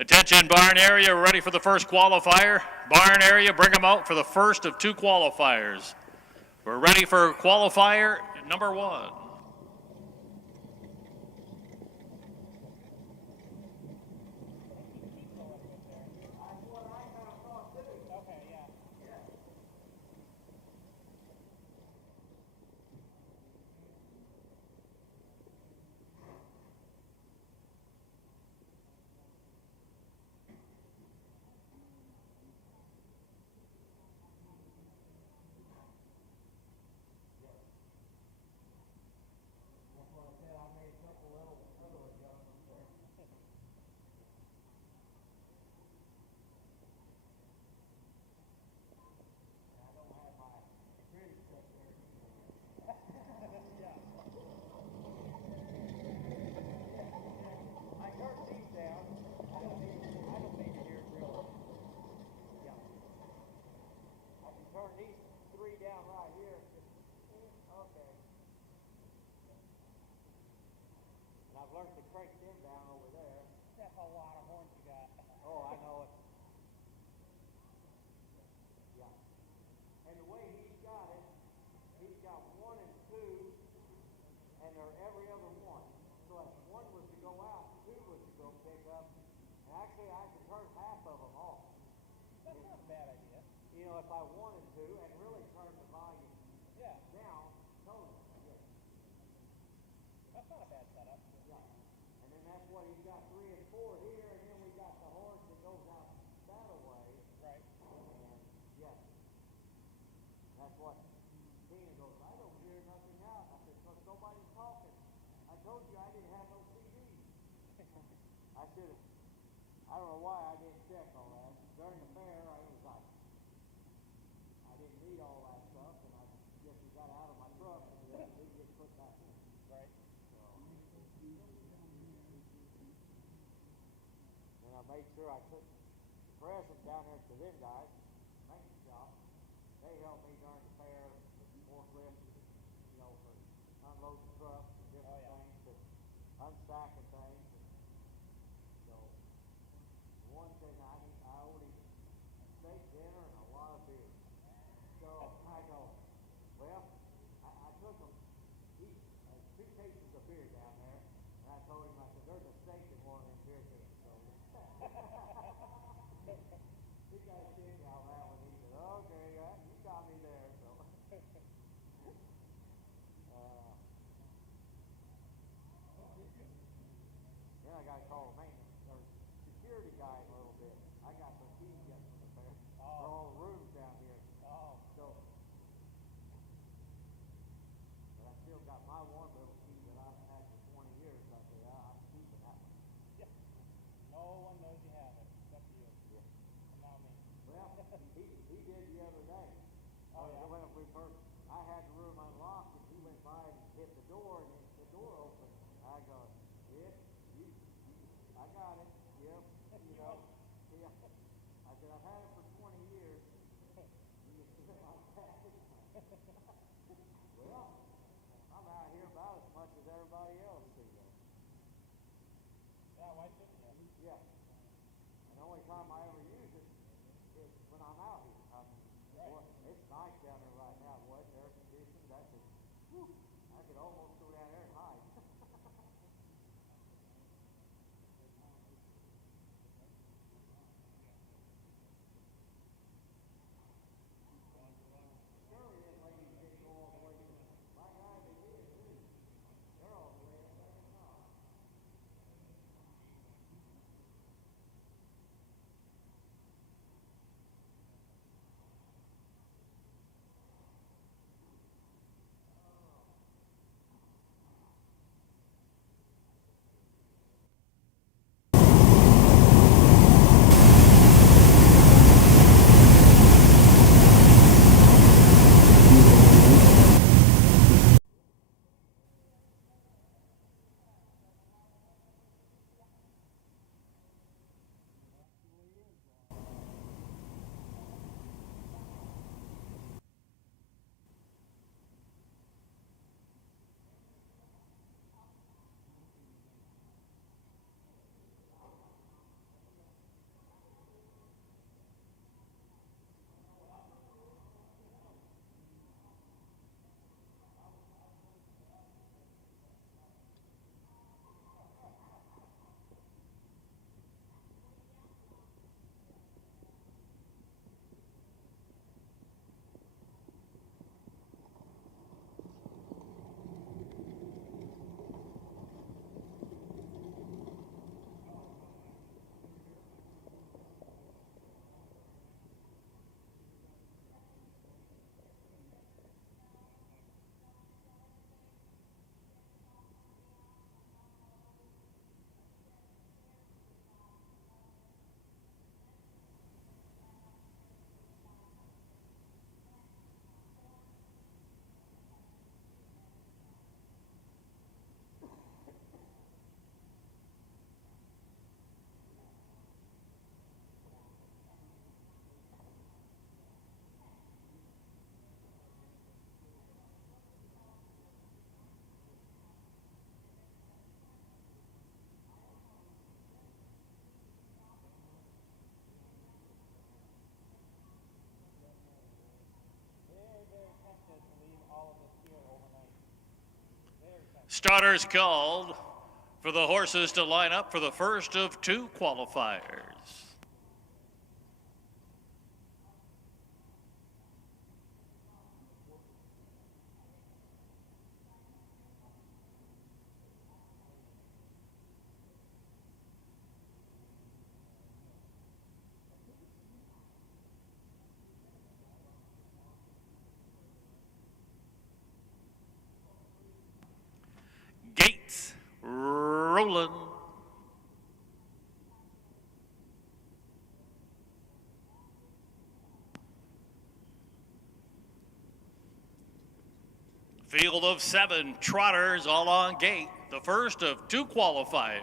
Attention, barn area, we're ready for the first qualifier. Barn area, bring them out for the first of two qualifiers. We're ready for qualifier number 1. Learned to crank them down over there. That's a lot of horns you got. Oh, I know it. Yeah. And the way he's got it, he's got 1 and 2, and they're every other one. So if 1 was to go out, 2 was to go pick up, and actually I could turn half of them off. That's not a bad idea. You know, if I wanted to, and really turn the volume down totally. Yeah. That's not a bad setup. Yeah. And then that's what he's got 3 and 4 here, and then we got the horse that goes out that away. Right. And yes. That's what Tina goes, I don't hear nothing out. I said, because nobody's talking. I told you I didn't have no CD. I should have, I don't know why I didn't check all that. During the fair, I was like, I didn't need all that stuff, and I just got out of my truck, and then it gets put back in. Right. And I made sure I took the present down there to them guys, maintenance shop. They helped me during the fair with forklifts, you know, for unloading trucks and different things, to unstacking things. And so, the one thing I owed him a steak dinner and a lot of beer. So I go, well, I took him each 2 cases of beer down there, and I told him, I said, there's a steak in one of them beer cans. So he got a kick out of that one. He said, okay, you got me there. So then I got to call the maintenance or security guy in a little bit. I got some keys yet from the fair for all the rooms down here. So, but I still got my one little key that I've had for 20 years. I said, I'm keeping that one. Yeah. No one knows you have it except you. Yeah. And not me. Well, he did the other day. When we first, I had the room unlocked, and he went by and hit the door, and the door opened. I go, yeah, I got it. Yep. You know. Yeah. I said, I've had it for 20 years. You just sit like that. Well, I'm out here about as much as everybody else sees. Yeah, why shouldn't you? Yeah. And the only time I ever use it is when I'm out here. Boy, it's nice down there right now, boy. It's air conditioned. I could almost go down there and hide. Starters called for the horses to line up for the first of 2 qualifiers. Gates rolling. Field of 7 trotters all on gate, the first of 2 qualifiers.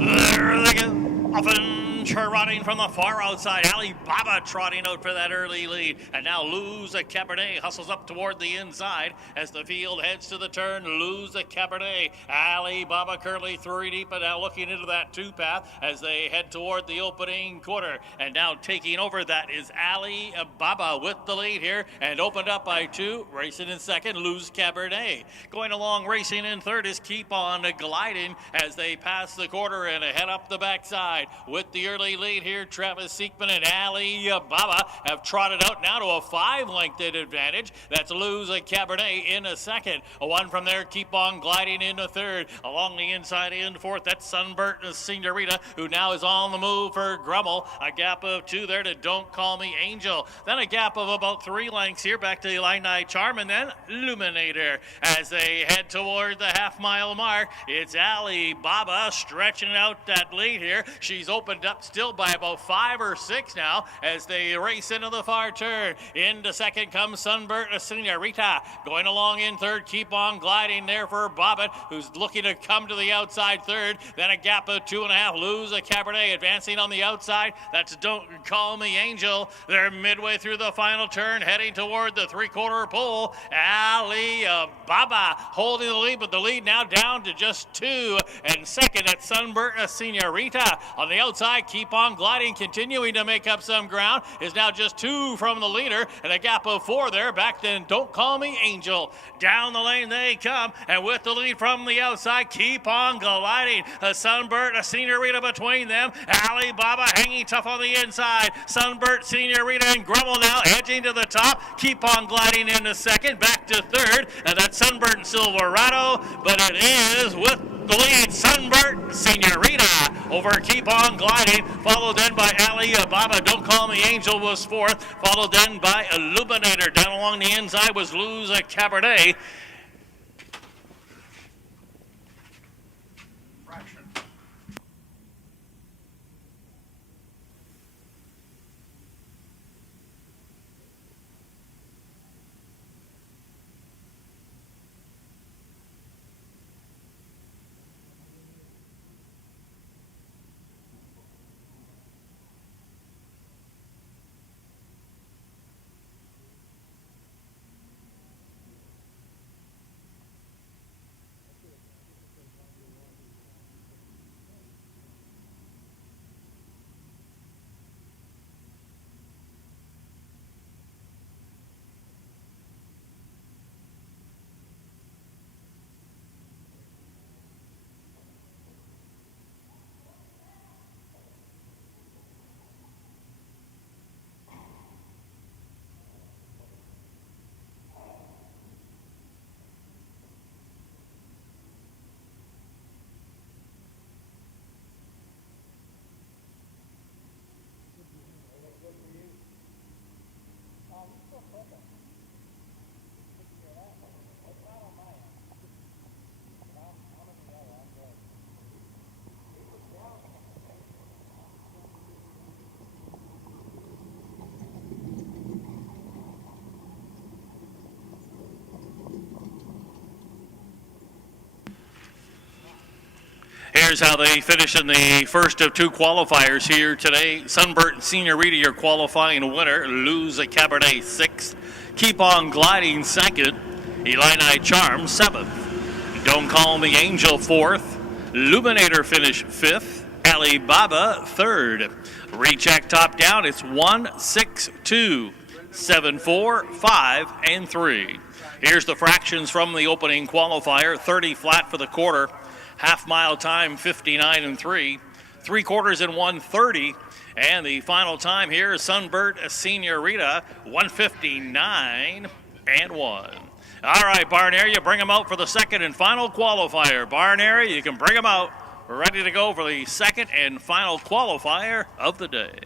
There they go. Often trotting from the far outside. Alibaba trotting out for that early lead. And now Lose a Cabernet hustles up toward the inside as the field heads to the turn. Lose a Cabernet. Alibaba currently 3 deep and now looking into that 2 path as they head toward the opening quarter. And now taking over, that is Alibaba with the lead here and opened up by 2. Racing in second, Lose Cabernet. Going along racing in third is Keep On Gliding as they pass the quarter and head up the backside. With the early lead here, Travis Seekman and Alibaba have trotted out now to a 5-length advantage. That's Lose a Cabernet in a second. A 1 from there, Keep On Gliding in a third. Along the inside in fourth, that's Sunburnt Senorita, who now is on the move for Grummel. A gap of 2 there to Don't Call Me Angel. Then a gap of about 3 lengths here back to the Illini Charm, and then Luminator. As they head toward the half-mile mark, it's Alibaba stretching out that lead here. She's opened up still by about 5 or 6 now as they race into the far turn. Into second comes Sunburnt Senorita. Going along in third, Keep On Gliding there for Bobbitt, who's looking to come to the outside third. Then a gap of 2.5, Lose a Cabernet advancing on the outside. That's Don't Call Me Angel. They're midway through the final turn, heading toward the 3/4 pole. Alibaba holding the lead, but the lead now down to just 2. And second at Sunburnt Senorita. On the outside, Keep On Gliding, continuing to make up some ground, is now just 2 from the leader, and a gap of 4 there. Back then, Don't Call Me Angel. Down the lane they come, and with the lead from the outside, Keep On Gliding. A Sunburnt, a Senorita between them. Alibaba hanging tough on the inside. Sunburnt, Senorita, and Grummel now edging to the top. Keep On Gliding into second, back to third, and that's Sunburnt and Silverado, but it is with the lead, Sunburnt Senorita over Keep On Gliding, followed then by Alibaba. Don't Call Me Angel was 4th, followed then by Illuminator. Down along the inside was Lose a Cabernet. Here's how they finish in the first of 2 qualifiers here today. Sunburnt Senorita, your qualifying winner. Lose a Cabernet 6th. Keep On Gliding 2nd. Illini Charm 7th. Don't Call Me Angel 4th. Luminator finished 5th. Alibaba third. Recheck top down, it's 1, 6, 2, 7, 4, 5, and 3. Here's the fractions from the opening qualifier. 30 flat for the quarter. Half mile time, 59 and 3. 3 quarters in 1:30. And the final time here is Sunbird Senorita, 159 and 1. All right, barn area, bring them out for the second and final qualifier. Barn area, you can bring them out. We're ready to go for the second and final qualifier of the day.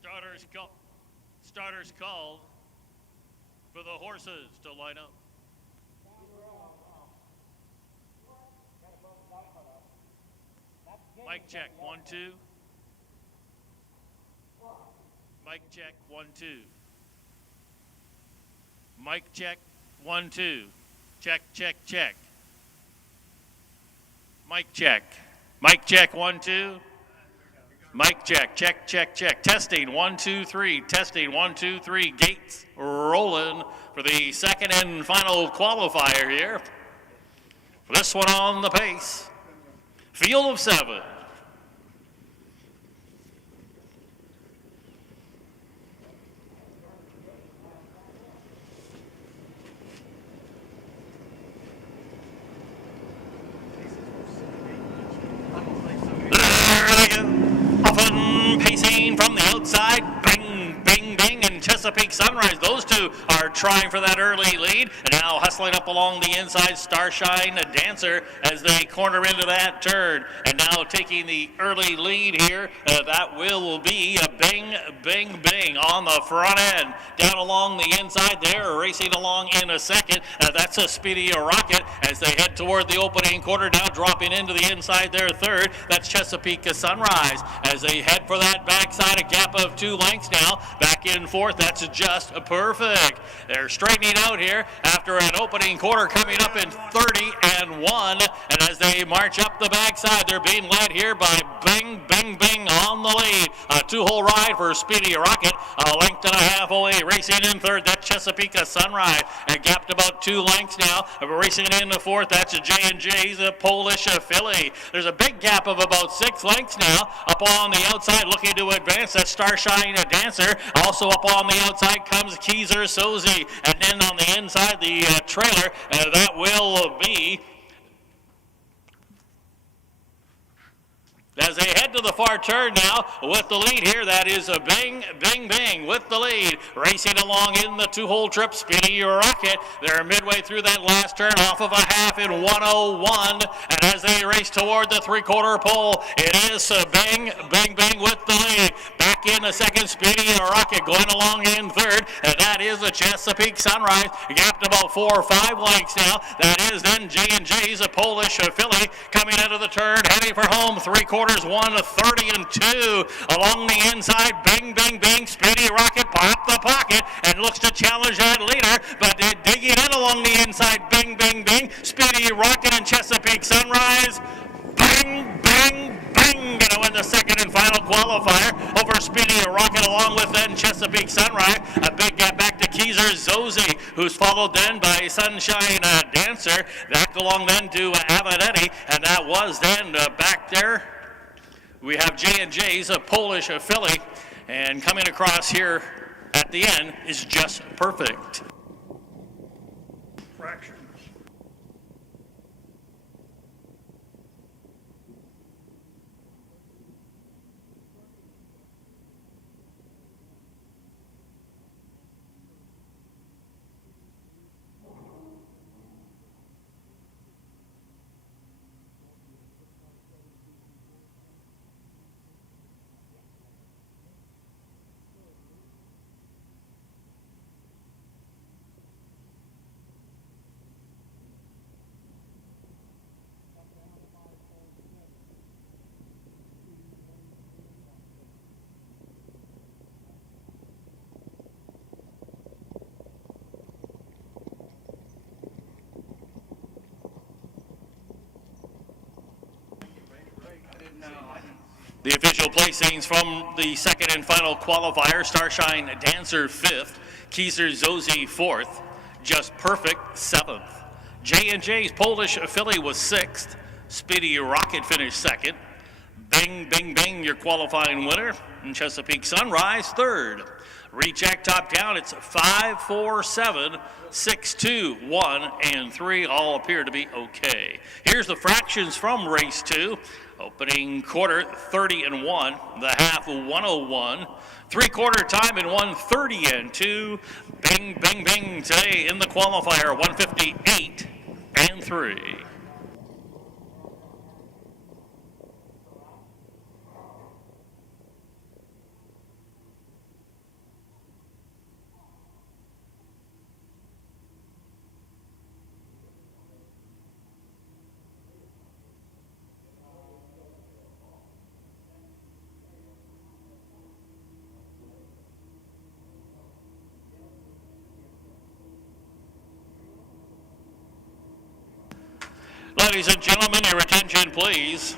Starters called for the horses to line up. Mic check, 1, 2. Mic check, 1, 2. Mic check, 1, 2. Check, check, check. Mic check. Mic check, 1, 2. Mic check, check, check, check. Testing, 1, 2, 3. Testing, 1, 2, 3. Gates rolling for the second and final qualifier here. This one on the pace. Field of 7. Pacing from the outside, bing, bing, bing, and Chesapeake Sunrise. Those two are trying for that early lead, and now hustling up along the inside, Starshine Dancer as they corner into that turn, and now taking the early lead here. That will be a bing, bing, bing on the front end. Down along the inside there, racing along in a second. That's a Speedy Rocket as they head toward the opening quarter, now dropping into the inside there third. That's Chesapeake Sunrise as they head for that backside, a gap of 2 lengths now. Back in fourth, that's just perfect. They're straightening out here after an opening quarter coming up in 30-1. And as they march up the backside, they're being led here by Bing, Bing, Bing on the lead. A 2-hole ride for Speedy Rocket, a length and a half away. Racing in third, that's Chesapeake Sunrise, and gapped about 2 lengths now. Racing in the fourth, that's J&J's Polish filly. There's a big gap of about 6 lengths now. Up on the outside, looking to advance, that's Starshine Dancer. Also up on the outside comes Keezer Sozy. And then on the inside, the trailer, that will be as they head to the far turn now with the lead here. That is a Bing, Bing, Bing with the lead. Racing along in the 2-hole trip, Speedy Rocket. They're midway through that last turn, off of a half in 101. And as they race toward the 3/4 pole, it is a Bing, Bing, Bing with the lead. Back in the second, Speedy Rocket going along in third. And that is a Chesapeake Sunrise. Gapped about 4 or 5 lengths now. That is then J&J's a Polish filly coming out of the turn, heading for home, 3/4. 1:30-2 along the inside. Bing, bing, bing. Speedy Rocket pop the pocket and looks to challenge that leader, but they're digging in along the inside. Bing, bing, bing. Speedy Rocket and Chesapeake Sunrise. Bing, bing, bing. Gonna win the second and final qualifier over Speedy Rocket, along with then Chesapeake Sunrise. A big gap back to Keezer Zozy, who's followed then by Sunshine Dancer. Back along then to Avanetti, and that was then back there. We have J&J's a Polish filly, and coming across here at the end is just perfect. Fractions. The official placings from the second and final qualifier: Starshine Dancer 5th, Keezer Zozy 4th, Just Perfect 7th. J&J's Polish filly was 6th. Speedy Rocket finished 2nd. Bing, bing, bing, your qualifying winner. And Chesapeake Sunrise 3rd. Recheck top down, it's 5, 4, 7, 6, 2, 1, and 3 all appear to be okay. Here's the fractions from race 2. Opening quarter, 30-1. The half, 101. 3/4 time in 1:30-2. Bing, bing, bing today in the qualifier, 158-3. ladies and gentlemen, your attention, please.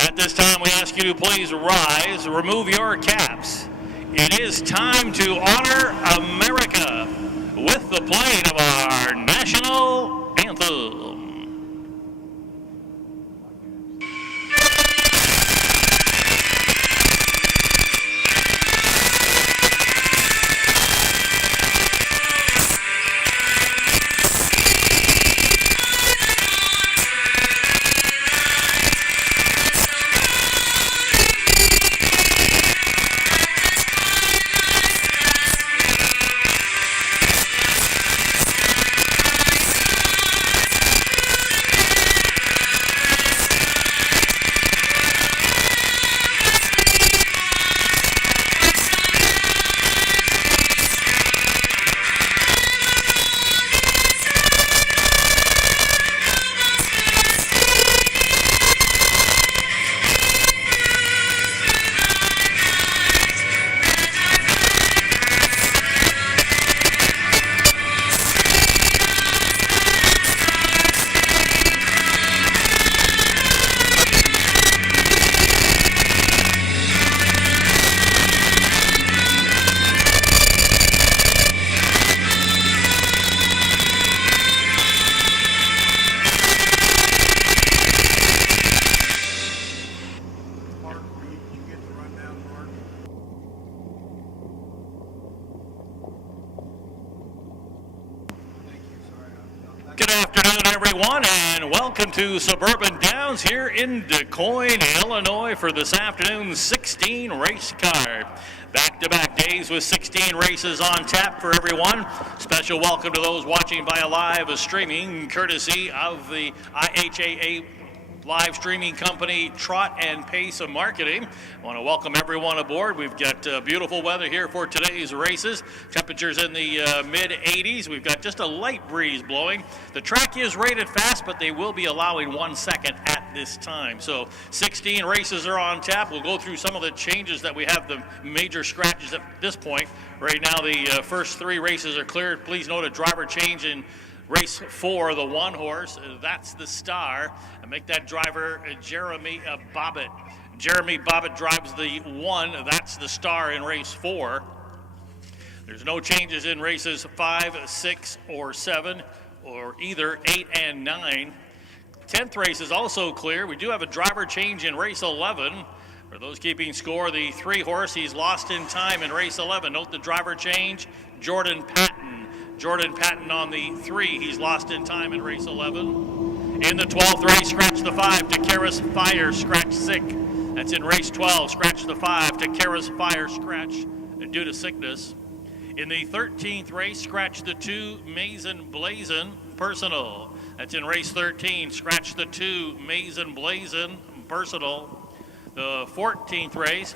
At this time, we ask you to please rise, remove your caps. It is time to honor America with the playing of our national anthem. Good afternoon, everyone, and welcome to Suburban Downs here in Quoin, Illinois for this afternoon's 16 race card. Back-to-back days with 16 races on tap for everyone. Special welcome to those watching via live streaming, courtesy of the IHAA live streaming company Trot and Pace of Marketing. I want to welcome everyone aboard. We've got beautiful weather here for today's races. Temperatures in the mid-80s. We've got just a light breeze blowing. The track is rated fast, but they will be allowing 1 second at this time. So 16 races are on tap. We'll go through some of the changes that we have, the major scratches at this point. Right now, the first 3 races are cleared. Please note a driver change in Race 4, the 1 horse, that's the star. And make that driver Jeremy Bobbitt. Jeremy Bobbitt drives the 1, that's the star in Race 4. There's no changes in races 5, 6, or 7, or either 8 and 9. 10th race is also clear. We do have a driver change in Race 11. For those keeping score, the 3 horse, he's lost in time in Race 11. Note the driver change, Jordan Patton. Jordan Patton on the 3. He's lost in time in Race 11. In the 12th race, scratch the 5 to Kara's Fire, scratch sick. That's in Race 12. Scratch the 5 to Kara's Fire, scratch due to sickness. In the 13th race, scratch the 2 Mason Blazin, personal. That's in Race 13. Scratch the 2 Mason Blazin, personal. The 14th race.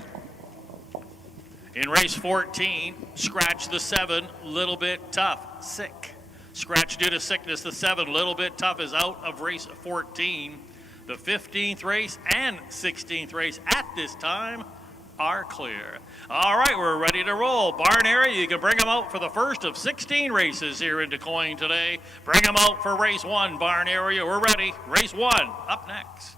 In Race 14, scratch the 7, little bit tough, sick. Scratch due to sickness, the 7, little bit tough, is out of Race 14. The 15th race and 16th race at this time are clear. All right, we're ready to roll. Barn area, you can bring them out for the first of 16 races here in Quoin today. Bring them out for Race 1, barn area. We're ready. Race 1, up next.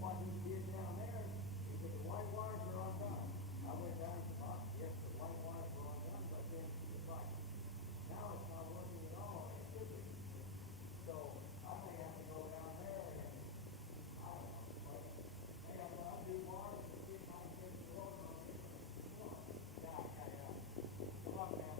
what he did down there, he said the white wires are undone. I went down and said, yes, the white wires were undone, but then see the fight. Now it's not working at all, and it should be. So I may have to go down there and, I don't know, but, hey, I'm gonna undo bars and see if I can get the road on it. Yeah. Come on, man.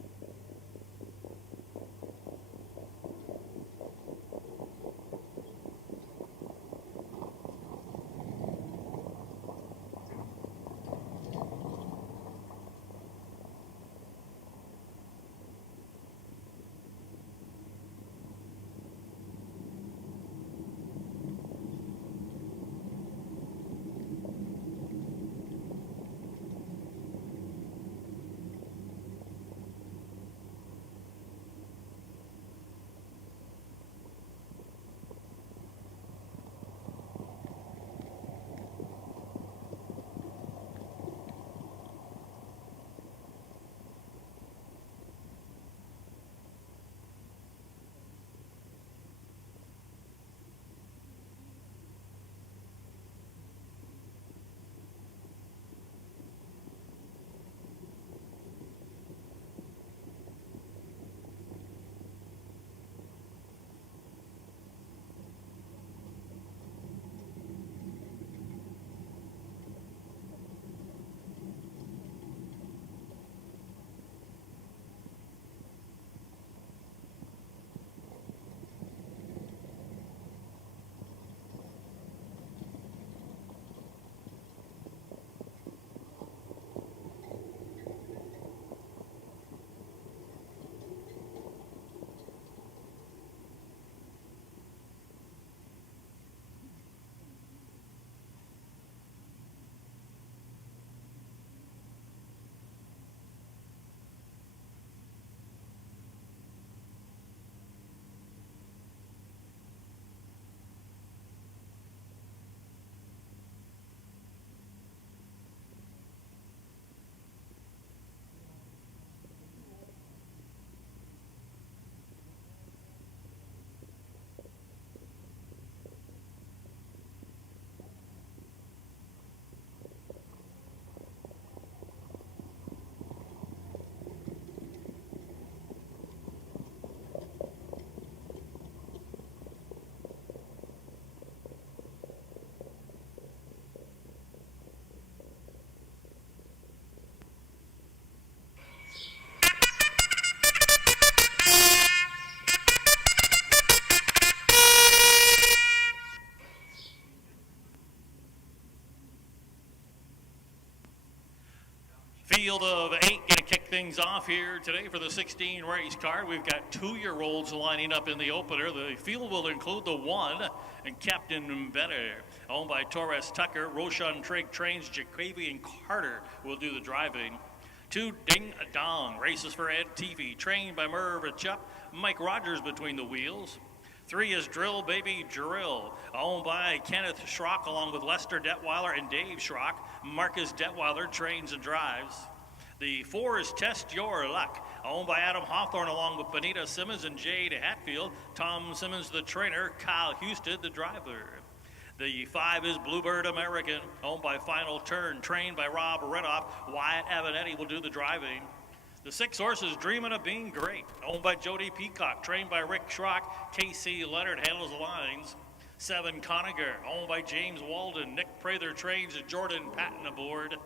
Field of 8 going to kick things off here today for the 16 race card. We've got 2-year-olds lining up in the opener. The field will include the 1 and Captain Better, owned by Torres Tucker. Roshan Trigg trains. Jacavian Carter will do the driving. 2 Ding Dong races for Ed Teefy, trained by Merv Chup. Mike Rogers between the wheels. 3 is Drill Baby Drill, owned by Kenneth Schrock along with Lester Detweiler and Dave Schrock. Marcus Detweiler trains and drives. The 4 is Test Your Luck, owned by Adam Hawthorne along with Benita Simmons and Jade Hatfield. Tom Simmons the trainer, Kyle Houston the driver. The 5 is Bluebird American, owned by Final Turn, trained by Rob Redoff. Wyatt Avanetti will do the driving. The 6 horse is Dreamin' of Being Great, owned by Jody Peacock, trained by Rick Schrock. Casey Leonard handles the lines. 7 Conager, owned by James Walden. Nick Prather trains Jordan Patton aboard.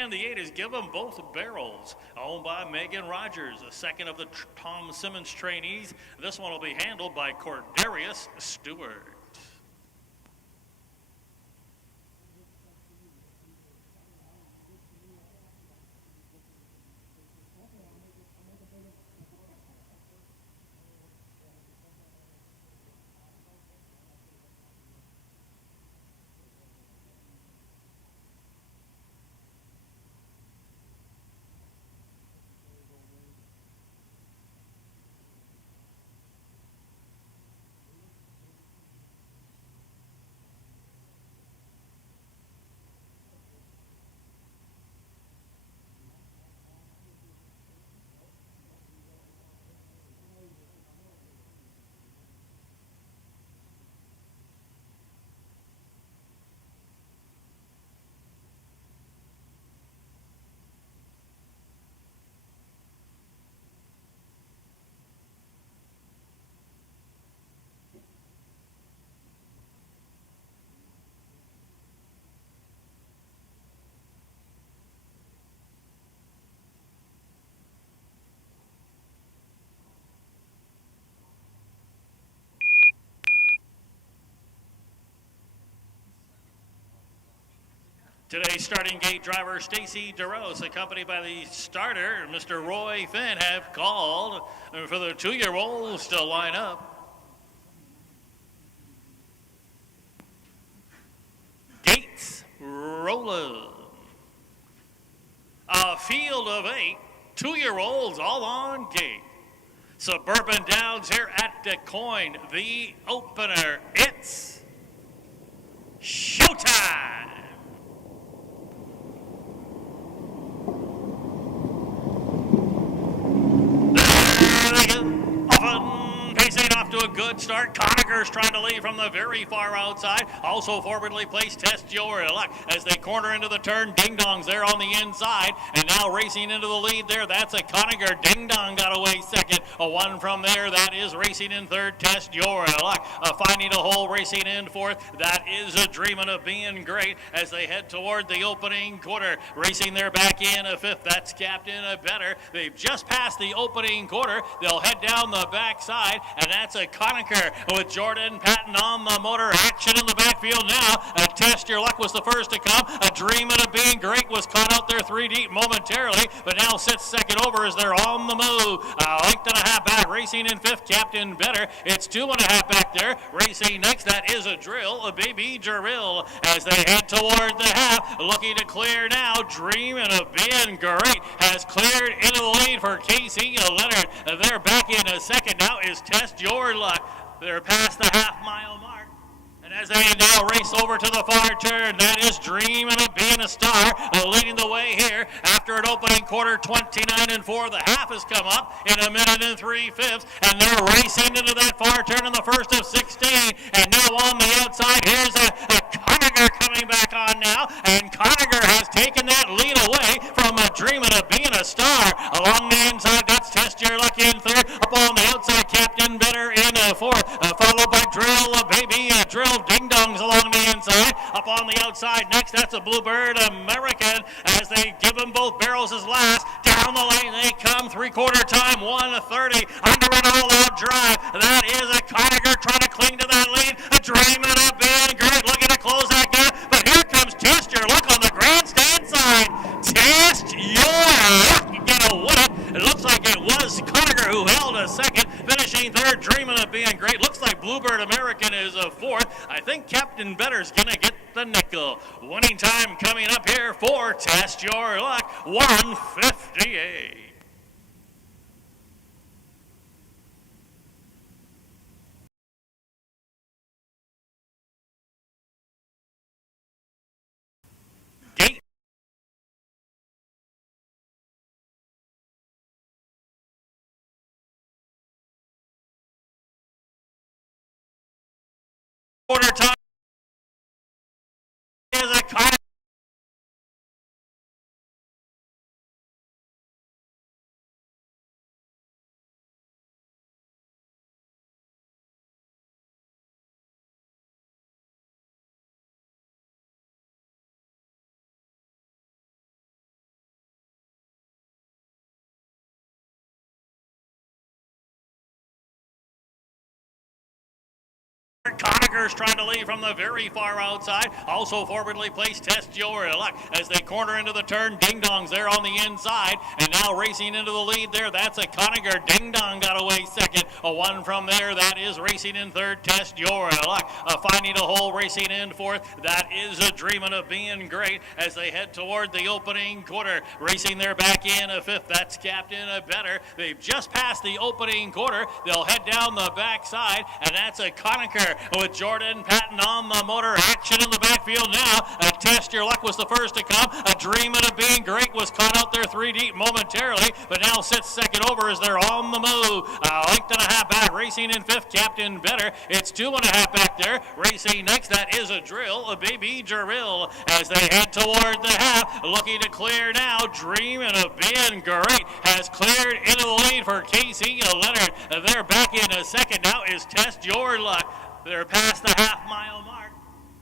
And the 8 is Give 'em Both Barrels, owned by Megan Rogers, the second of the Tom Simmons trainees. This one will be handled by Cordarius Stewart. Today's starting gate driver, Stacy DeRose, accompanied by the starter, Mr. Roy Finn, have called for the 2-year-olds to line up. Gates rolling. A field of 8 2-year-olds all on gate. Suburban Downs here at Quoin, the opener. It's showtime. Pacing off to a good start. Conacher's trying to lead from the very far outside. Also forwardly placed Test Your Luck as they corner into the turn. Ding Dong's there on the inside. And now racing into the lead there. That's a Conacher. Ding Dong got away second. A one from there. That is racing in third. Test Your Luck. Finding a hole racing in fourth. That is a dreaming of being great as they head toward the opening quarter. Racing there back in a fifth. That's Captain Better. They've just passed the opening quarter. They'll head down the backside. And that's a Conacher with Jordan Patton on the motor. Action in the backfield now. Test Your Luck was the first to come. A Dreamin' of Being Great was caught out there 3 deep momentarily, but now sits second over as they're on the move. A length and a half back, racing in fifth, Captain Better. It's 2.5 back there. Racing next, that is a drill, a baby drill. As they head toward the half, looking to clear now. Dreamin' of Being Great has cleared into the lead for Casey Leonard. They're back in a second. Now is Test Your Luck. They're past the half-mile mark. And as they now race over to the far turn, that is Dreamin' of Being a Star, leading the way here after an opening quarter, 29-4. The half has come up in 1 minute and 3/5, and they're racing into that far turn in the first of 16. And now on the outside, here's a Conacher coming back on now, and Conacher has taken that lead away from Dreamin' of Being a Star. Along the inside, that's Test Your Luck in third. Up on the outside, Captain Better in fourth, followed by Drill, Baby Drill. Ding Dongs along the inside. Up on the outside next, that's a Bluebird American as they give them both barrels as last. Down the lane they come, 3/4 time, 1:30. Under an all-out drive. That is a Conacher trying to cling to that lead. A Dreamin' of Being Great looking to close that gap. But here comes Test Your Luck on the grandstand side. Test Your Luck. You're gonna win it. It looks like it was Conacher who held a second, finishing third. Dreamin' of Being Great. Looks like Bluebird American is a fourth. I think Captain Better's gonna get the nickel. Winning time coming up here for Test Your Luck, 1:58. Gate. Quarter time is a Conacher. Conacher's trying to lead from the very far outside. Also forwardly placed Test Your Luck as they corner into the turn. Ding Dong's there on the inside. And now racing into the lead there. That's a Conacher. Ding Dong got away second. A one from there. That is racing in third. Test Your Luck. Finding a hole racing in fourth. That is a Dreamin' of Being Great as they head toward the opening quarter. Racing there back in a fifth. That's Captain Better. They've just passed the opening quarter. They'll head down the backside. And that's a Conacher with Jordan Patton on the motor. Action in the backfield now. Test Your Luck was the first to come. A Dreamin' of Being Great was caught out there 3 deep momentarily, but now sits second over as they're on the move. A length and a half back, racing in fifth, Captain Better. It's 2.5 back there. Racing next, that is a drill, a baby drill. As they head toward the half, looking to clear now. Dreamin' of Being Great has cleared into the lead for Casey Leonard. They're back in a second. Now is Test Your Luck. They're past the half-mile mark.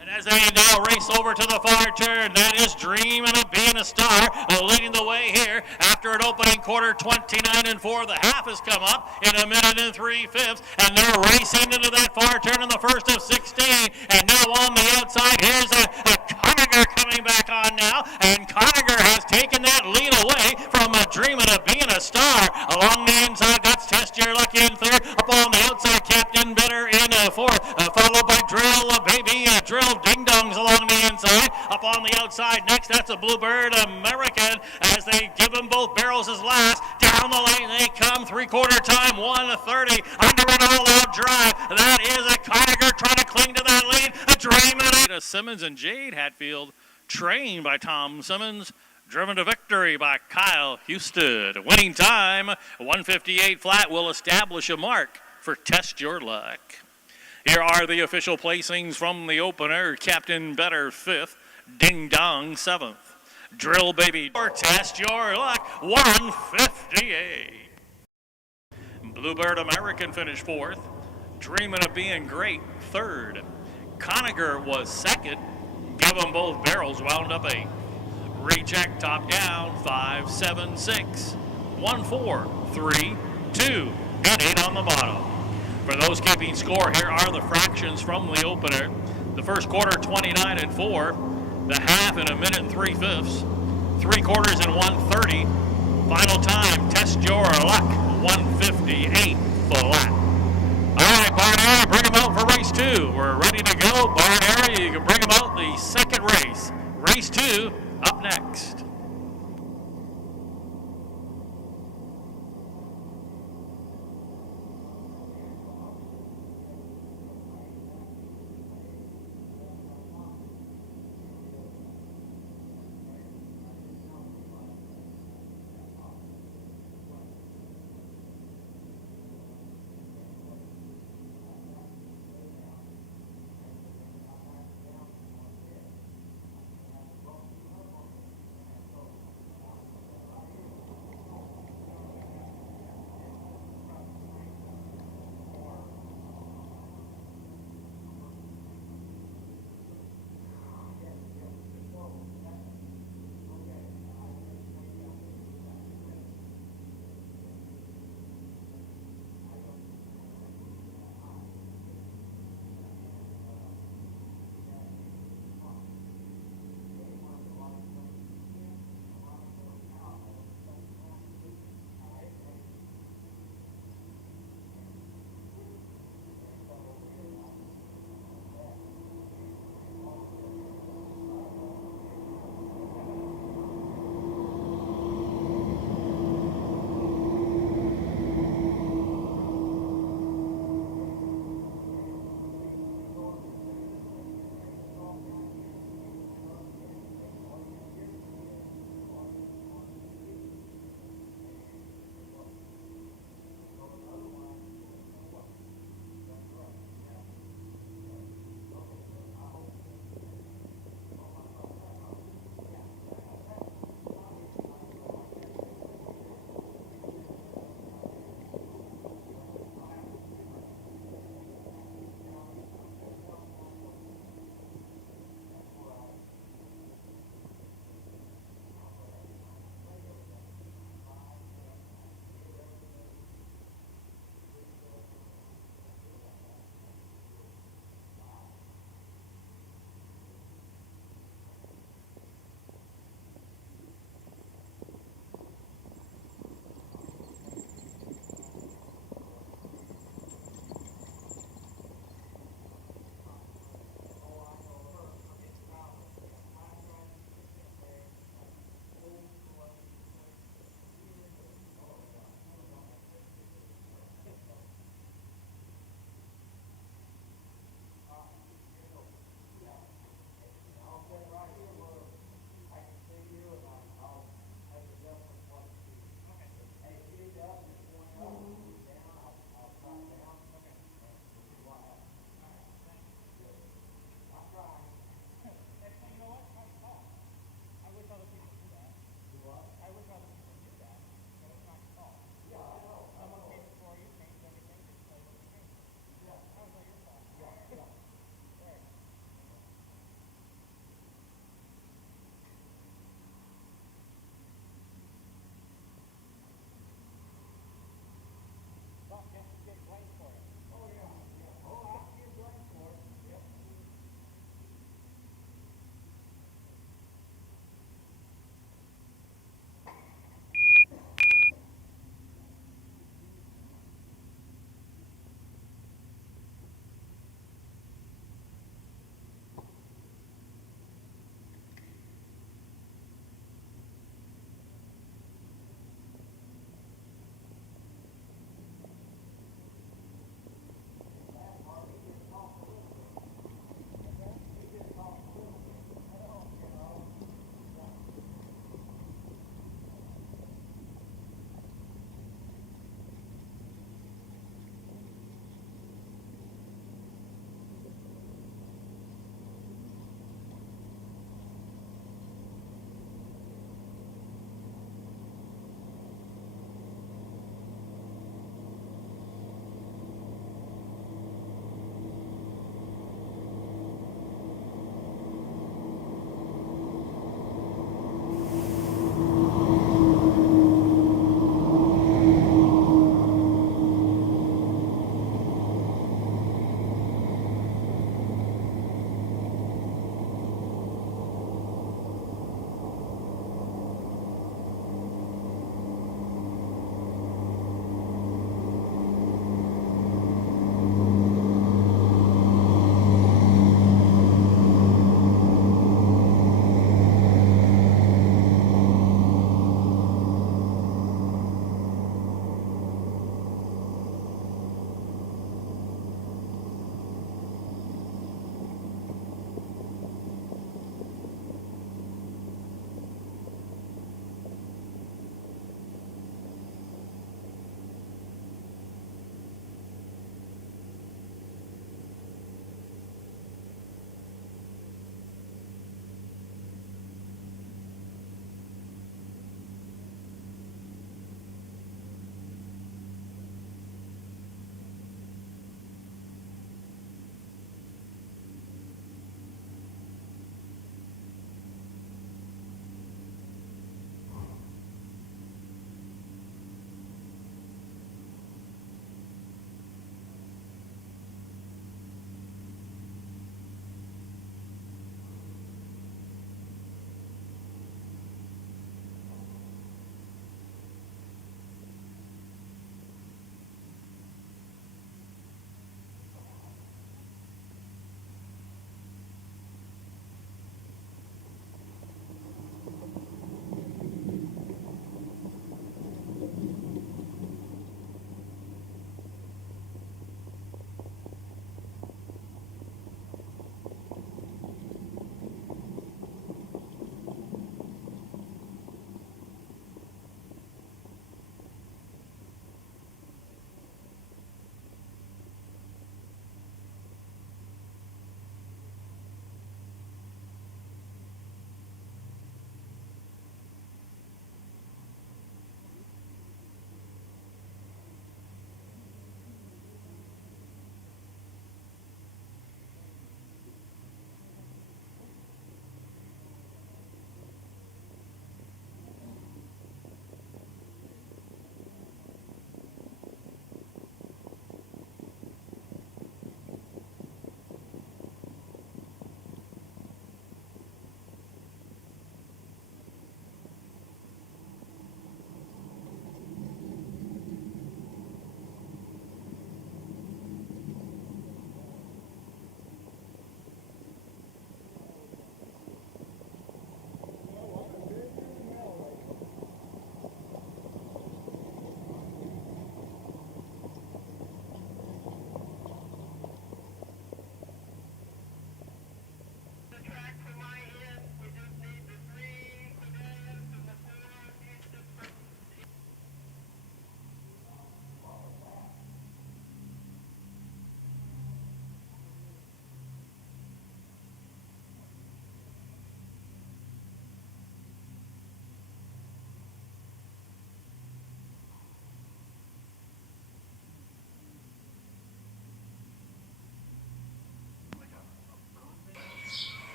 And as they now race over to the far turn, that is Dreamin' of Being a Star, leading the way here after an opening quarter, 29-4. The half has come up in 1 minute and 3/5, and they're racing into that far turn in the first of 16. And now on the outside, here's a Conacher coming coming back on now, and Conager has taken that lead away from dreaming of being a star. Along the inside, that's Test Your Luck in third. Up on the outside, Captain Better in fourth, followed by Drill Baby, Drill Ding Dongs along the inside. Up on the outside next, that's a Bluebird American as they give them both barrels as last. Down the lane they come, three-quarter time, 1:30, under an all-out drive. That is a Conager trying to cling to that lead. A dreaming. Simmons and Jade Hatfield, trained by Tom Simmons, driven to victory by Kyle Husted. Winning time, 1:58 flat, will establish a mark for Test Your Luck. Here are the official placings from the opener. Captain Better 5th, Ding Dong 7th. Drill Baby or Test Your Luck, 1:58. Bluebird American finished 4th. Dreaming of Being Great 3rd. Conager was 2nd. Give them both barrels, wound up 8th. Recheck top down, 5, 7, 6, 1, 4, 3, 2, and 8 on the bottom. For those keeping score, here are the fractions from the opener. The first quarter, 29 and 4. The half in 1 minute and 3/5. 3 quarters in 1:30. Final time, Test Your Luck, 1:58 flat. All right, Barn Area, bring them out for race 2. We're ready to go. Barn Area, you can bring them out the second race. Race 2 up next.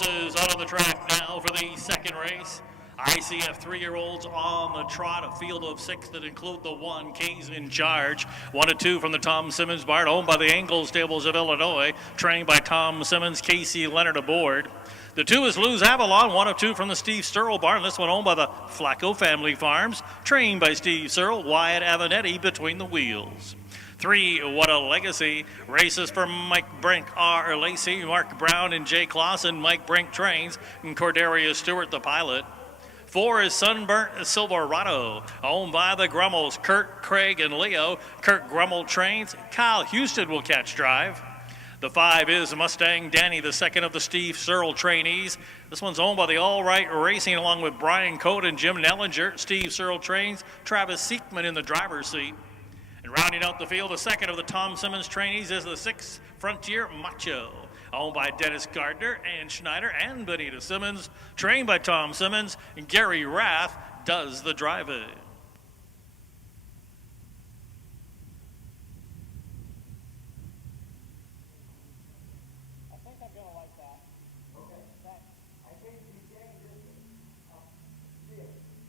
horses out on the track now for the second race. ICF 3-year-olds on the trot, a field of 6 that include the 1, K's in Charge. 1 and 2 from the Tom Simmons barn, owned by the Engel Stables of Illinois, trained by Tom Simmons, Casey Leonard aboard. The 2 is Luz Avalon, 1 of 2 from the Steve Searle barn. This one owned by the Flacco Family Farms, trained by Steve Searle, Wyatt Avanetti between the wheels. 3, What a Legacy, races for Mike Brink, R. Lacey, Mark Brown, and Jay Clausen. Mike Brink trains, and Corderia Stewart, the pilot. 4 is Sunburnt Silverado, owned by the Grummels, Kurt, Craig, and Leo. Kurt Grummel trains. Kyle Houston will catch drive. The 5 is Mustang Danny, the second of the Steve Searle trainees. This one's owned by the All Right Racing, along with Brian Cote and Jim Nellinger. Steve Searle trains. Travis Siekman in the driver's seat. And rounding out the field, the second of the Tom Simmons trainees is the 6 Frontier Macho, owned by Dennis Gardner, Ann Schneider, and Benita Simmons, trained by Tom Simmons. And Gary Rath does the driving. I think I'm going to like that. Okay. That, I think you change this up here.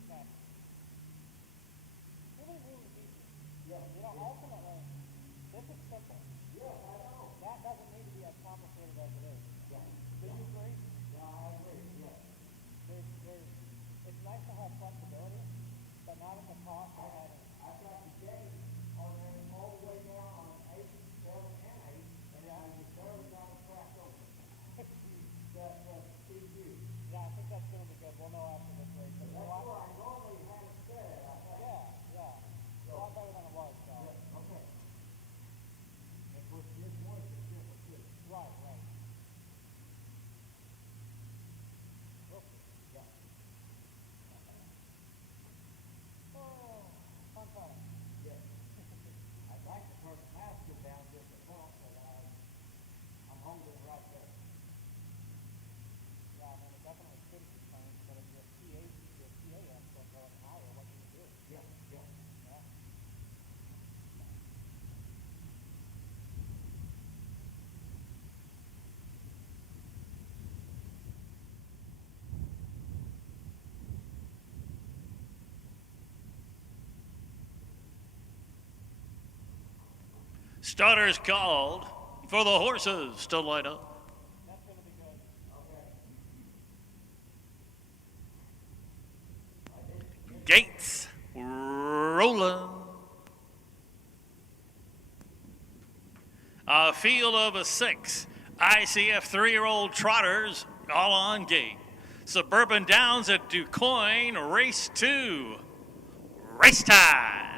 That. Really easy. Yeah. You know, ultimately, this is simple. Yeah, I know. That doesn't need to be as complicated as it is. Yeah. Do you agree? Yeah, I agree. Yeah. It's nice to have flexibility, but not at the cost of having. I've got the gate on there all the way down on 8, 7, and 8, and I just barely got a track over. That Steve used. Yeah, I think that's going to be good. We'll know after this race. That's where I normally had it set. Yeah. A lot better than it was, so. Yeah, okay. Of course, this one is simple too. Right. Yeah. Oh, fun time. Yeah. I'd like to turn the mask down just a little, but I'm holding it right there. Yeah, I mean, it definitely could be changed, but if your PA's still going higher, what do you do? Yeah. Starters called for the horses to line up. That's going to be good. Okay. Gates rolling. A field of 6 ICF 3-year-old trotters all on gate. Suburban Downs at Quoin, race 2. Race time.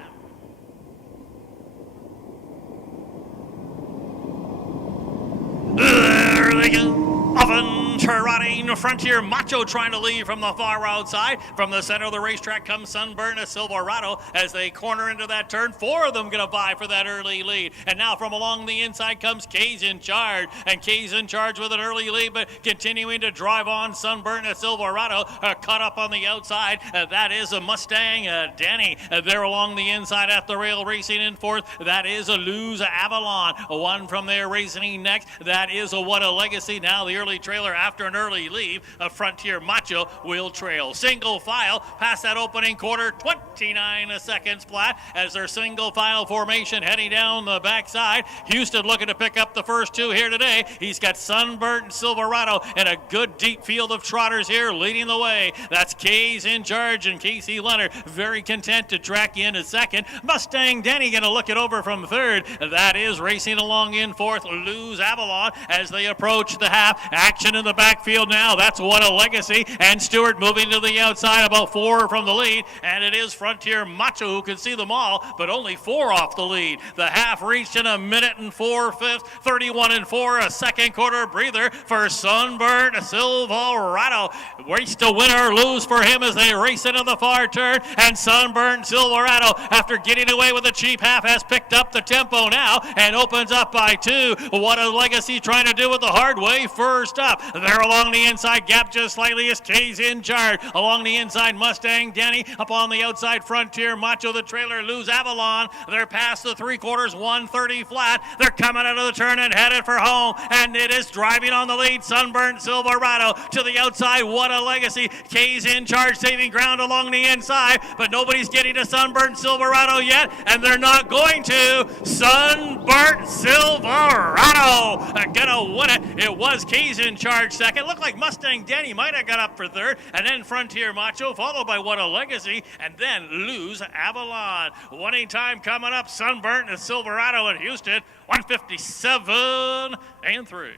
There they go. Often trotting Frontier Macho trying to lead from the far outside. From the center of the racetrack comes Sunburn Silverado as they corner into that turn. 4 of them going to vie for that early lead. And now from along the inside comes K's in Charge. And K's in Charge with an early lead, but continuing to drive on Sunburn Silverado. Caught up on the outside. That is a Mustang Danny. There along the inside at the rail racing in 4th. That is a Luz Avalon. 1 from there racing next. That is a What a Legacy. Now the early trailer after an early leave. A Frontier Macho will trail. Single file past that opening quarter, 29 seconds flat as their single file formation heading down the backside. Houston looking to pick up the first 2 here today. He's got Sunburnt Silverado and a good deep field of trotters here leading the way. That's K's in Charge and Casey Leonard very content to track in a second. Mustang Danny going to look it over from 3rd. That is racing along in 4th. Luz Avalon as they approach the half. Action in the backfield now. That's What a Legacy. And Stewart moving to the outside about 4 from the lead. And it is Frontier Macho who can see them all, but only 4 off the lead. The half reached in 1 minute and 4/5, 31 and 4. A second quarter breather for Sunburnt Silverado. Race to win or lose for him as they race into the far turn. And Sunburnt Silverado, after getting away with a cheap half, has picked up the tempo now and opens up by 2. What a Legacy trying to do it the hard way. First up, there along the inside, gap just slightly as K's in charge. Along the inside, Mustang Danny. Up on the outside, Frontier Macho, the trailer, Lose Avalon. They're past the three quarters, 130 flat. They're coming out of the turn and headed for home, and it is driving on the lead. Sunburnt Silverado to the outside. What a legacy. K's in charge, saving ground along the inside, but nobody's getting to Sunburnt Silverado yet, and they're not going to. Sunburnt Silverado gonna win it. It was K's in charge second. Looked like Mustang Denny might have got up for third, and then Frontier Macho, followed by What a Legacy, and then Lose Avalon. Winning time coming up, Sunburnt and Silverado in Houston, 157 and 3.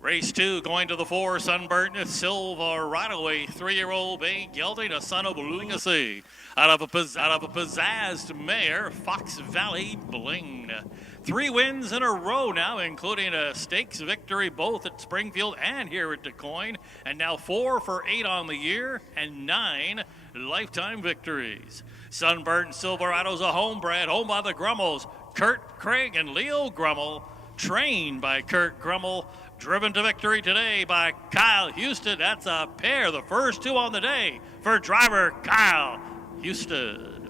Race 2 going to the 4, Sunburnt Silverado, a 3-year-old bay gelding, a son of Legacy. Out of a pizzazzed mare, Fox Valley Bling. 3 wins in a row now, including a stakes victory both at Springfield and here at Quoin. And now 4 for 8 on the year and 9 lifetime victories. Sunburnt Silverado's a homebred, owned by the Grummels, Kurt Craig and Leo Grummel, trained by Kurt Grummel. Driven to victory today by Kyle Houston. That's a pair, the first 2 on the day for driver Kyle Houston.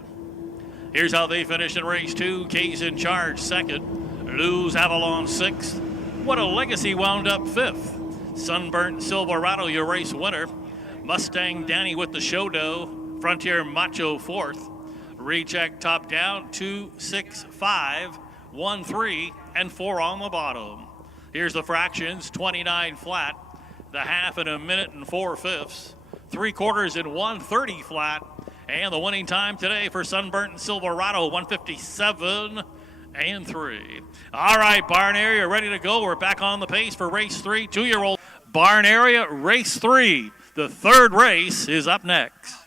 Here's how they finish in race 2. K's in charge second. Lose Avalon 6th. What a Legacy wound up 5th. Sunburnt Silverado, your race winner. Mustang Danny with the show dough. Frontier Macho 4th. Recheck top down 2, 6, 5, 1, 3, and 4 on the bottom. Here's the fractions, 29 flat, the half in a minute and 4/5, 3/4 in 1:30 flat, and the winning time today for Sunburnt Silverado, 157 and 3. All right, barn area ready to go. We're back on the pace for race 3, 2-year-old barn area, race 3. The third race is up next.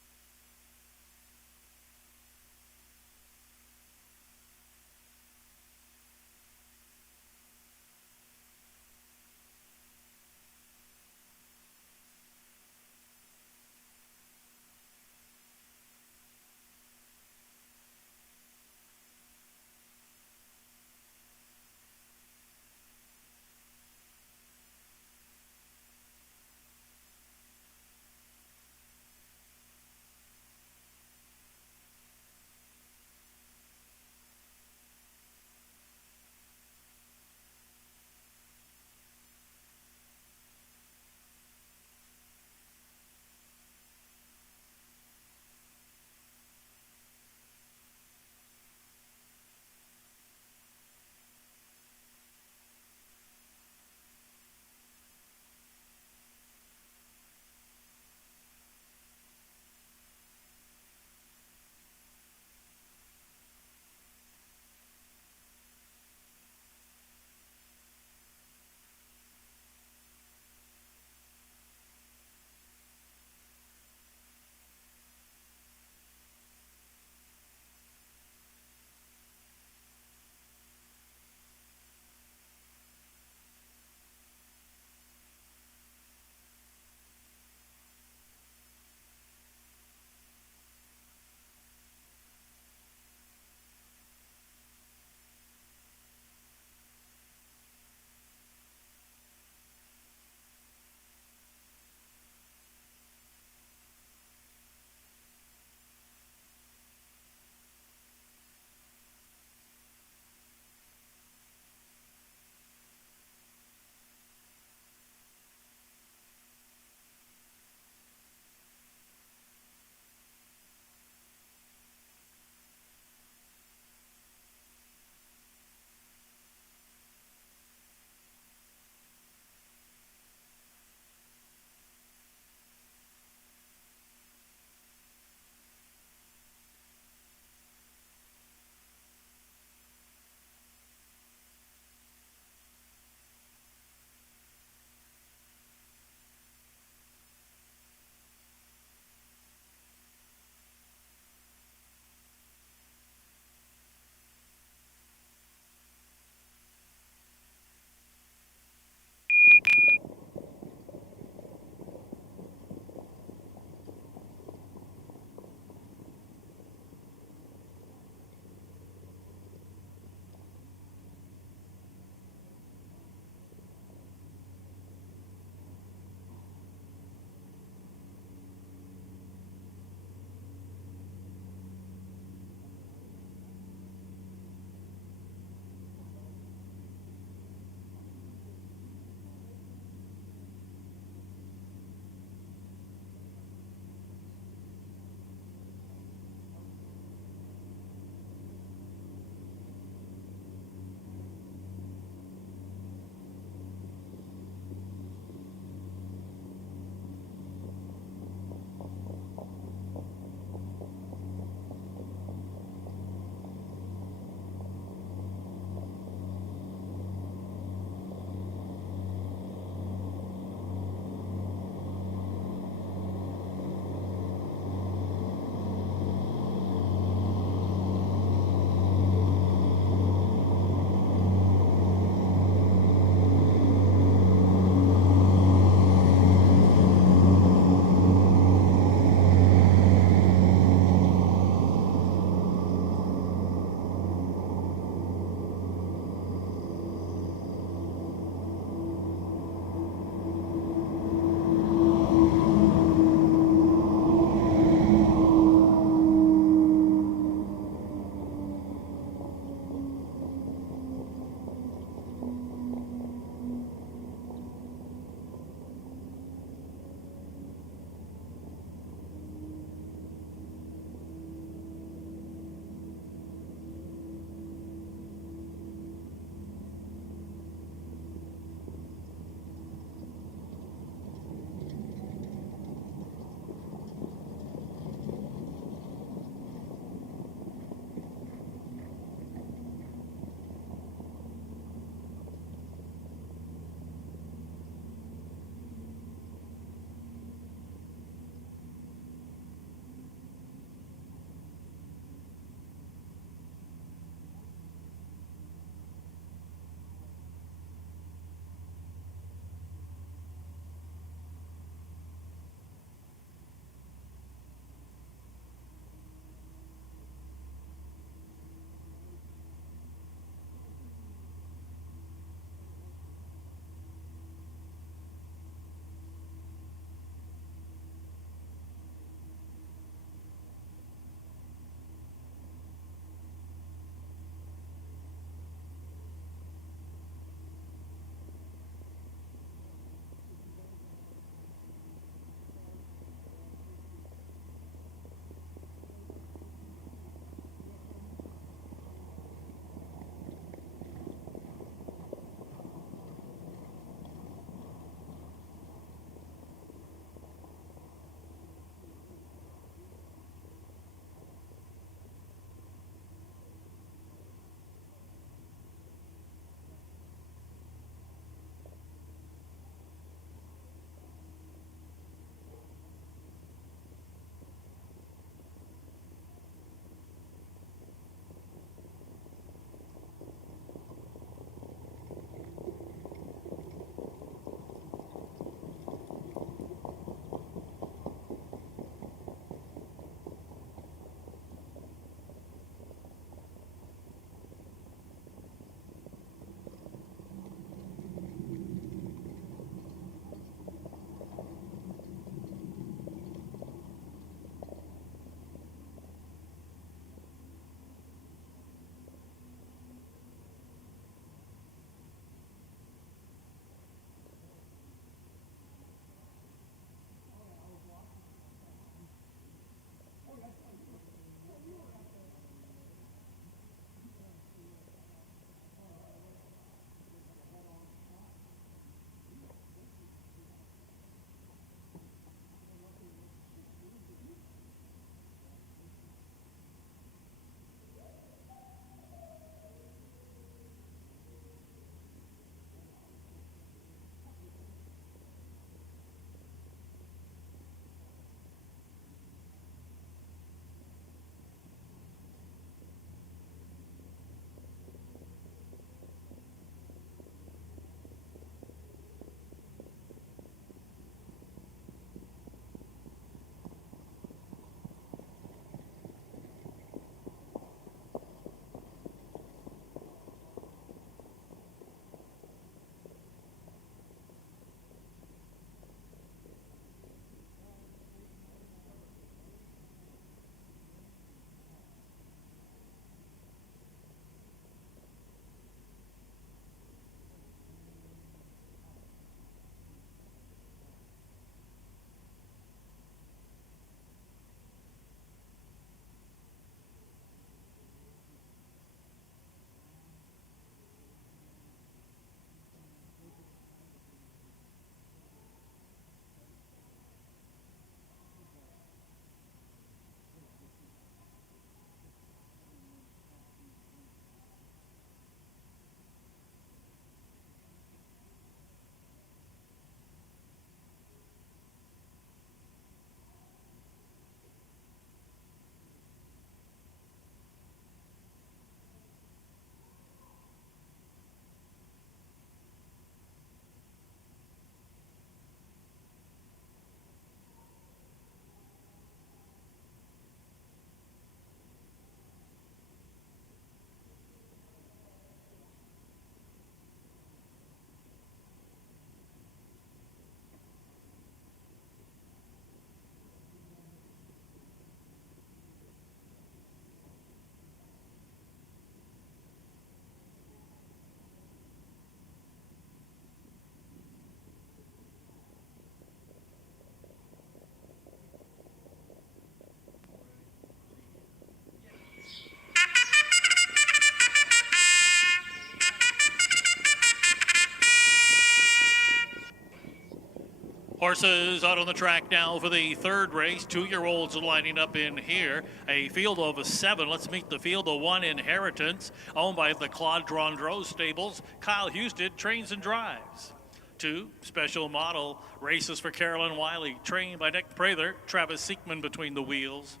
Horses out on the track now for the third race. 2-year-olds lining up in here. A field of 7. Let's meet the field of 1 Inheritance, owned by the Claude Drondreau Stables. Kyle Houston trains and drives. 2 Special Model races for Carolyn Wiley, trained by Nick Prather, Travis Seekman between the wheels.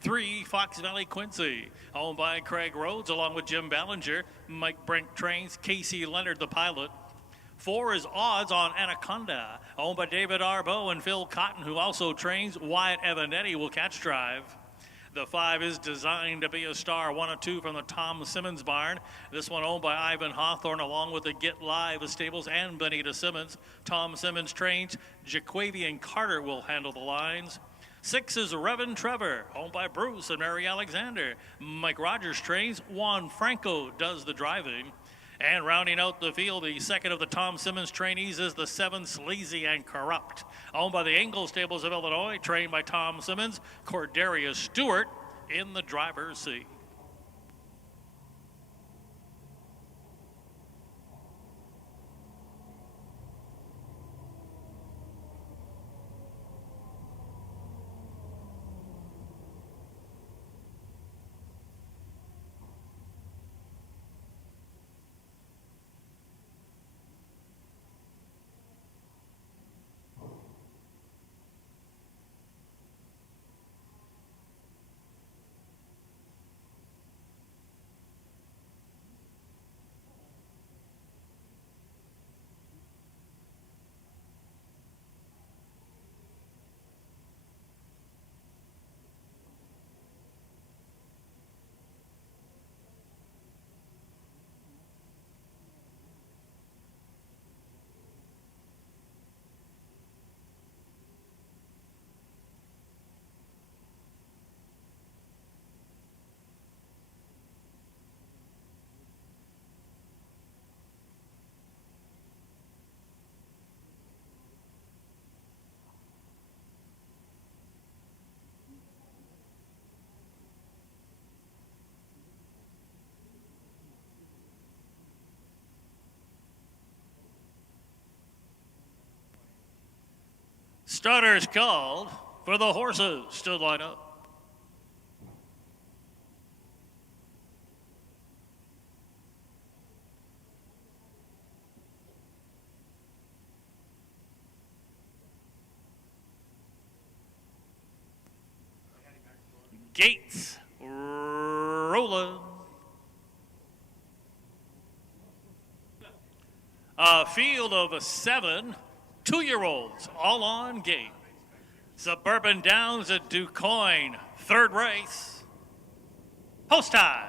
3 Fox Valley Quincy, owned by Craig Rhodes along with Jim Ballinger. Mike Brink trains, Casey Leonard the pilot. 4 is Odds on Anaconda, owned by David Arbo and Phil Cotton, who also trains. Wyatt Evanetti will catch drive. The 5 is Designed to Be a Star, 1 of 2 from the Tom Simmons barn. This one owned by Ivan Hawthorne along with the Get Live Stables and Benita Simmons. Tom Simmons trains. Jaquavian Carter will handle the lines. 6 is Revan Trevor, owned by Bruce and Mary Alexander. Mike Rogers trains. Juan Franco does the driving. And rounding out the field, the second of the Tom Simmons trainees is the 7 Sleazy and Corrupt, owned by the Engel Stables of Illinois, trained by Tom Simmons. Cordarius Stewart in the driver's seat. Starters called for the horses to line up. Gates rolling. A field of 7 2-year-olds all on gate. Suburban Downs at Quoin, third race. Post time.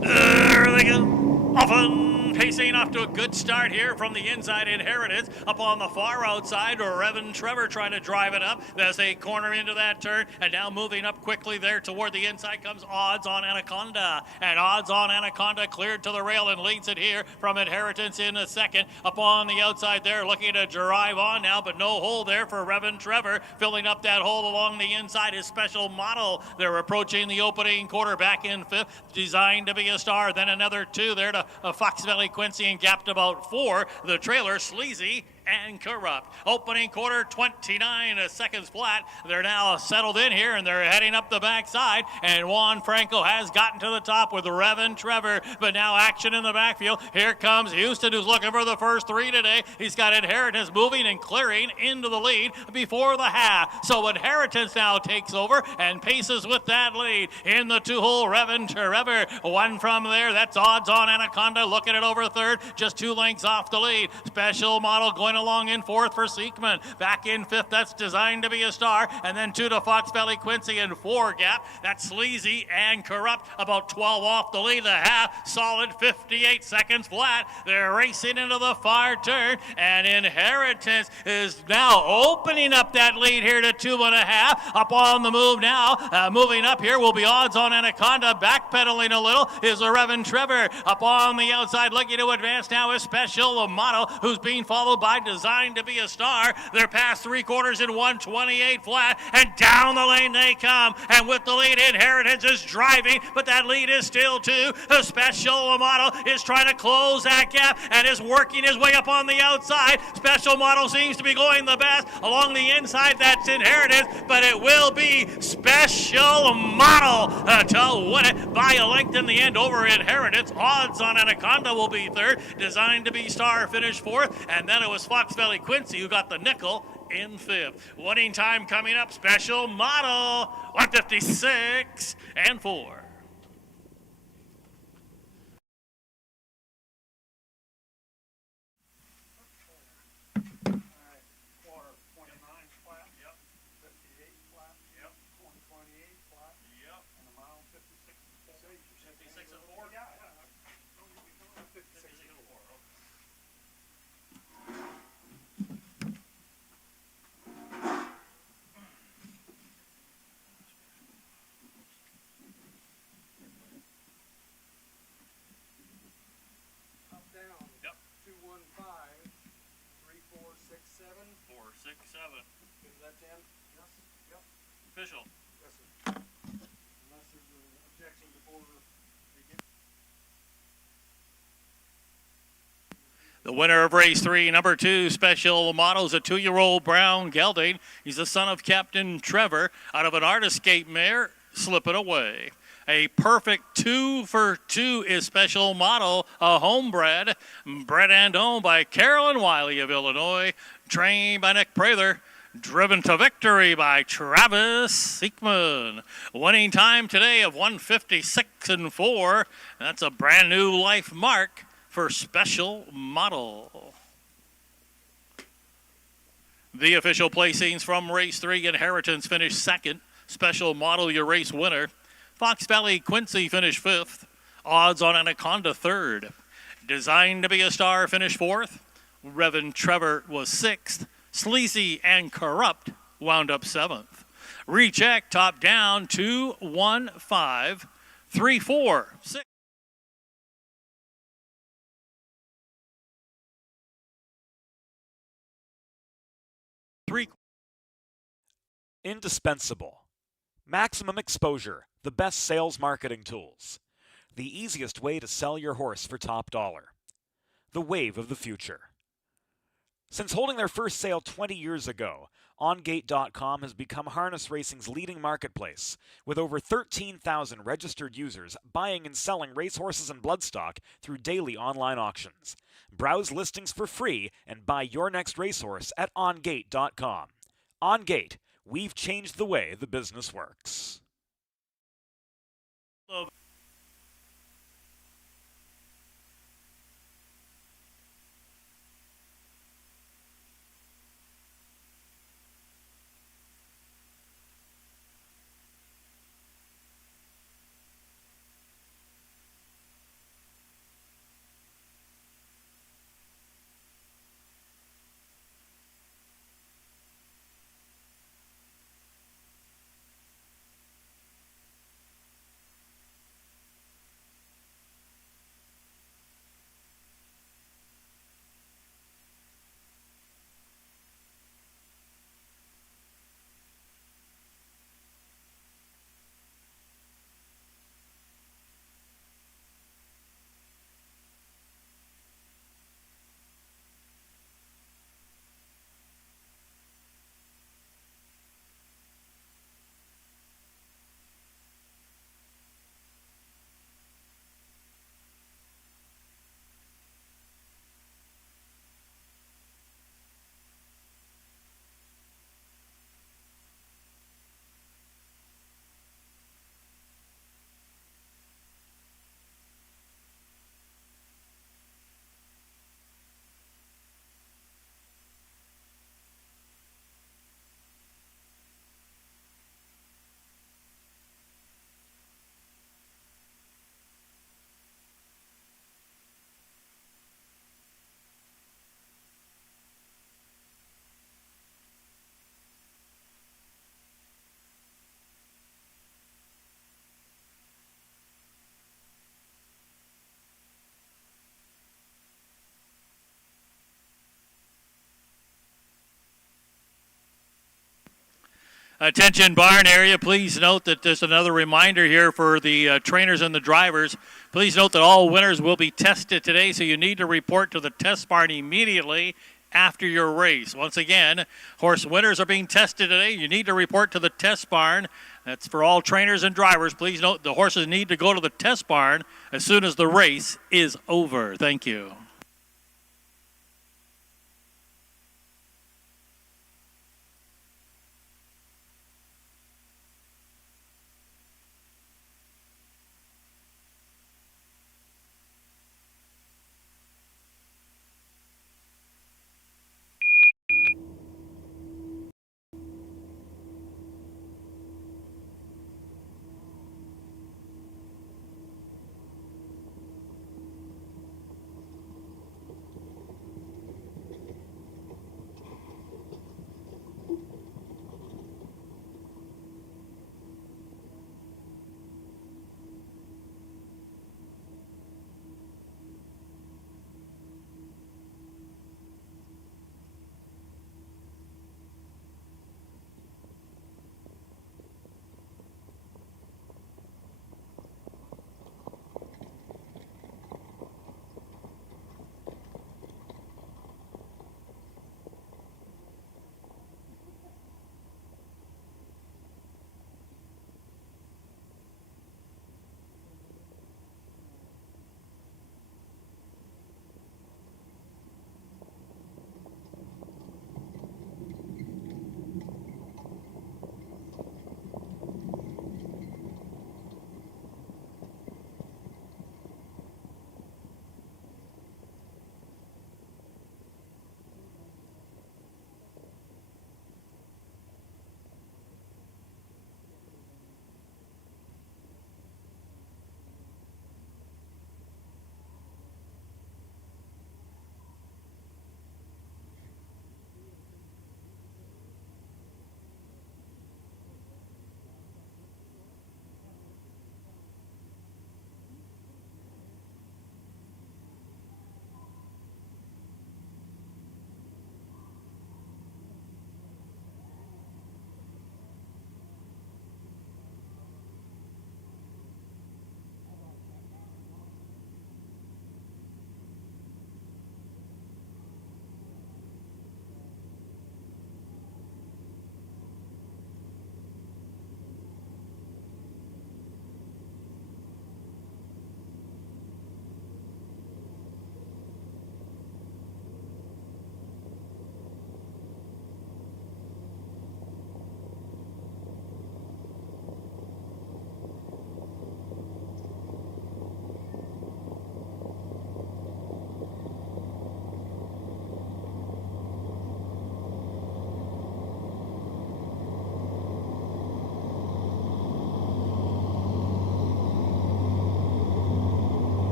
There they go. Often pacing off to a good start here from the inside. Inheritance up on the far outside. Revan Trevor trying to drive it up. There's a corner into that turn, and now moving up quickly there toward the inside comes Odds on Anaconda. And Odds on Anaconda cleared to the rail and leads it here from Inheritance in a second. Up on the outside there, looking to drive on now, but no hole there for Revan Trevor. Filling up that hole along the inside is Special Model. They're approaching the opening quarter, back in 5th. Designed to Be a Star. Then another 2 there to Fox Valley Quincy and gapped about 4. The trailer, Sleazy and Corrupt. Opening quarter, 29 seconds flat. They're now settled in here, and they're heading up the backside. And Juan Franco has gotten to the top with Revan Trevor, but now action in the backfield. Here comes Houston, who's looking for the first 3 today. He's got Inheritance moving and clearing into the lead before the half. So Inheritance now takes over and paces with that lead. In the 2-hole, Revan Trevor. 1 from there. That's Odds on Anaconda looking at over 3rd, just 2 lengths off the lead. Special Model going along in 4th for Seekman. Back in 5th, that's Designed to Be a Star. And then 2 to Fox Valley Quincy in 4 gap. That's Sleazy and Corrupt, about 12 off the lead. The half, solid 58 seconds flat. They're racing into the far turn, and Inheritance is now opening up that lead here to 2.5. Up on the move now. Moving up here will be Odds on Anaconda. Backpedaling a little is Revan Trevor. Up on the outside, looking to advance now is Special Model, who's being followed by Designed to Be a Star. They're past 3/4 in 128 flat, and down the lane they come. And with the lead, Inheritance is driving, but that lead is still two. The Special Model is trying to close that gap and is working his way up on the outside. Special Model seems to be going the best. Along the inside, that's Inheritance, but it will be Special Model to win it by a length in the end over Inheritance. Odds on Anaconda will be third. Designed to Be Star finished fourth, and then it was Fox Valley Quincy who got the nickel in fifth. Winning time coming up, Special Model, 156 and 4. Quarter 29 flat. Yep. 58 flat. Yep. 28 flat. Yep. And a mile 56 and 4. 56 and 4? Yeah. 56 and 4. Up down. Yep. 215 3467. 467. Is that 10? Yes. Yep. Official. Yes, sir. Unless there's an objection before we get. The winner of race 3, number 2, Special Model, is a 2-year-old brown gelding. He's the son of Captain Trevor out of an Artiscape mare, Slipping Away. A perfect 2 for 2 is Special Model, a homebred, bred and owned by Carolyn Wiley of Illinois, trained by Nick Prather, driven to victory by Travis Seekman. Winning time today of 156 and 4. That's a brand new life mark for Special Model. The official placings from race 3, Inheritance finished second. Special Model, your race winner. Fox Valley Quincy finished 5th. Odds on Anaconda 3rd. Designed to Be a Star finished 4th. Reverend Trevor was 6th. Sleazy and Corrupt wound up 7th. Recheck top down 2, 1, 5, 3, 4, 6. Indispensable. Maximum exposure, the best sales marketing tools. The easiest way to sell your horse for top dollar. The wave of the future. Since holding their first sale 20 years ago, OnGate.com has become harness racing's leading marketplace, with over 13,000 registered users buying and selling racehorses and bloodstock through daily online auctions. Browse listings for free and buy your next racehorse at OnGate.com. OnGate, we've changed the way the business works. Attention barn area, please note that there's another reminder here for the trainers and the drivers. Please note that all winners will be tested today, so you need to report to the test barn immediately after your race. Once again, horse winners are being tested today. You need to report to the test barn. That's for all trainers and drivers. Please note the horses need to go to the test barn as soon as the race is over. Thank you.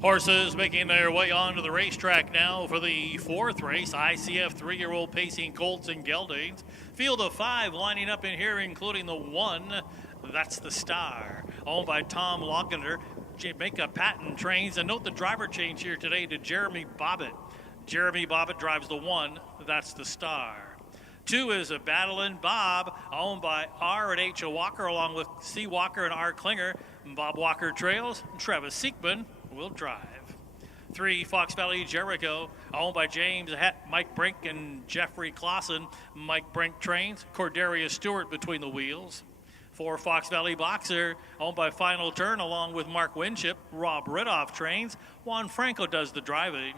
Horses making their way onto the racetrack now for the fourth race. ICF 3-year-old pacing colts and geldings. Field of 5 lining up in here, including the 1. That's the Star, owned by Tom Lockender. Jamaica Patton trains. And note the driver change here today to Jeremy Bobbitt. Jeremy Bobbitt drives the 1. That's the Star. 2 is a Battlin' Bob, owned by R and H. Walker, along with C. Walker and R. Klinger. Bob Walker trails. Travis Siekman will drive. 3, Fox Valley Jericho, owned by James Mike Brink and Jeffrey Clausen. Mike Brink trains. Cordarius Stewart between the wheels. 4, Fox Valley Boxer, owned by Final Turn, along with Mark Winship. Rob Ridoff trains. Juan Franco does the driving.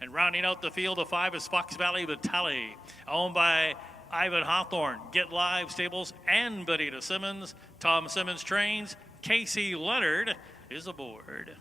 And rounding out the field of 5 is Fox Valley Vitale, owned by Ivan Hawthorne, Get Live Stables, and Benita Simmons. Tom Simmons trains. Casey Leonard is aboard.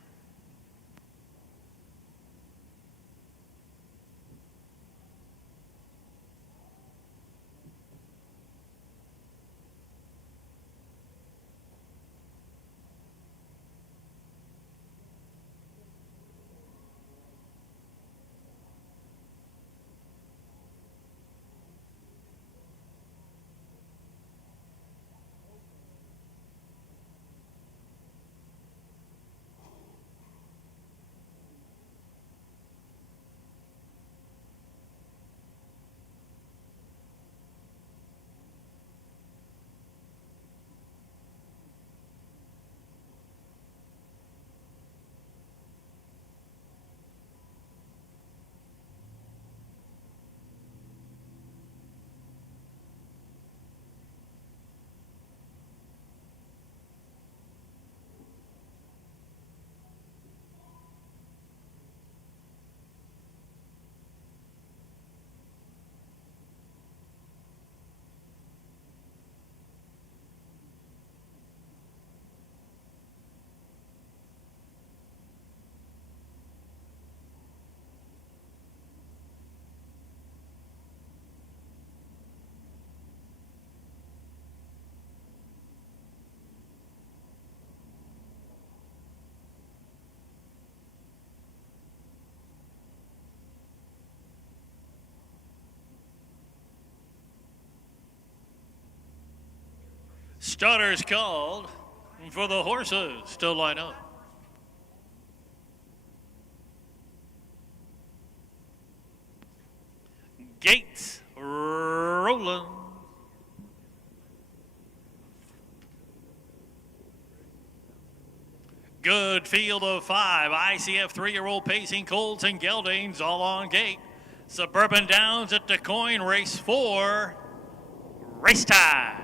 Starters called for the horses to line up. Gates rolling. Good field of 5. ICF 3-year-old pacing colts and geldings all on gate. Suburban Downs at the Quoin, race 4. Race time.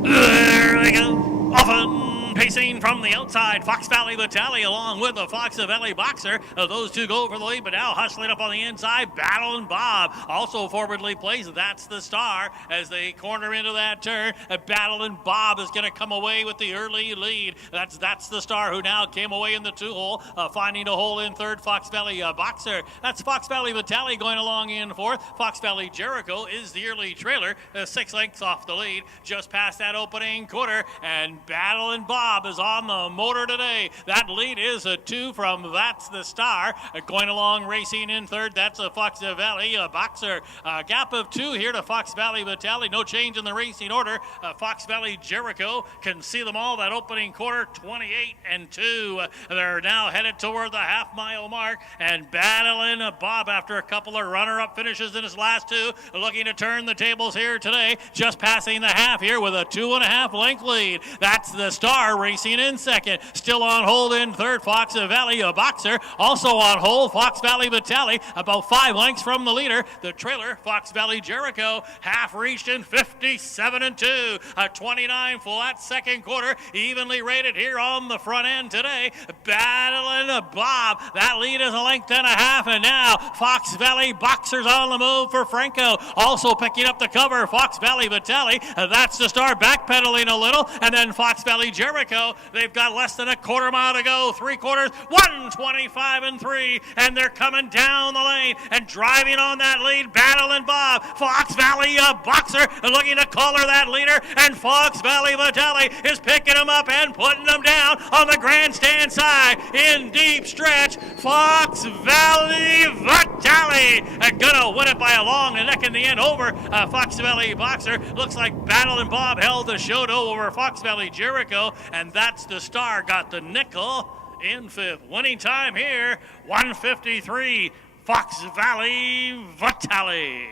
There they go. Often pacing from the outside. Fox Valley Vitale along with the Fox Valley Boxer. Those two go for the lead, but now hustling up on the inside. Battlin' Bob also forwardly placed. That's the Star as they corner into that turn. Battlin' Bob is going to come away with the early lead. That's the Star who now came away in the 2-hole, finding a hole in third. Fox Valley Boxer. That's Fox Valley Vitale going along in fourth. Fox Valley Jericho is the early trailer, 6 lengths off the lead, just past that opening quarter, and Battlin' Bob is on the motor today. That lead is a 2 from That's the Star. Going along racing in third, that's a Fox Valley Boxer. Gap of 2 here to Fox Valley Vitale. No change in the racing order. Fox Valley Jericho can see them all. That opening quarter, 28 and 2. They're now headed toward the half-mile mark, and Battlin' Bob, after a couple of runner-up finishes in his last 2, looking to turn the tables here today, just passing the half here with a 2.5 length lead. That's the Star racing in second. Still on hold in third, Fox Valley Boxer. Also on hold, Fox Valley Vitale, about 5 lengths from the leader. The trailer, Fox Valley Jericho, half reached in 57 and 2. A 29 flat second quarter, evenly rated here on the front end today. Battlin' Bob, that lead is a length and a half, and now Fox Valley Boxer's on the move for Franco. Also picking up the cover, Fox Valley Vitale. That's the Star backpedaling a little, and then Fox Valley Jericho Jericho. They've got less than a quarter mile to go. 3/4, 125 and 3, and they're coming down the lane and driving on that lead. Battle and Bob, Fox Valley Boxer looking to collar that leader, and Fox Valley Vitale is picking them up and putting them down on the grandstand side in deep stretch. Fox Valley Vitale gonna win it by a long neck in the end over Fox Valley Boxer. Looks like Battle and Bob held the show over Fox Valley Jericho, and that's the star. Got the nickel in fifth. Winning time here, 1:53, Fox Valley Vitale.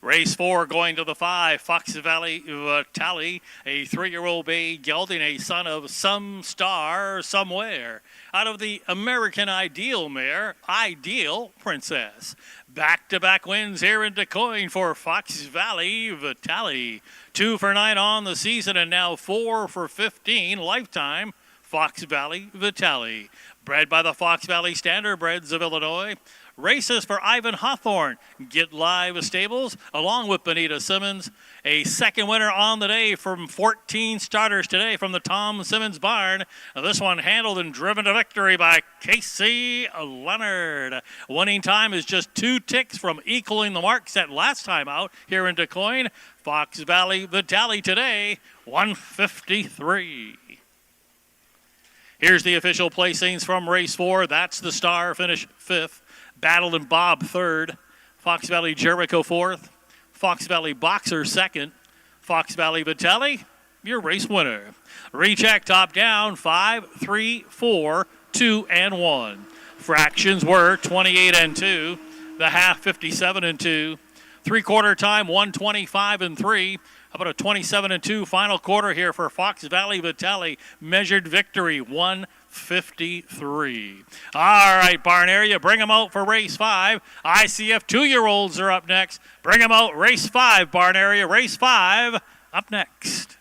Race 4 going to the 5, Fox Valley Vitale, a 3-year-old bay gelding, a son of some star somewhere. Out of the American Ideal mare, Ideal Princess. Back-to-back wins here in Quoin for Fox Valley Vitale. 2 for 9 on the season and now 4 for 15 lifetime. Fox Valley Vitale. Bred by the Fox Valley Standardbreds of Illinois. Races for Ivan Hawthorne. Get Live Stables, along with Benita Simmons. A second winner on the day from 14 starters today from the Tom Simmons barn. This one handled and driven to victory by Casey Leonard. Winning time is just 2 ticks from equaling the mark set last time out here in Quoin. Fox Valley Vitale today, 1:53. Here's the official placings from race 4. That's the star, finish 5th. Battle and Bob 3rd. Fox Valley Jericho 4th. Fox Valley Boxer 2nd. Fox Valley Vitale, your race winner. Recheck top down, 5, 3, 4, 2, and 1. Fractions were 28 and 2. The half, 57 and 2. 3/4 time, 125 and 3. How about a 27 and 2 final quarter here for Fox Valley Vitale? Measured victory, 1:53. All right, barn area, bring them out for race 5. ICF 2-year-olds are up next. Bring them out, race 5, barn area, race 5 up next.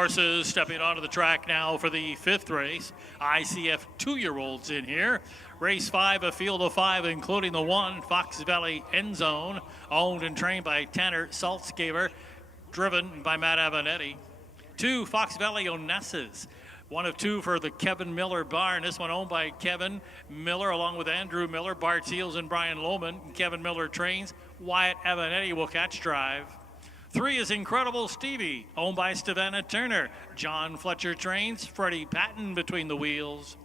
Horses stepping onto the track now for the 5th race. ICF 2-year-olds in here. Race 5, a field of 5, including the 1, Fox Valley End Zone, owned and trained by Tanner Saltzgaber, driven by Matt Avanetti. 2, Fox Valley Onassis. 1 of 2 for the Kevin Miller barn. This one owned by Kevin Miller along with Andrew Miller, Bart Seals, and Brian Lohman. Kevin Miller trains. Wyatt Avanetti will catch drive. 3 is Incredible Stevie, owned by Savannah Turner. John Fletcher trains. Freddie Patton between the wheels.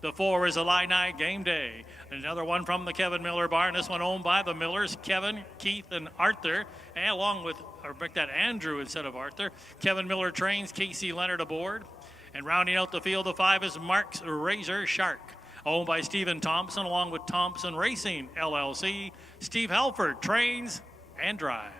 The 4 is Illini Game Day. Another one from the Kevin Miller barn. This one owned by the Millers, Kevin, Keith, and Arthur. And along with, or make that Andrew instead of Arthur. Kevin Miller trains, Casey Leonard aboard. And rounding out the field of 5 is Mark's Razor Shark, owned by Stephen Thompson along with Thompson Racing, LLC. Steve Halford trains and drives.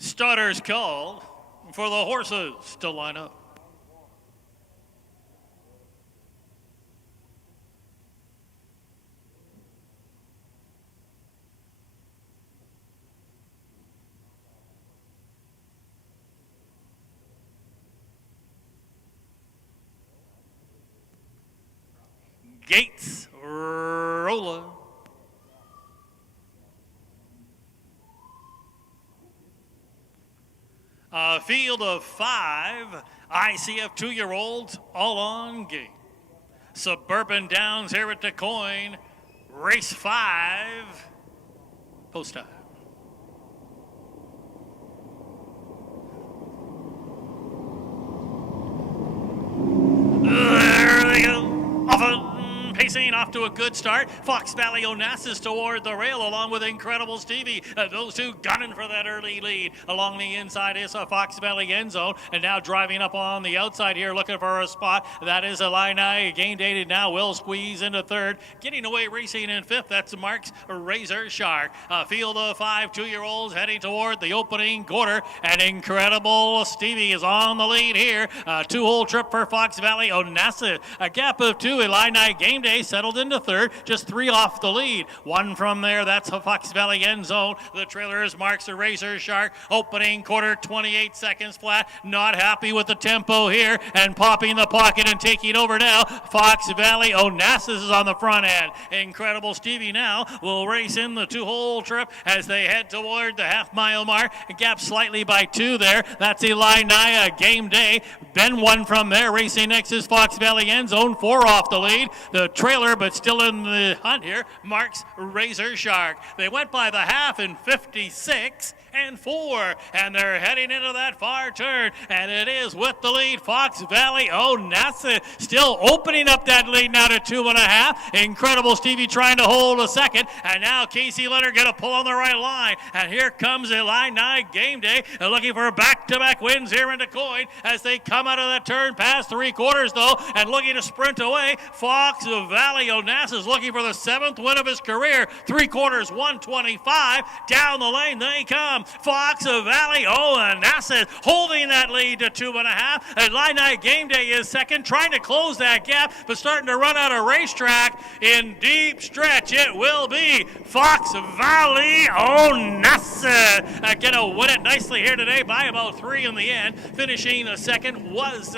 Starters called for the horses to line up. Gates, Rolla. A field of 5 ICF 2-year-olds all on gate. Suburban Downs here at the Quoin. Race 5. Post time. There they go. Pacing off to a good start. Fox Valley Onassis toward the rail along with Incredible Stevie. Those two gunning for that early lead. Along the inside is a Fox Valley End Zone. And now driving up on the outside here looking for a spot. That is Illini. Game dated now. Will squeeze into 3rd. Getting away racing in 5th. That's Mark's Razor Shark. A field of 5 2-year-olds heading toward the opening quarter. And Incredible Stevie is on the lead here. A 2-hole trip for Fox Valley Onassis. A gap of 2. Illini Game Day settled into third, just 3 off the lead. 1 from there, that's the Fox Valley end zone. The trailer is Mark's the Razor Shark. Opening quarter, 28 seconds flat. Not happy with the tempo here, and popping the pocket and taking over now. Fox Valley Onassis is on the front end. Incredible Stevie now will race in the 2-hole trip as they head toward the half-mile mark. Gap slightly by 2 there. That's Illini Game Day. Ben 1 from there. Racing next is Fox Valley end zone. 4 off the lead. The trailer, but still in the hunt here, Mark's Razor Shark. They went by the half in 56 and 4, and they're heading into that far turn, and it is with the lead Fox Valley Onassis still opening up that lead now to 2.5. Incredible Stevie trying to hold a second, and now Casey Leonard gonna pull on the right line, and here comes Illini Game Day looking for back-to-back wins here into Quoin as they come out of that turn past 3/4 though, and looking to sprint away. Fox Valley Onassis looking for the 7th win of his career. 3/4, 125 down the lane they come. Fox Valley Onassis holding that lead to 2.5. Illini Game Day is second, trying to close that gap, but starting to run out of racetrack in deep stretch. It will be Fox Valley Onassis gonna win it nicely here today by about 3 in the end. Finishing second was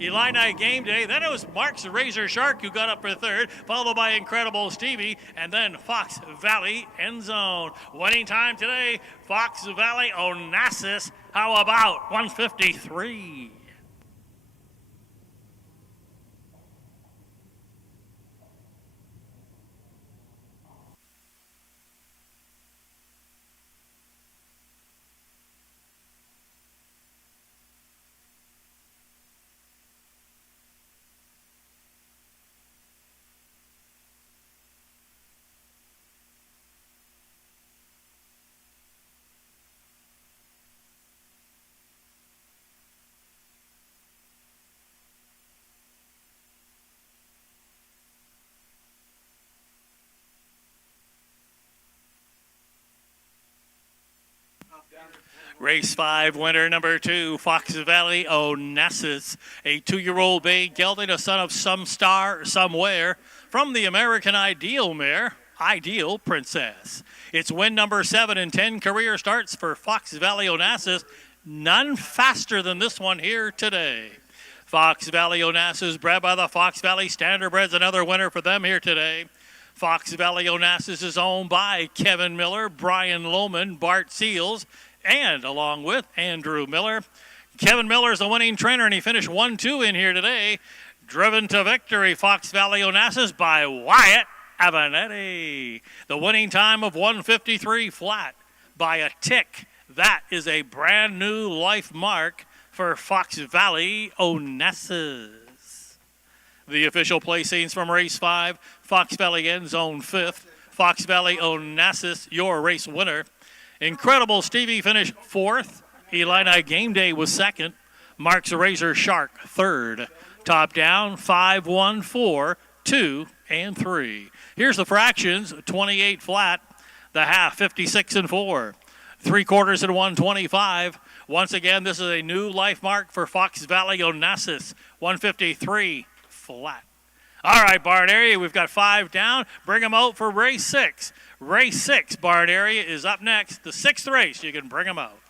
Illini Game Day. Then it was Mark's Razor Shark who got up for third, followed by Incredible Stevie, and then Fox Valley End Zone. Winning time today, Fox Valley Onassis. How about 153? Race 5 winner number 2, Fox Valley Onassis, a 2-year-old bay gelding, a son of some star somewhere, from the American Ideal mare, Ideal Princess. It's win number 7 in 10 career starts for Fox Valley Onassis. None faster than this one here today. Fox Valley Onassis, bred by the Fox Valley Standardbreds, another winner for them here today. Fox Valley Onassis is owned by Kevin Miller, Brian Lohman, Bart Seals, and along with Andrew Miller. Kevin Miller is the winning trainer, and he finished 1-2 in here today. Driven to victory, Fox Valley Onassis by Wyatt Avenetti. The winning time of 153 flat by a tick. That is a brand new life mark for Fox Valley Onassis. The official placings from race 5, Fox Valley End Zone 5th. Fox Valley Onassis, your race winner. Incredible Stevie finished 4th. Illini Game Day was 2nd. Mark's Razor Shark 3rd. Top down, 5, 1, 4, 2, and 3. Here's the fractions, 28 flat. The half, 56 and 4. 3/4 and 125. Once again, this is a new life mark for Fox Valley Onassis, 153 flat. All right, barn area, we've got 5 down. Bring them out for race 6. Race 6, barn area, is up next. The 6th race, you can bring them out.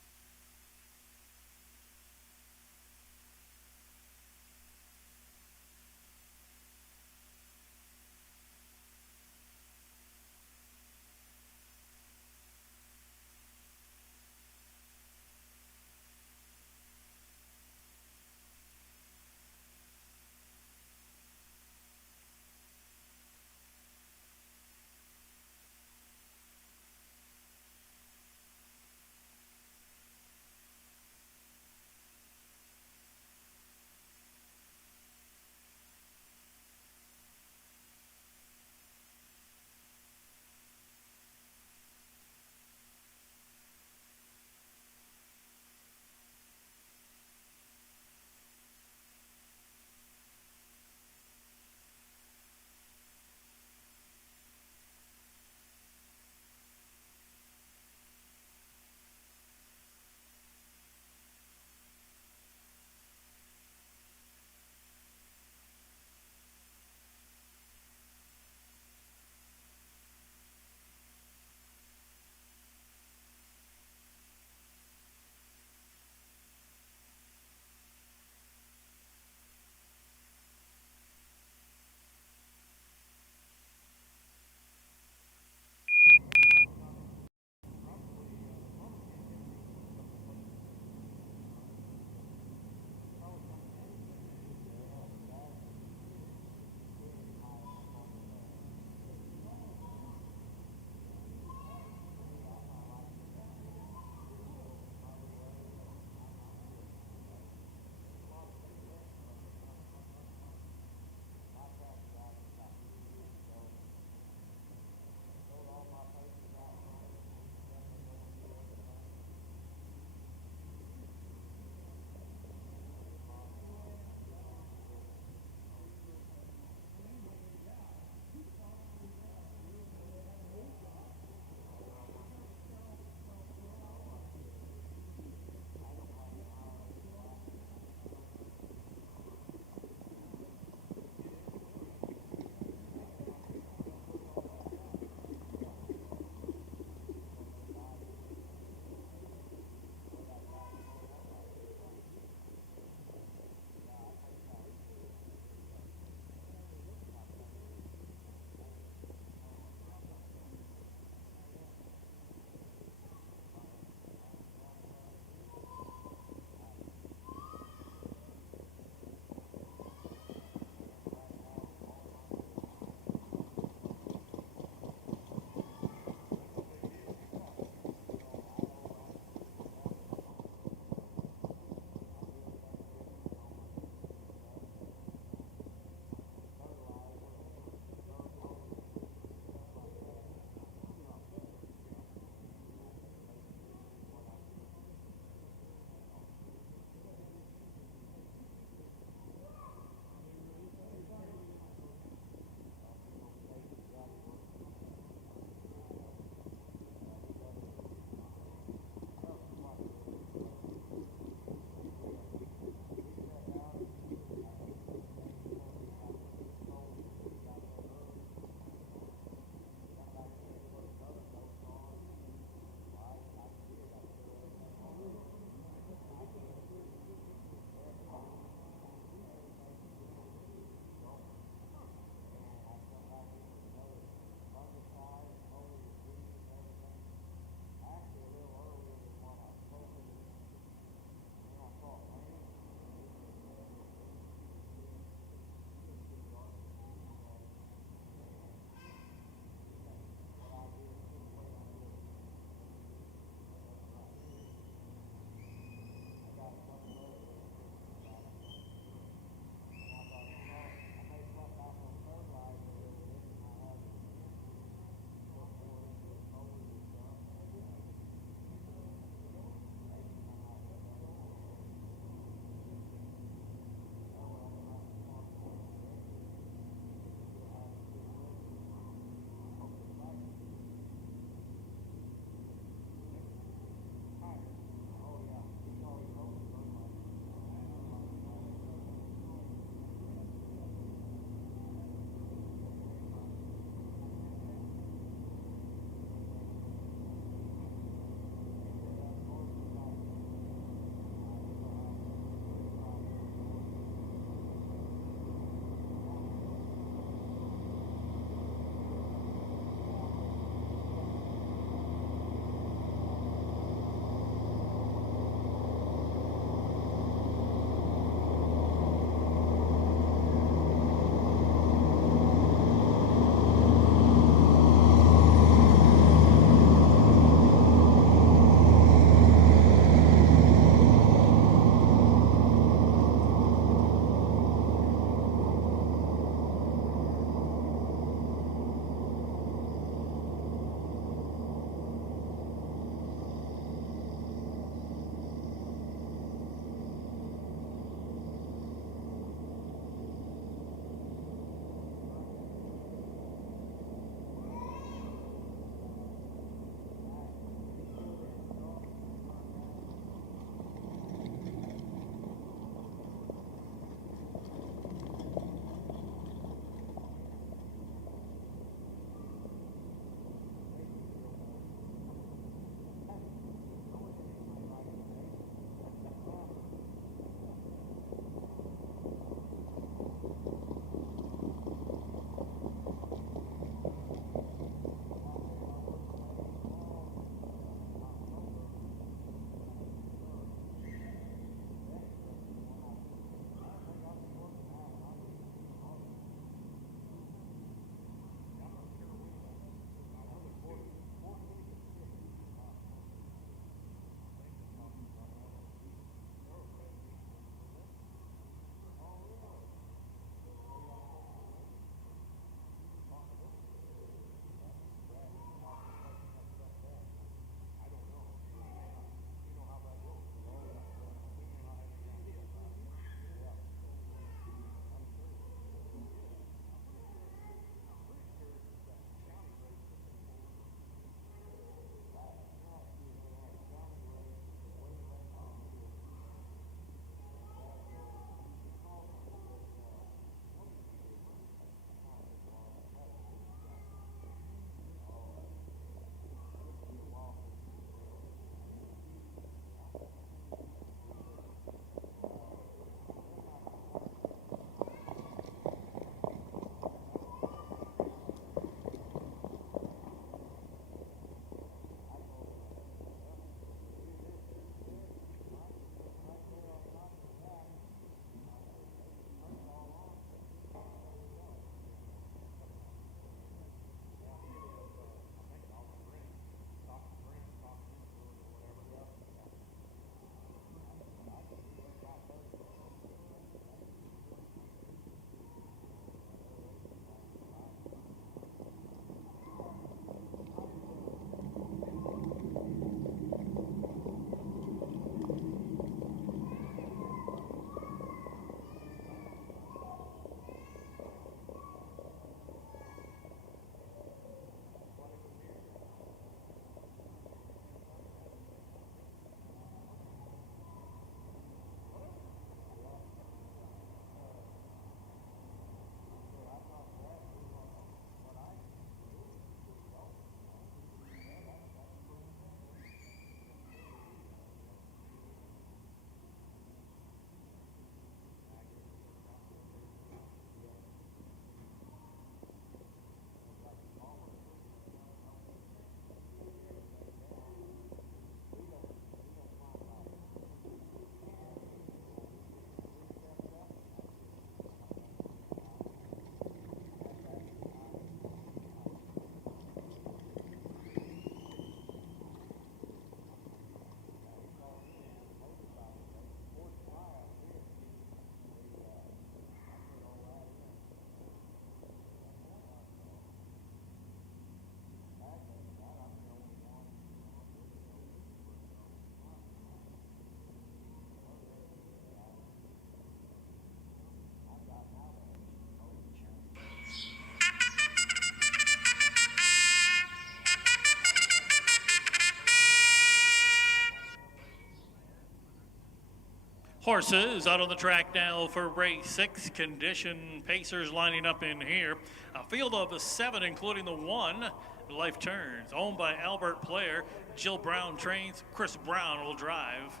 Horses out on the track now for race 6. Condition pacers lining up in here. A field of 7, including the 1. Life Turns, owned by Albert Player. Jill Brown trains. Chris Brown will drive.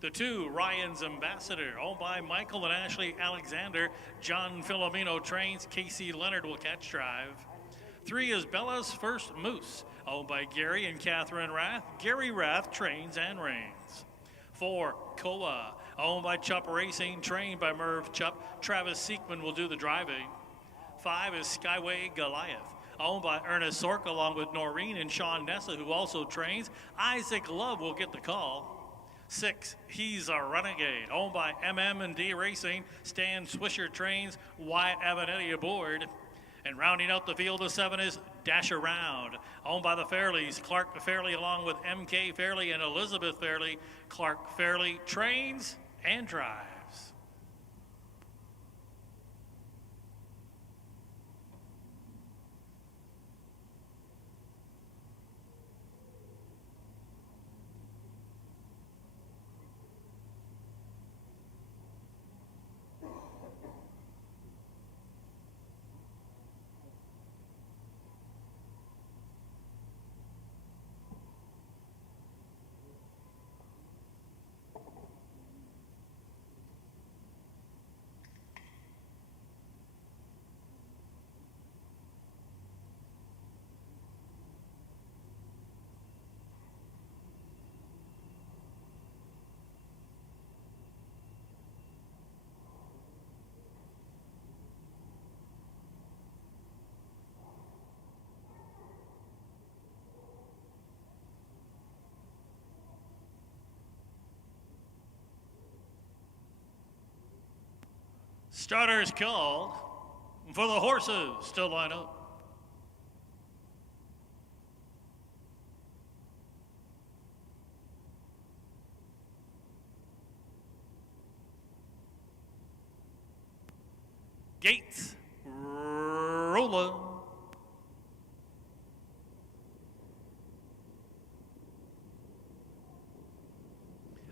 The 2, Ryan's Ambassador, owned by Michael and Ashley Alexander. John Filomeno trains. Casey Leonard will catch drive. 3 is Bella's First Moose, owned by Gary and Catherine Rath. Gary Rath trains and reigns. 4, Koa, owned by Chup Racing, trained by Merv Chup. Travis Seekman will do the driving. 5 is Skyway Goliath, owned by Ernest Sork, along with Noreen and Sean Nessa, who also trains. Isaac Love will get the call. 6, He's a Renegade, owned by MM&D Racing. Stan Swisher trains. Wyatt Avanetti aboard. And rounding out the field of 7 is Dash Around, owned by the Fairleys. Clark Fairley along with MK Fairley and Elizabeth Fairley. Clark Fairley trains and drives. Starters called for the horses to line up. Gates rolling.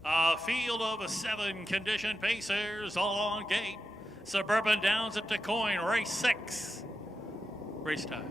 A field of 7 condition pacers all on gate. Suburban Downs at Quoin, race 6. Race time.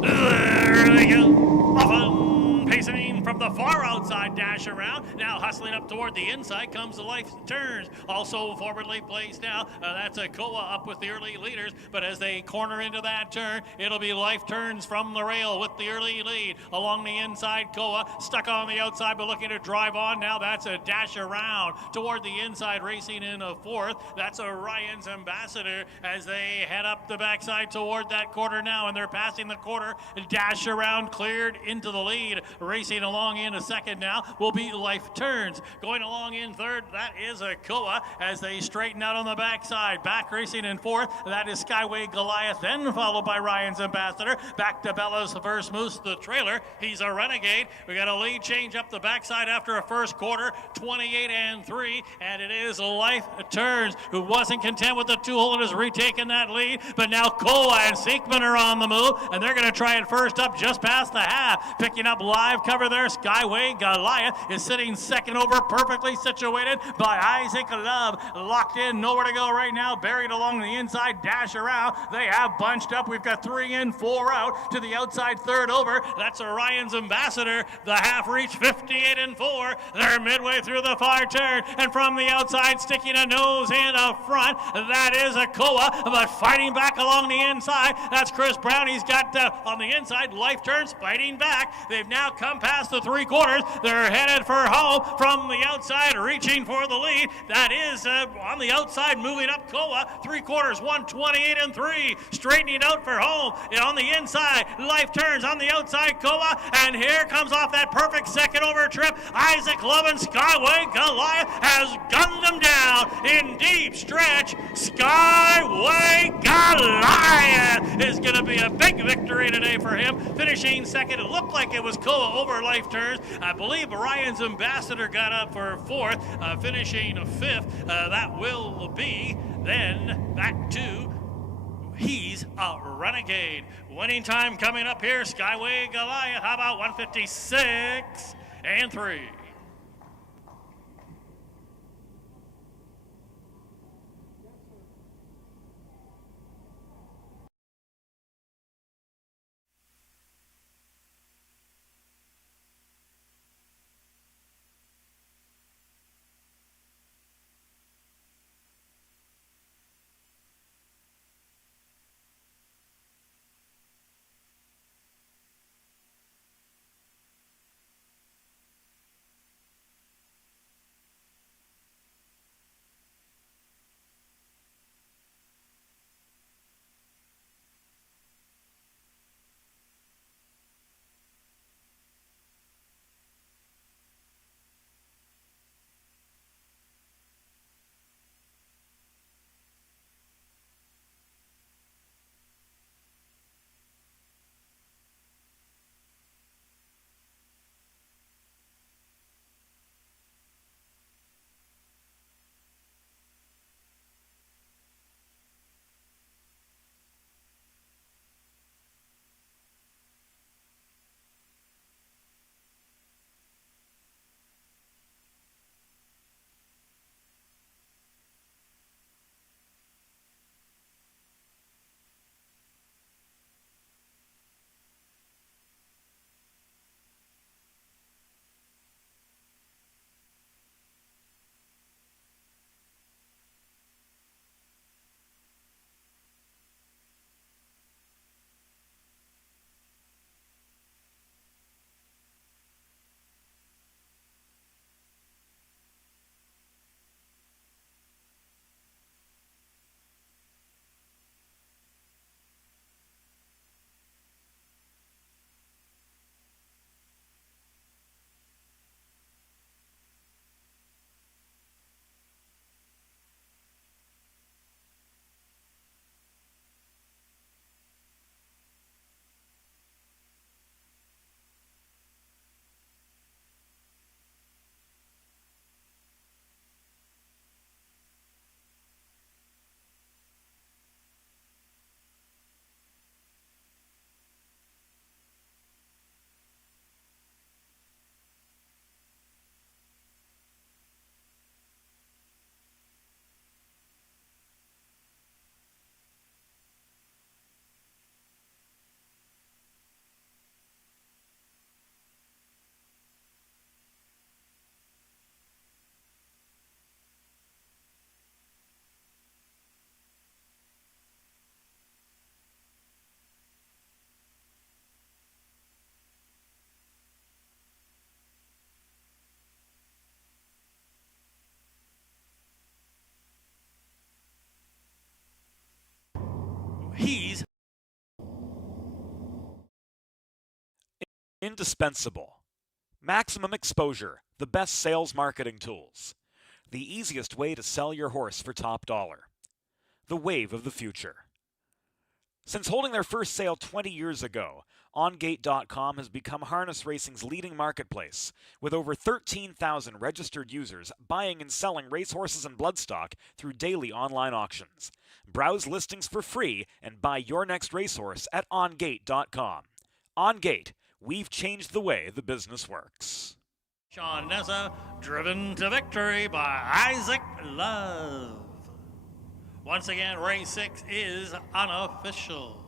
There they go. Often pacing from the far outside, Dash Around. Now hustling up toward the inside comes the Life Turns. Also forwardly placed now. That's a Koa up with the early leaders. But as they corner into that turn, it'll be Life Turns from the rail with the early lead. Along the inside, Koa stuck on the outside but looking to drive on. Now that's a Dash Around toward the inside, racing in a 4th. That's a Ryan's Ambassador as they head up the backside toward that quarter now, and they're passing the quarter. Dash Around cleared into the lead. Racing along in a 2nd now will be Life Turns. Going along in 3rd, that is a Koa as they straighten out on the backside. Back racing in 4th, that is Skyway Goliath, then followed by Ryan's Ambassador. Back to Bella's First Moose, the trailer. He's a Renegade. We got a lead change up the backside after a first quarter, 28-3, and it is Life Turns, who wasn't content with the 2-hole and has retaken that lead. But now Koa and Seekman are on the move, and they're going to try it first up just past the half. Picking up live cover there, Skyway Goliath is sitting 2nd over, perfectly situated by Isaac Love. Locked in, nowhere to go right now, buried along the inside, Dash Around. They have bunched up. We've got 3 in, 4 out to the outside, 3rd over. That's Orion's Ambassador. The half reach, 58-4. They're midway through the far turn, and from the outside, sticking a nose in up front, that is a Koa, but fighting back along the inside. That's Chris Brown. He's got on the inside, Life Turns fighting back. They've now come past the 3/4. They're headed for home from the outside, reaching for the lead. That is on the outside, moving up Koa, 3/4, 128-3, straightening out for home. And on the inside, Life Turns on the outside, Koa, and here comes off that perfect 2nd over trip. Isaac Love and Skyway Goliath has gunned them down in deep stretch. Skyway Goliath is going to be a big victory today for him. Finishing 2nd, it looked like it was Koa over Life Turns. I believe Ryan's Ambassador got up for 4th, finishing 5th. That will be then back to He's a Renegade. Winning time coming up here, Skyway Goliath, how about 156 and 3. He's Indispensable. Maximum exposure, the best sales marketing tools. The easiest way to sell your horse for top dollar. The wave of the future. Since holding their first sale 20 years ago, OnGate.com has become harness racing's leading marketplace, with over 13,000 registered users buying and selling racehorses and bloodstock through daily online auctions. Browse listings for free and buy your next racehorse at OnGate.com. OnGate, we've changed the way the business works. Sean Nessa, driven to victory by Isaac Love. Once again, race 6 is unofficial.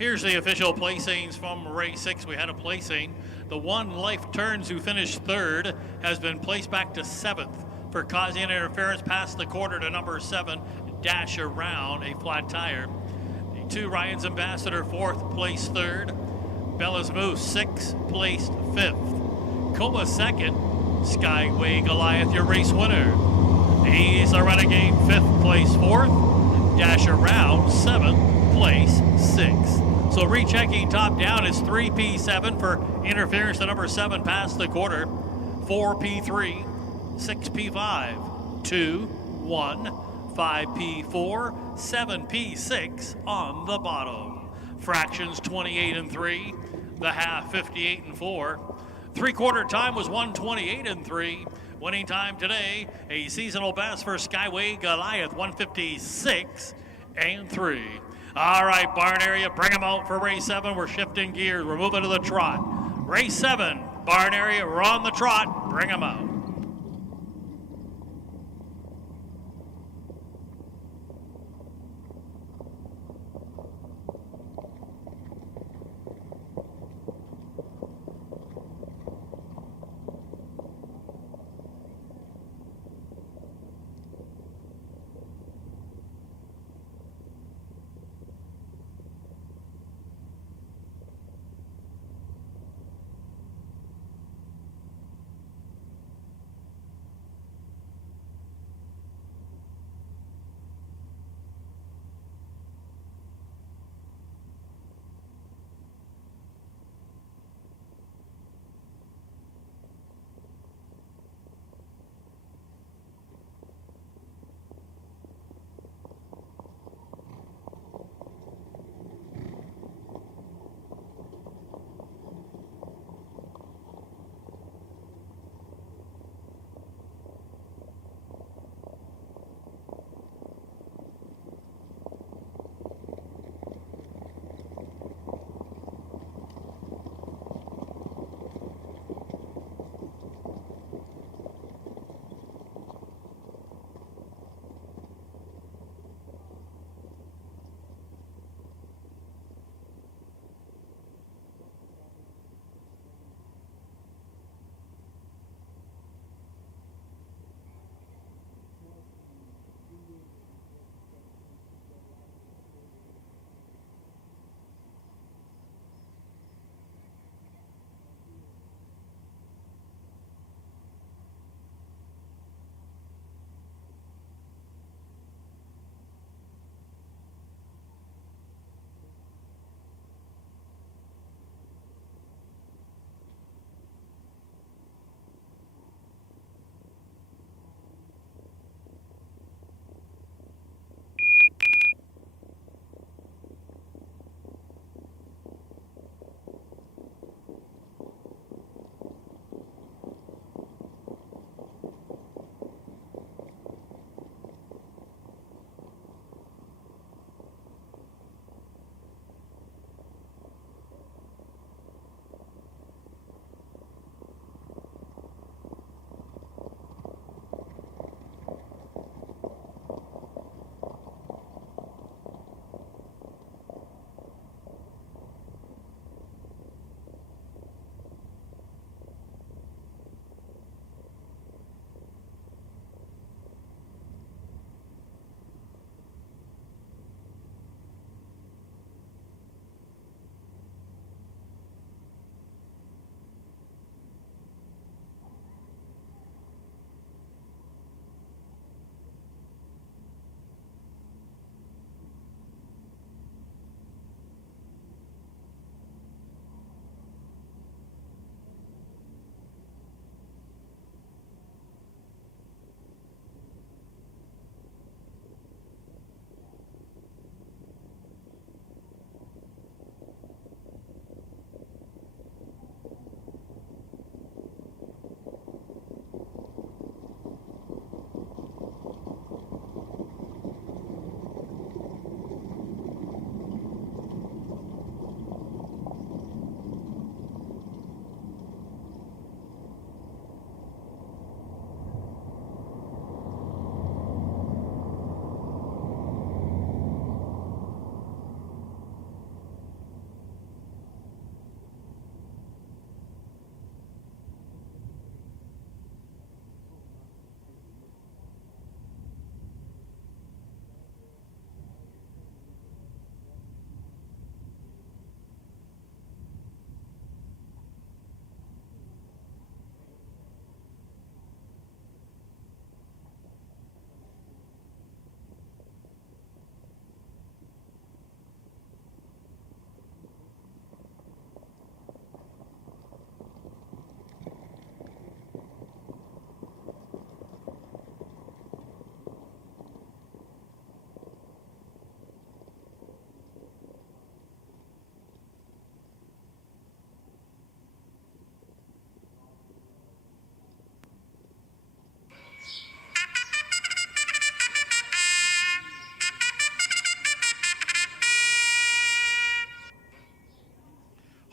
Here's the official placings from race 6. We had a placing. The One Life Turns, who finished 3rd, has been placed back to 7th for causing an interference past the quarter to number 7, Dash Around, a flat tire. The 2 Ryan's Ambassador, 4th, placed 3rd. Bella's Moose, 6th, placed 5th. Coma, 2nd. Skyway Goliath, your race winner. He's a Renegade, 5th, place 4th. Dash Around, 7th, place 6th. So rechecking top down is 3P7 for interference to number 7 past the quarter. 4P3, 6P5, 2, 1, 5P4, 7P6 on the bottom. Fractions 28 and 3, the half 58 and 4. 3/4 time was 128 and 3. Winning time today, a seasonal best for Skyway Goliath, 156 and 3. All right, barn area, bring them out for race 7. We're shifting gears. We're moving to the trot. Race 7, barn area, we're on the trot. Bring them out.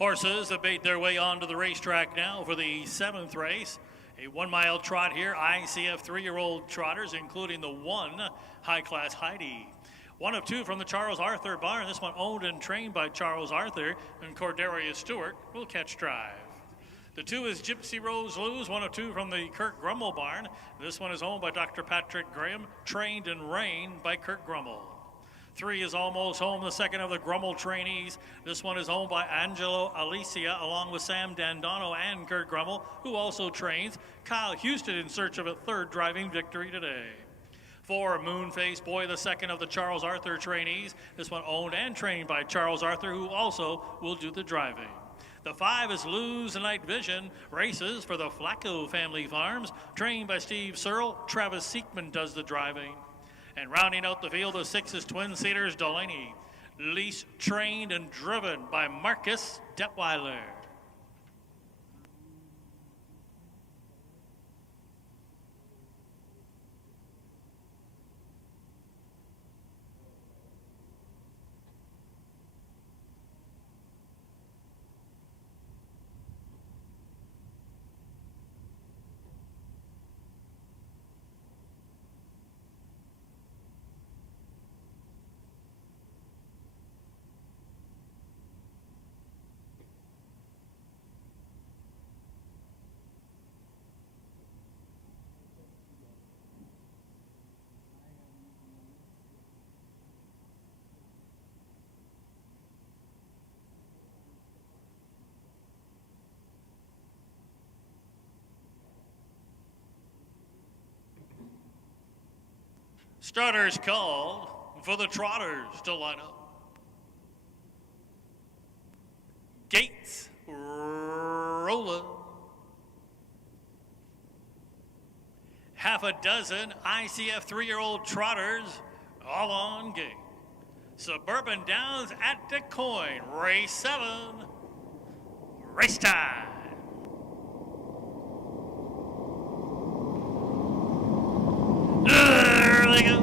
Horses have made their way onto the racetrack now for the 7th race. A 1 mile trot here. ICF 3-year-old trotters, including the 1 High Class Heidi. 1 of 2 from the Charles Arthur barn. This one owned and trained by Charles Arthur, and Cordelia Stewart will catch drive. The 2 is Gypsy Rose Luz, 1 of 2 from the Kirk Grummel barn. This one is owned by Dr. Patrick Graham, trained and reined by Kirk Grummel. 3 is Almost Home, the 2nd of the Grummel trainees. This one is owned by Angelo Alicia, along with Sam Dandano and Kurt Grummel, who also trains. Kyle Houston in search of a 3rd driving victory today. 4, Moonface Boy, the 2nd of the Charles Arthur trainees. This one owned and trained by Charles Arthur, who also will do the driving. The 5 is Lose Night Vision, races for the Flacco family farms, trained by Steve Searle. Travis Seekman does the driving. And rounding out the field, the 6 is Twin Cedars Delaney, leased, trained, and driven by Marcus Detweiler. Starters called for the trotters to line up. Gates rolling. Half a dozen ICF 3-year-old trotters all on gate. Suburban Downs at the Quoin, race 7, race time. There they go.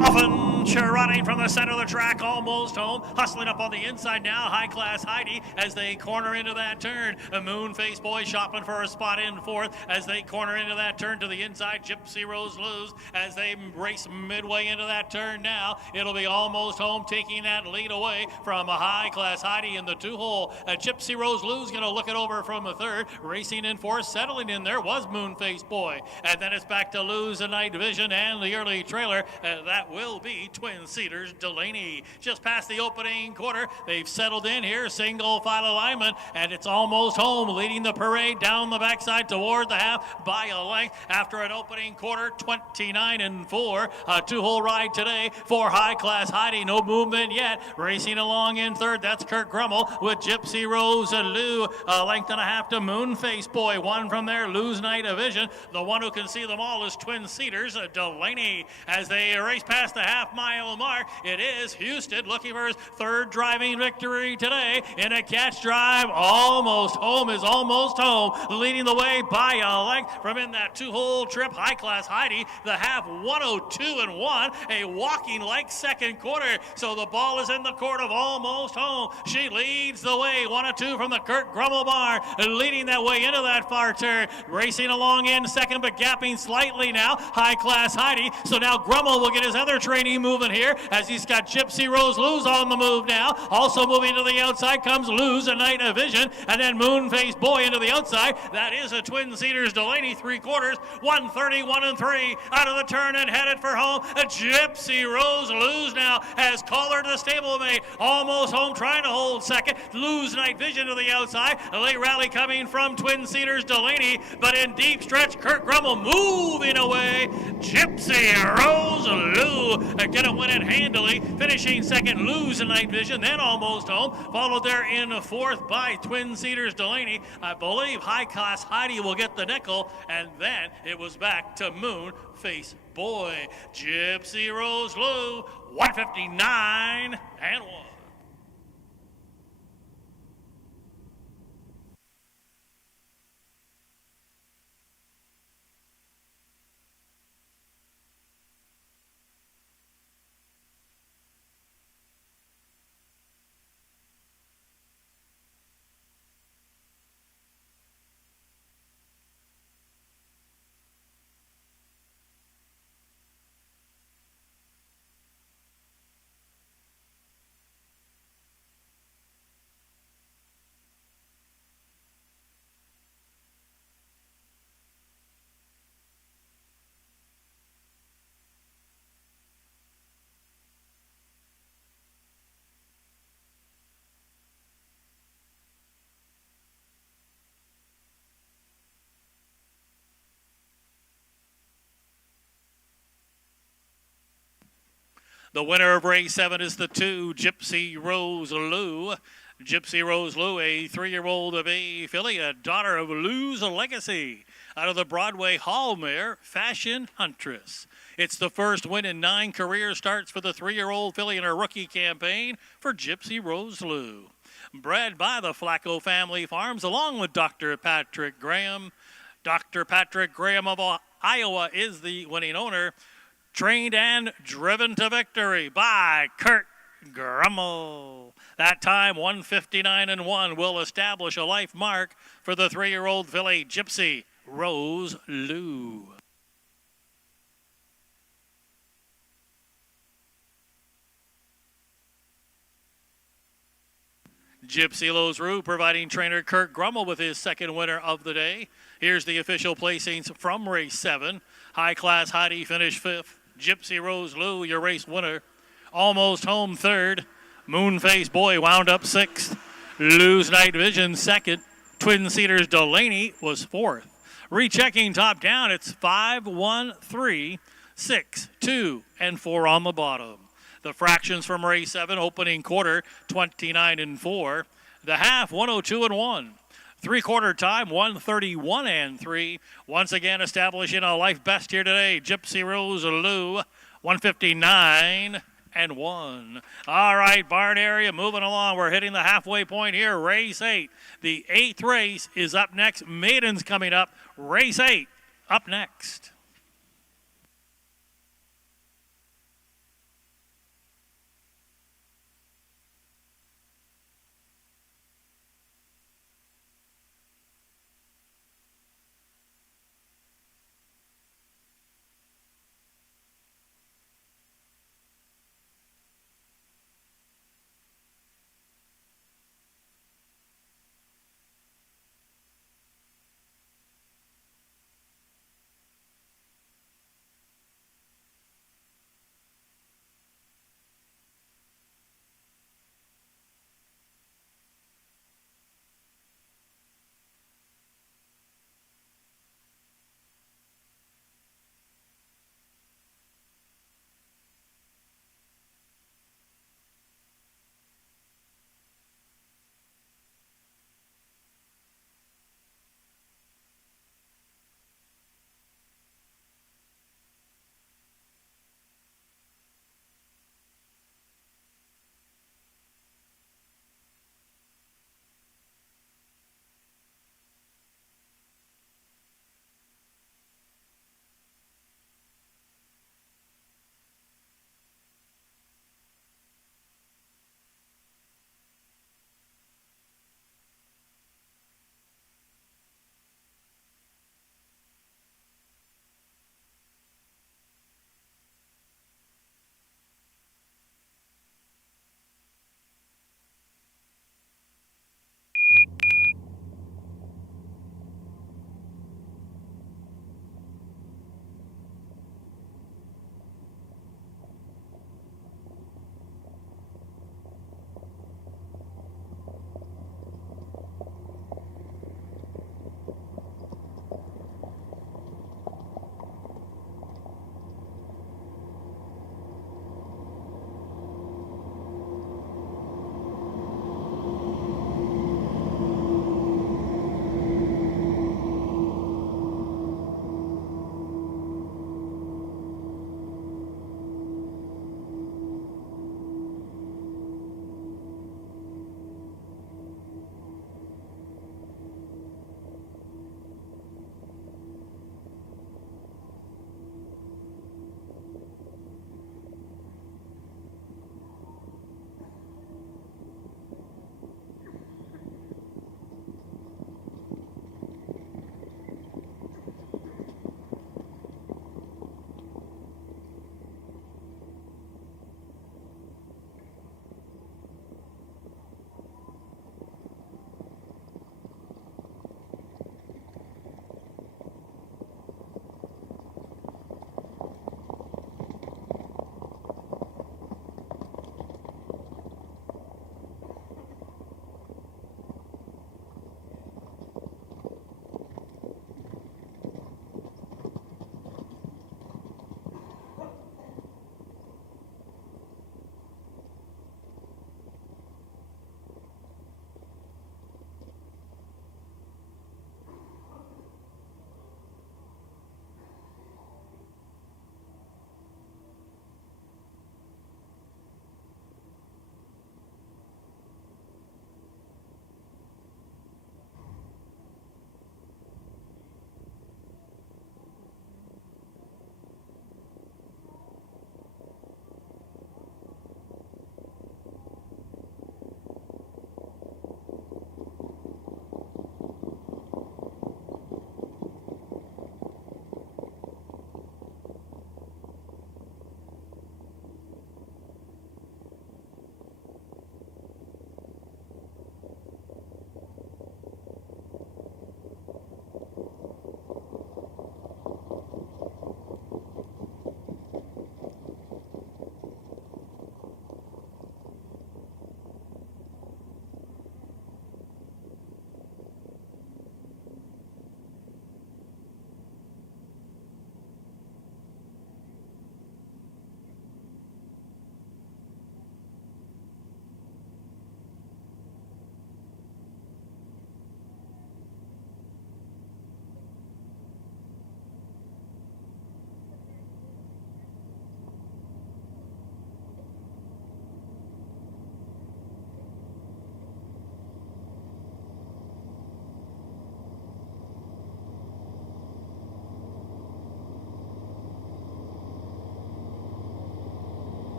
Often trotting from the center of the track, almost home. Hustling up on the inside now. High Class Heidi as they corner into that turn. A Moonface Boy shopping for a spot in 4th as they corner into that turn to the inside. Gypsy Rose Luz as they race midway into that turn now. It'll be Almost Home taking that lead away from a High Class Heidi in the 2-hole. Gypsy Rose Luz going to look it over from the 3rd. Racing in 4th, settling in there was Moonface Boy. And then it's back to Lose the Night Vision and the early trailer. That will be Twin Cedars Delaney. Just past the opening quarter, they've settled in here, single file alignment, and it's Almost Home leading the parade down the backside toward the half by a length after an opening quarter, 29-4. A 2-hole ride today for High Class Heidi. No movement yet. Racing along in 3rd, that's Kurt Grummel with Gypsy Rose Lou. A length and a half to Moonface Boy. 1 from there, Lose Night Vision. The one who can see them all is Twin Cedars Delaney. As they race past the half-mile mark, it is Houston looking for his 3rd driving victory today in a catch drive. Almost Home is Almost Home, leading the way by a length from in that 2-hole trip. High Class Heidi, the half 102-1, a walking like 2nd quarter. So the ball is in the court of Almost Home. She leads the way, 1 of 2 from the Kurt Grummel bar, leading that way into that far turn. Racing along in 2nd, but gapping slightly now. High Class Heidi. So now Grummel will get his other trainee moving here as he's got Gypsy Rose Luz on the move now. Also moving to the outside comes Lose a Night of Vision, and then Moonface Boy into the outside. That is a Twin Cedars Delaney 3/4, 131-3 out of the turn and headed for home. A Gypsy Rose Luz now has collared the stablemate. Almost Home trying to hold 2nd. Lose Night Vision to the outside. A late rally coming from Twin Cedars Delaney, but in deep stretch, Kurt Grummel moving away. Gypsy Rose Lou gonna win it handily, finishing 2nd, Lose Night Vision, then Almost Home, followed there in 4th by Twin Cedars Delaney. I believe High Class Heidi will get the nickel, and then it was back to Moonface Boy. Gypsy Rose Lou, 159-1. The winner of race 7 is the 2, Gypsy Rose Lou. Gypsy Rose Lou, a 3-year-old bay filly, a daughter of Lou's legacy. Out of the Broadway Hall mare, Fashion Huntress. It's the first win in 9 career starts for the 3-year-old filly in her rookie campaign for Gypsy Rose Lou. Bred by the Flacco Family Farms along with Dr. Patrick Graham. Dr. Patrick Graham of Iowa is the winning owner. Trained and driven to victory by Kurt Grummel. That time, 1:59.1 will establish a life mark for the 3-year-old filly Gypsy Rose Lou. Gypsy Rose Lou providing trainer Kurt Grummel with his second winner of the day. Here's the official placings from race 7. High Class Heidi finished 5th. Gypsy Rose Lou, your race winner. Almost Home 3rd. Moonface Boy wound up 6th. Lou's Night Vision 2nd. Twin Cedars Delaney was 4th. Rechecking top down, it's 5, 1, 3, 6, 2, and 4 on the bottom. The fractions from race 7, opening quarter, 29.4. The half, 102.1. Three-quarter time, 131.3. Once again, establishing a life best here today, Gypsy Rose Lou, 159.1. All right, barn area moving along. We're hitting the halfway point here. Race 8. The 8th race is up next. Maidens coming up. Race 8 up next.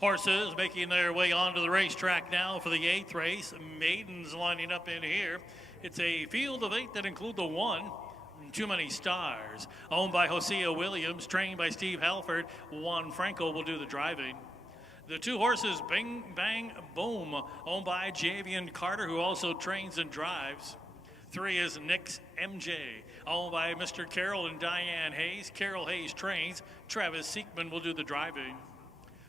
Horses making their way onto the racetrack now for the 8th race. Maidens lining up in here. It's a field of 8 that include the 1. Too Many Stars, owned by Hosea Williams, trained by Steve Halford. Juan Franco will do the driving. The 2 horses, Bing Bang Boom, owned by Javian Carter, who also trains and drives. 3 is Nick's MJ, owned by Mr. Carroll and Diane Hayes. Carroll Hayes trains. Travis Seekman will do the driving.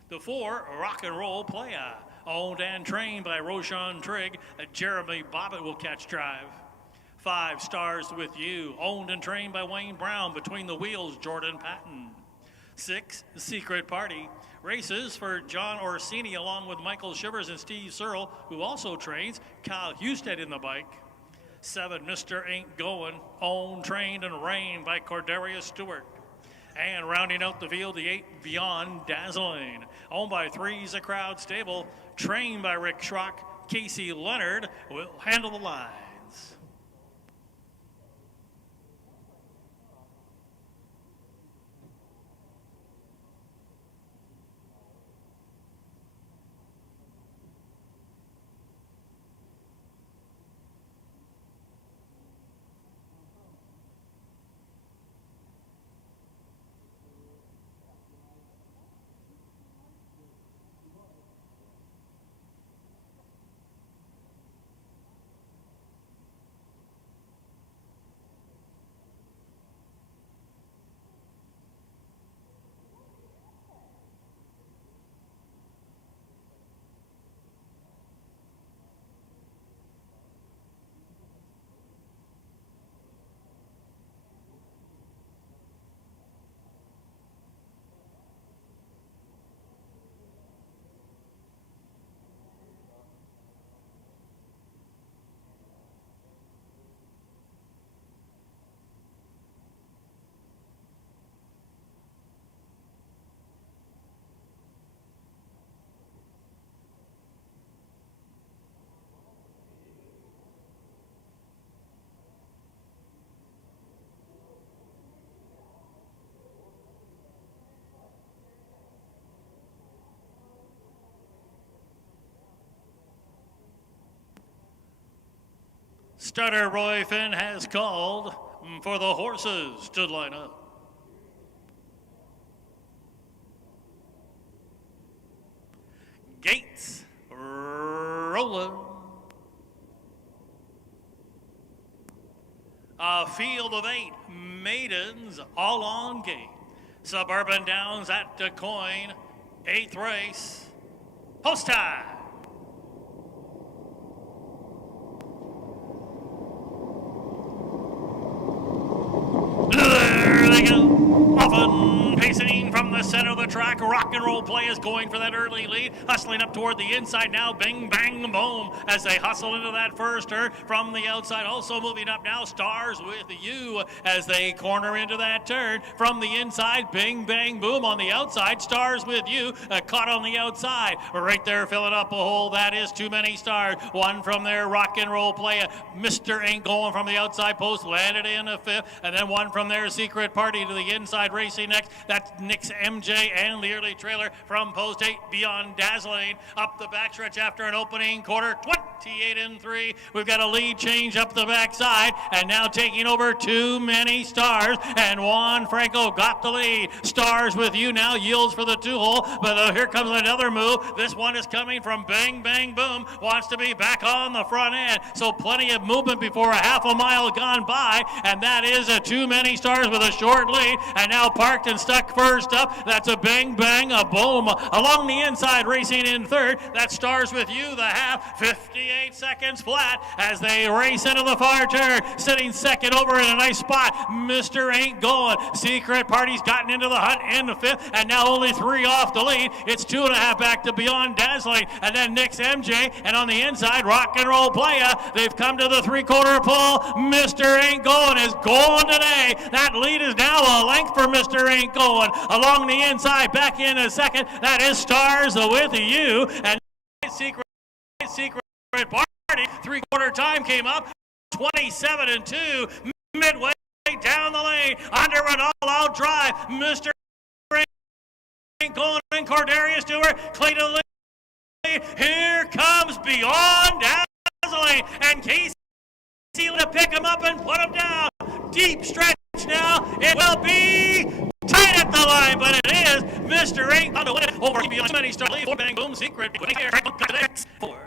The 4, Rock and Roll Playa, owned and trained by Roshan Trigg. Jeremy Bobbitt will catch drive. 5, Stars With You, owned and trained by Wayne Brown. Between the wheels, Jordan Patton. 6, Secret Party, races for John Orsini along with Michael Shivers and Steve Searle, who also trains. Kyle Husted in the bike. 7, Mr. Ain't Goin', owned, trained, and reigned by Cordarius Stewart. And rounding out the field, the 8, Beyond Dazzling, owned by Three's a Crowd Stable, trained by Rick Schrock. Casey Leonard will handle the lines. Starter Roy Finn has called for the horses to line up. Gates rolling. A field of 8 maidens all on gate. Suburban Downs at Quoin, 8th race. Post time. There they go. Often pacing from the center of the track. Rock and Roll Play is going for that early lead. Hustling up toward the inside now. Bing, bang, boom as they hustle into that first turn from the outside. Also moving up now. Stars With You as they corner into that turn from the inside. Bing, bang, boom on the outside. Stars With You caught on the outside. Right there filling up a hole. That is Too Many Stars. One from there. Rock and Roll Play. Mr. Ain't Going from the outside post. Landed in a 5th. And then one from there. Secret Party to the inside. Racing next. That's Nick's MJ and the early trailer from post 8. Beyond Dazzling up the backstretch after an opening quarter. 28-3. We've got a lead change up the backside, and now taking over Too Many Stars, and Juan Franco got the lead. Stars With You now yields for the 2-hole, but here comes another move. This one is coming from Bang Bang Boom. Wants to be back on the front end, so plenty of movement before a half a mile gone by, and that is a Too Many Stars with a short lead, and now parked and stuck first up. That's a Bang Bang, a Boom. Along the inside, racing in 3rd. That Stars With You, the half. 58 seconds flat as they race into the far turn. Sitting 2nd over in a nice spot. Mr. Ain't Going. Secret Party's gotten into the hunt in the 5th, and now only 3 off the lead. It's 2.5 back to Beyond Dazzling, and then Nick's MJ, and on the inside, Rock and Roll Playa. They've come to the 3/4 pull. Mr. Ain't Going is going today. That lead is now a length for Mr. Ain't Going. Along the inside, back in a 2nd. That is Stars With You, and Secret Party. 3/4 time came up. 27-2. Midway down the lane. Under an all-out drive. Mr. Quoin and Cordarius Stewart. Clayton Lee. Here comes Beyond Dazzling. And Casey to pick him up and put him down. Deep stretch now. It will be tight at the line, but it is Mr. Ink on the win over Beyond Many Star Lee. Bang boom secret. Four.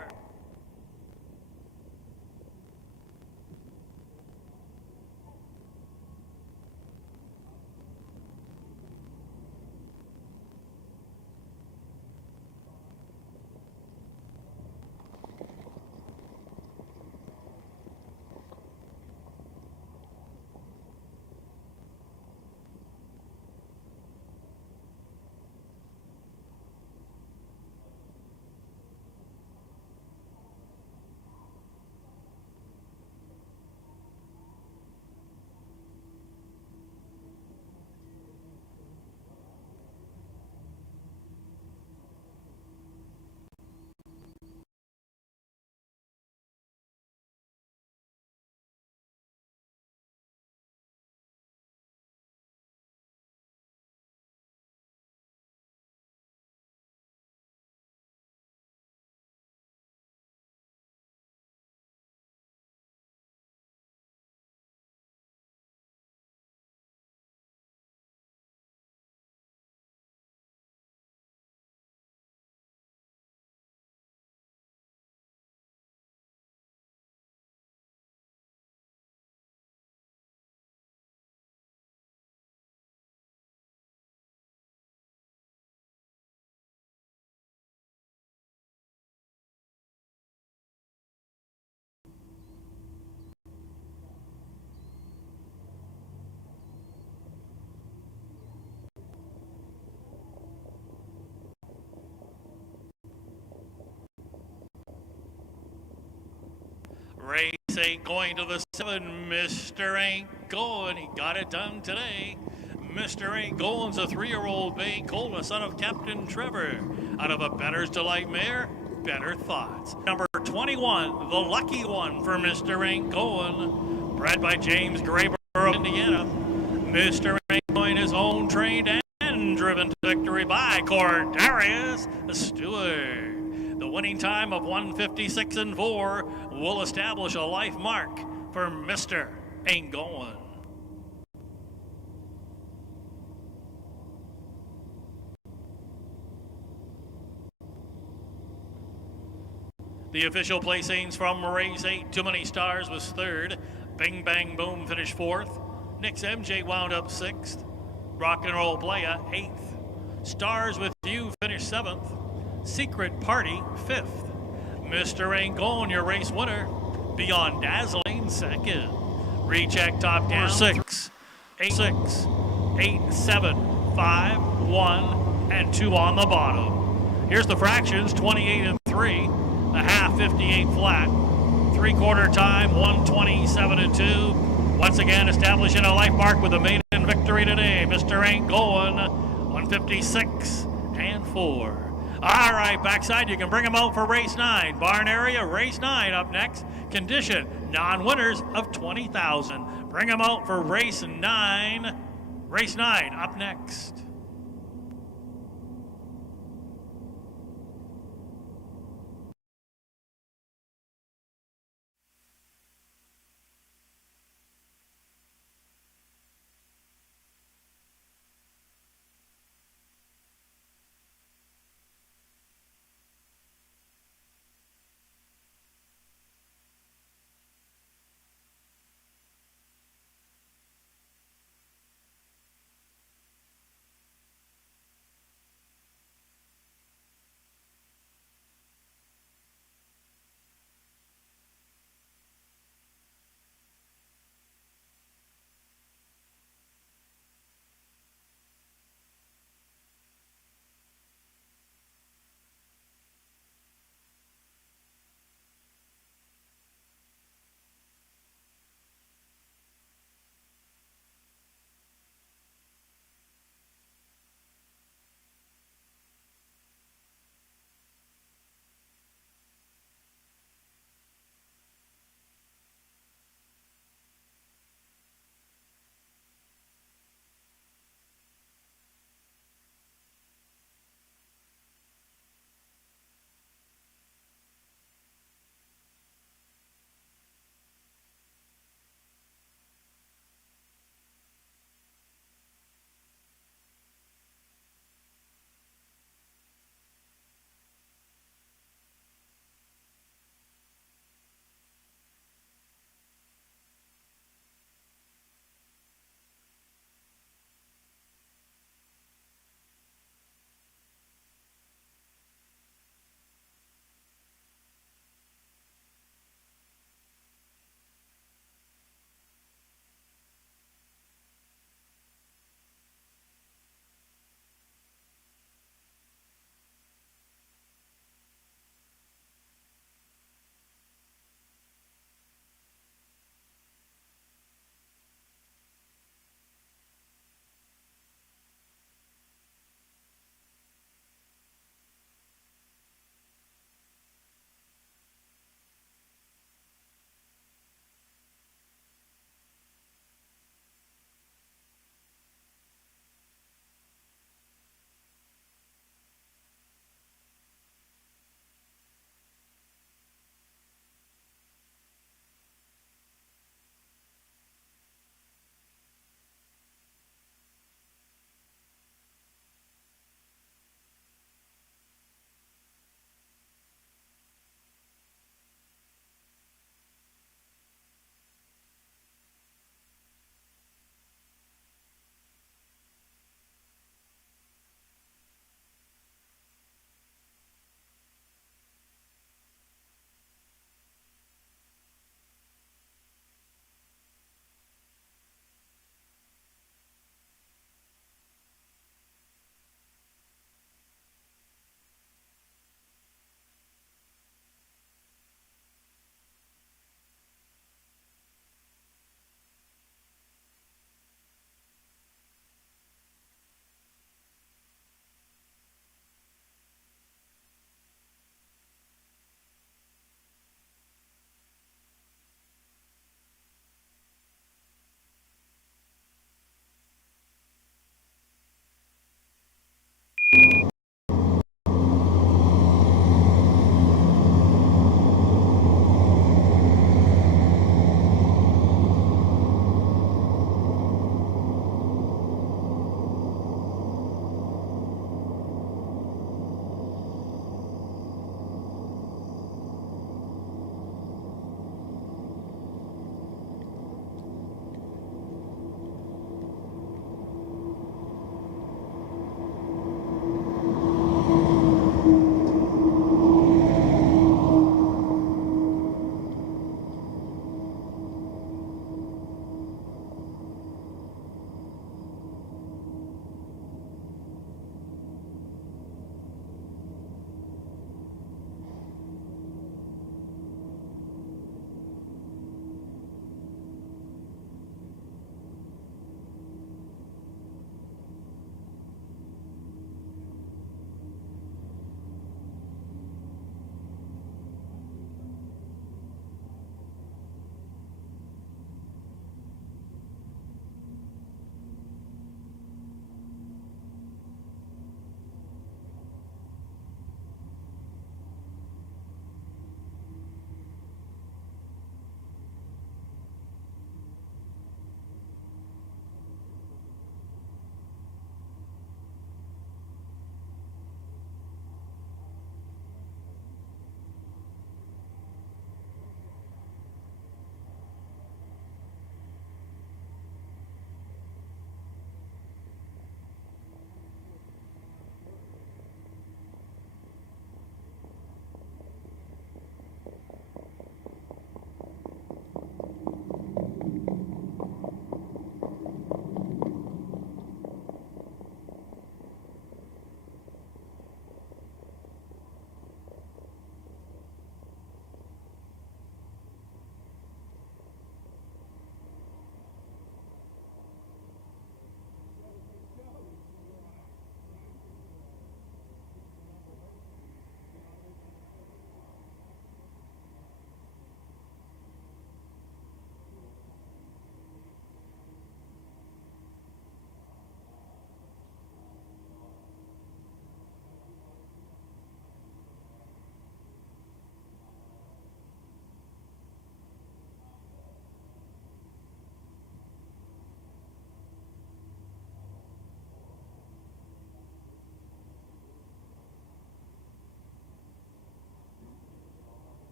Race 8 going to the 7. Mr. Ain't Going. He got it done today. Mr. Ain't Going's a 3-year-old bay colt, a son of Captain Trevor. Out of a Better's Delight mare, Better Thoughts. Number 21, the lucky one for Mr. Ain't Going. Bred by James Graber of Indiana. Mr. Ain't Going is owned, trained, and driven to victory by Cordarius Stewart. The winning time of 1:56 and 4 will establish a life mark for Mr. Ain't Going. The official placings from race 8, Too Many Stars was 3rd. Bing Bang Boom finished 4th. Nick's MJ wound up 6th. Rock and Roll Playa 8th. Stars with You finished 7th. Secret Party 5th. Mr. Ain't Going, your race winner. Beyond Dazzling 2nd. Recheck top down 6, 8, 6, 8, 7, 5, 1, and 2 on the bottom. Here's the fractions: 28 and 3, a half 58 flat, 3/4 time 127 and 2. Once again establishing a life mark with a maiden victory today. Mr. Ain't Going, 156 and 4. All right, backside, you can bring them out for race 9. Barn area, race 9 up next. Condition, non-winners of 20,000. Bring them out for race 9. Race 9 up next.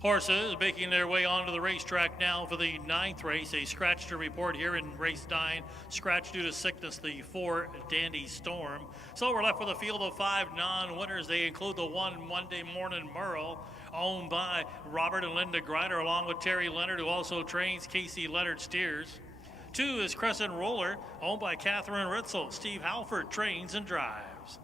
Horses making their way onto the racetrack now for the 9th race. A scratch to report here in race 9. Scratch due to sickness, the 4 Dandy Storm. So we're left with a field of 5 non-winners. They include the 1 Monday Morning Merle, owned by Robert and Linda Grider, along with Terry Leonard, who also trains Casey Leonard steers. 2 is Crescent Roller, owned by Catherine Ritzel. Steve Halford trains and drives.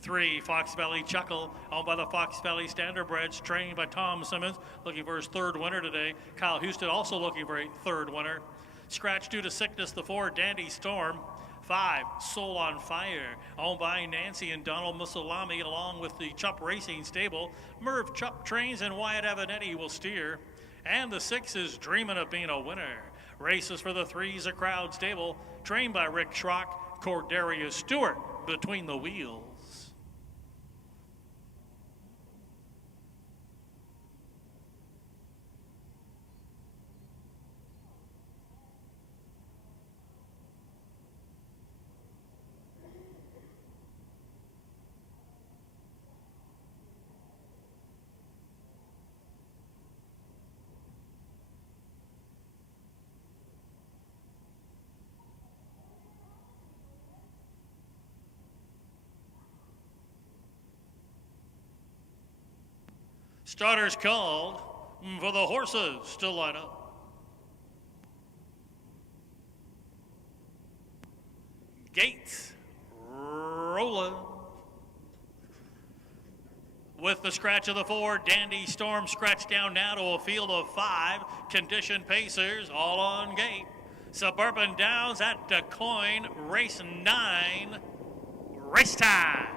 3, Fox Valley Chuckle, owned by the Fox Valley Standardbreds, trained by Tom Simmons, looking for his 3rd winner today. Kyle Houston also looking for a 3rd winner. Scratch due to sickness, the 4 Dandy Storm. 5, Soul on Fire, owned by Nancy and Donald Mussolami, along with the Chup Racing Stable. Merv Chup trains and Wyatt Avanetti will steer. And the 6 is Dreamin' of Being a Winner. Races for the 3's a Crowd Stable, trained by Rick Schrock, Cordarius Stewart between the wheels. Starters called for the horses to line up. Gates rolling. With the scratch of the 4, Dandy Storm scratched down now to a field of 5. Condition Pacers all on gate. Suburban Downs at Quoin, race 9, race time.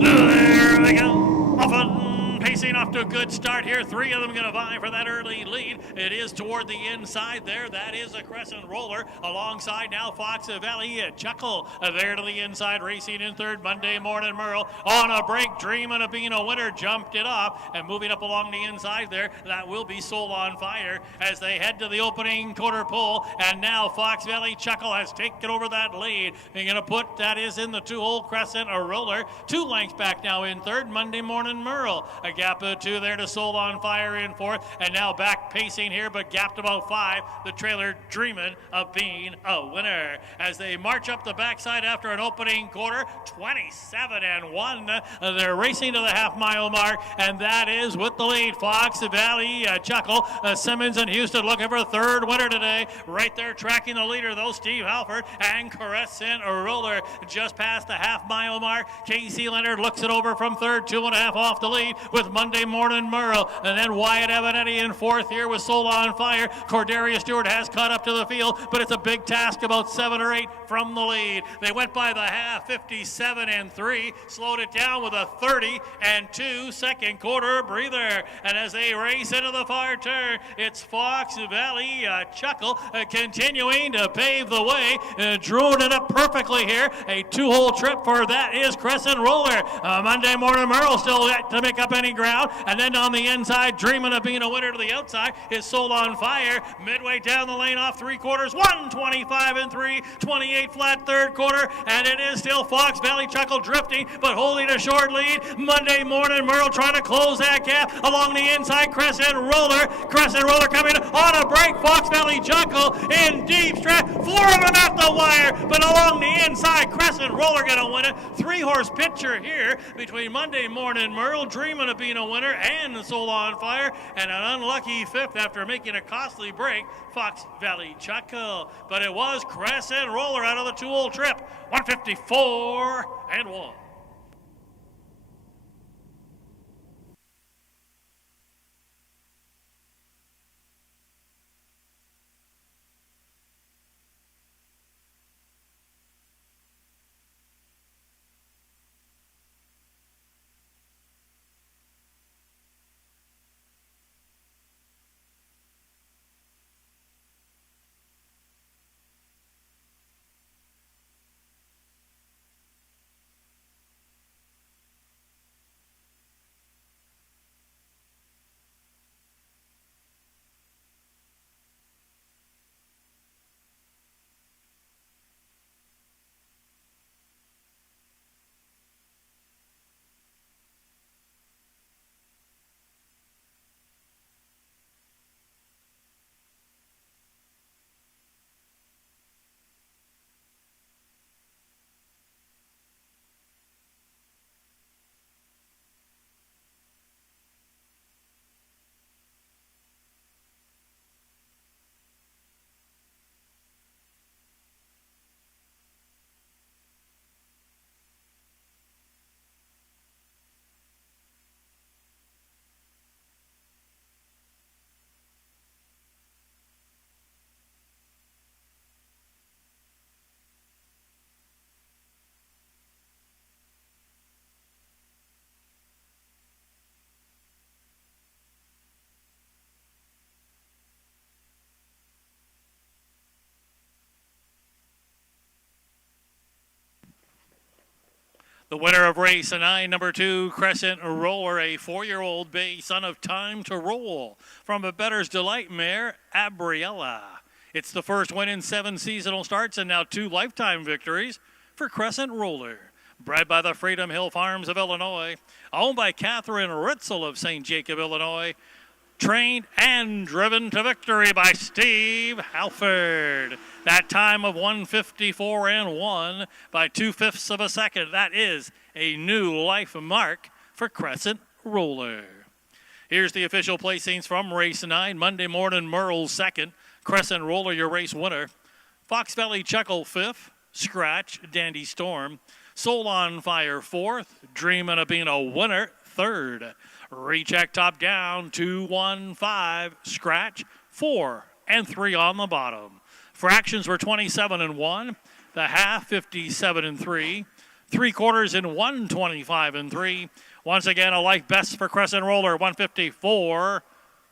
There they go. Often pacing off to a good start here. 3 of them going to vie for that early lead. It is toward the inside there. That is a Crescent Roller. Alongside now Fox Valley Chuckle. There to the inside, racing in 3rd, Monday Morning Merle. On a break, dreaming of being a winner. Jumped it off. And moving up along the inside there, that will be Soul on Fire as they head to the opening quarter pole. And now Fox Valley Chuckle has taken over that lead. They're going to put, that is in the 2-hole Crescent Roller. 2 lengths back now in 3rd, Monday Morning Merle. A gap of 2 there to Soul on Fire in 4th, and now back pacing here, but gapped about 5. The trailer Dreamin' of Being a Winner as they march up the backside after an opening quarter. 27-1. They're racing to the half-mile mark, and that is with the lead. Fox Valley Chuckle, Simmons and Houston looking for a 3rd winner today. Right there tracking the leader, though, Steve Halford and Crescent Roller just past the half-mile mark. Casey Leonard looks it over from 3rd, 2.5 off the lead with Monday Morning Merle. And then Wyatt Avanetti in 4th here with Soul on Fire. Cordarius Stewart has caught up to the field, but it's a big task, about 7 or 8 from the lead. They went by the half, 57-3, slowed it down with a 30-2 second quarter breather. And as they race into the far turn, it's Fox Valley Chuckle continuing to pave the way, drawing it up perfectly here. A 2-hole trip for that is Crescent Roller. Monday Morning Merle still yet to make up any ground. And then on the inside, dreaming of being a winner to the outside, is Soul on Fire. Midway down the lane off 3 quarters, 125-3, 28 flat 3rd quarter. And it is still Fox Valley Chuckle drifting, but holding a short lead. Monday Morning Merle trying to close that gap along the inside. Crescent Roller coming on a break. Fox Valley Chuckle in deep stretch. 4 of them at the wire, but along the inside, Crescent Roller going to win it. 3-horse picture here between Monday Morning Merle, dreaming of being a winner, and Soul on Fire, and an unlucky 5th after making a costly break, Fox Valley Chuckle. But it was Crescent Roller out of the 2-hole trip. 154-1. The winner of race 9, number 2, Crescent Roller, a 4-year-old bay son of Time to Roll from a Better's Delight mare, Abriella. It's the first win in 7 seasonal starts and now 2 lifetime victories for Crescent Roller. Bred by the Freedom Hill Farms of Illinois, owned by Catherine Ritzel of St. Jacob, Illinois, trained and driven to victory by Steve Halford. That time of 1:54 and 1 by 2/5 of a second. That is a new life mark for Crescent Roller. Here's the official placings from race 9. Monday Morning Merle's second. Crescent Roller, your race winner. Fox Valley Chuckle 5th. Scratch, Dandy Storm. Soul on Fire 4th. Dreamin' of Being a Winner 3rd. Recheck top down, 2-1-5, scratch, 4 and 3 on the bottom. Fractions were 27 and 1, the half 57 and 3, 3/4 in 125 and 3. Once again, a life best for Crescent Roller, 154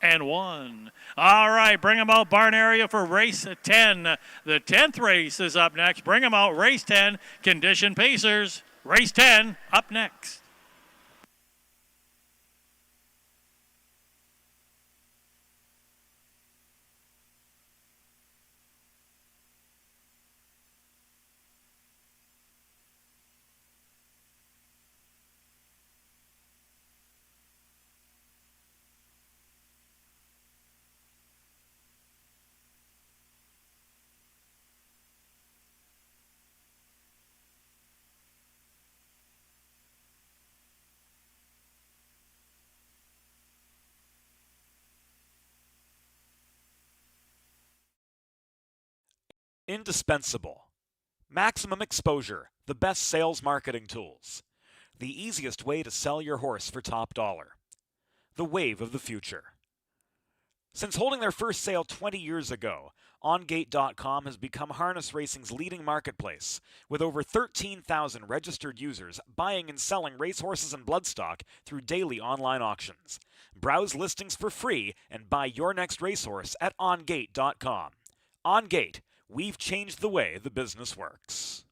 and 1. All right, bring them out barn area for race 10. The 10th race is up next. Bring them out, race 10, Condition Pacers. Race 10 up next. Indispensable. Maximum exposure, the best sales marketing tools. The easiest way to sell your horse for top dollar. The wave of the future. Since holding their first sale 20 years ago, OnGate.com has become harness racing's leading marketplace, with over 13,000 registered users buying and selling racehorses and bloodstock through daily online auctions. Browse listings for free and buy your next racehorse at OnGate.com. OnGate, we've changed the way the business works.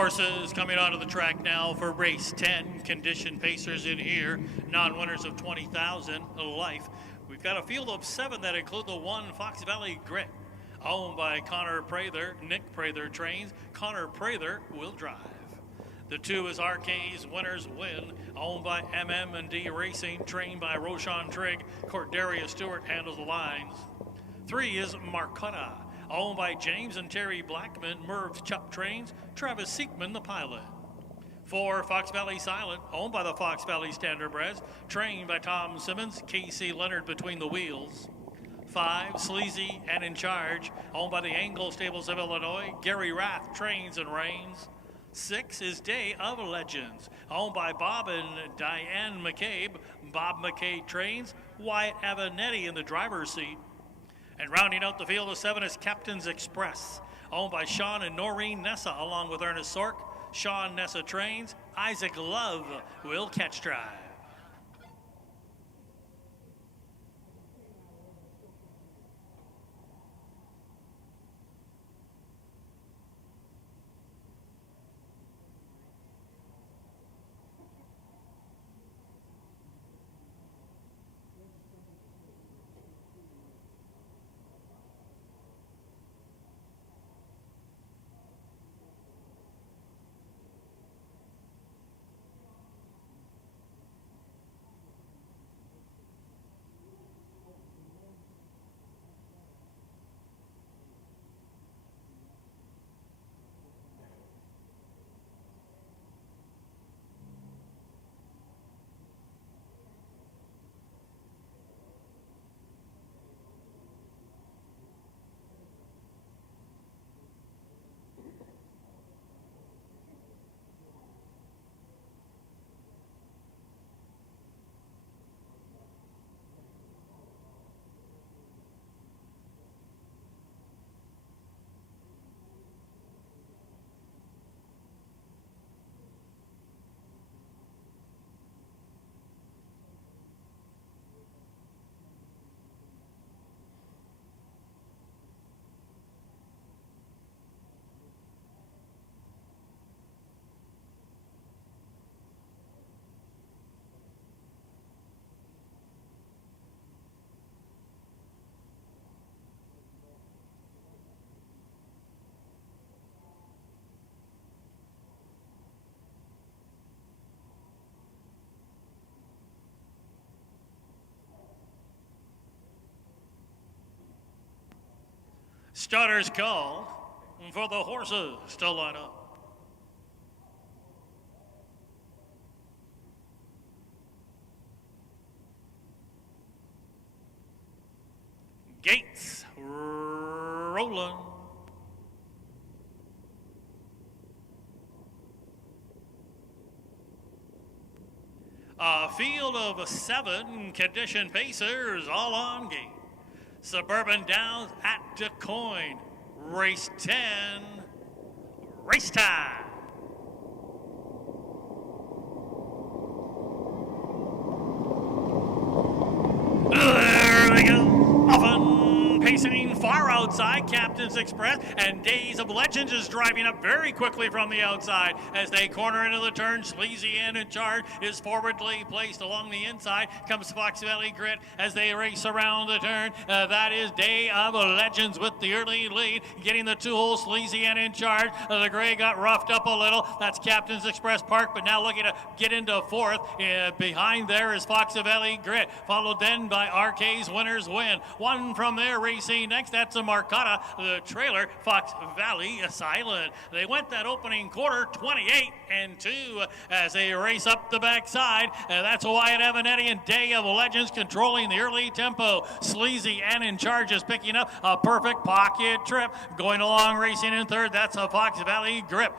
Horses coming onto the track now for race 10. Condition pacers in here. Non-winners of 20,000 life. We've got a field of 7 that include the 1 Fox Valley Grit, owned by Connor Prather. Nick Prather trains. Connor Prather will drive. The 2 is RK's Winners Win, owned by MM&D Racing, trained by Roshan Trigg. Cordarius Stewart handles the lines. 3 is Marcotta, owned by James and Terry Blackman. Merv Chupp trains. Travis Seekman, the pilot. 4, Fox Valley Silent, owned by the Fox Valley Standardbreds, trained by Tom Simmons. Casey Leonard between the wheels. 5, Sleazy and In Charge, owned by the Angle Stables of Illinois. Gary Rath trains and reigns. 6 is Day of Legends, owned by Bob and Diane McCabe. Bob McCabe trains. Wyatt Avanetti in the driver's seat. And rounding out the field of 7 is Captain's Express, owned by Sean and Noreen Nessa, along with Ernest Sork. Sean Nessa trains. Isaac Love will catch drive. Starters called for the horses to line up. Gates rolling. A field of 7 condition pacers all on gate. Suburban Downs at Quoin. Race 10, race time. There we go. Often pacing far outside, Captain's Express, and Days of Legends is driving up very quickly from the outside as they corner into the turn. Sleazy and In Charge is forwardly placed along the inside. Comes Fox Valley Grit as they race around the turn. That is Day of Legends with the early lead, getting the 2 holes. Sleazy and In Charge. The gray got roughed up a little. That's Captain's Express Park, but now looking to get into 4th. Behind there is Fox Valley Grit, followed then by RK's Winners Win. 1 from there racing next. That's a Marcotta, the trailer, Fox Valley Silent. They went that opening quarter 28-2 as they race up the backside. That's Wyatt Avanetti and Day of Legends controlling the early tempo. Sleazy and In Charge is picking up a perfect pocket trip. Going along racing in 3rd. That's a Fox Valley Grit,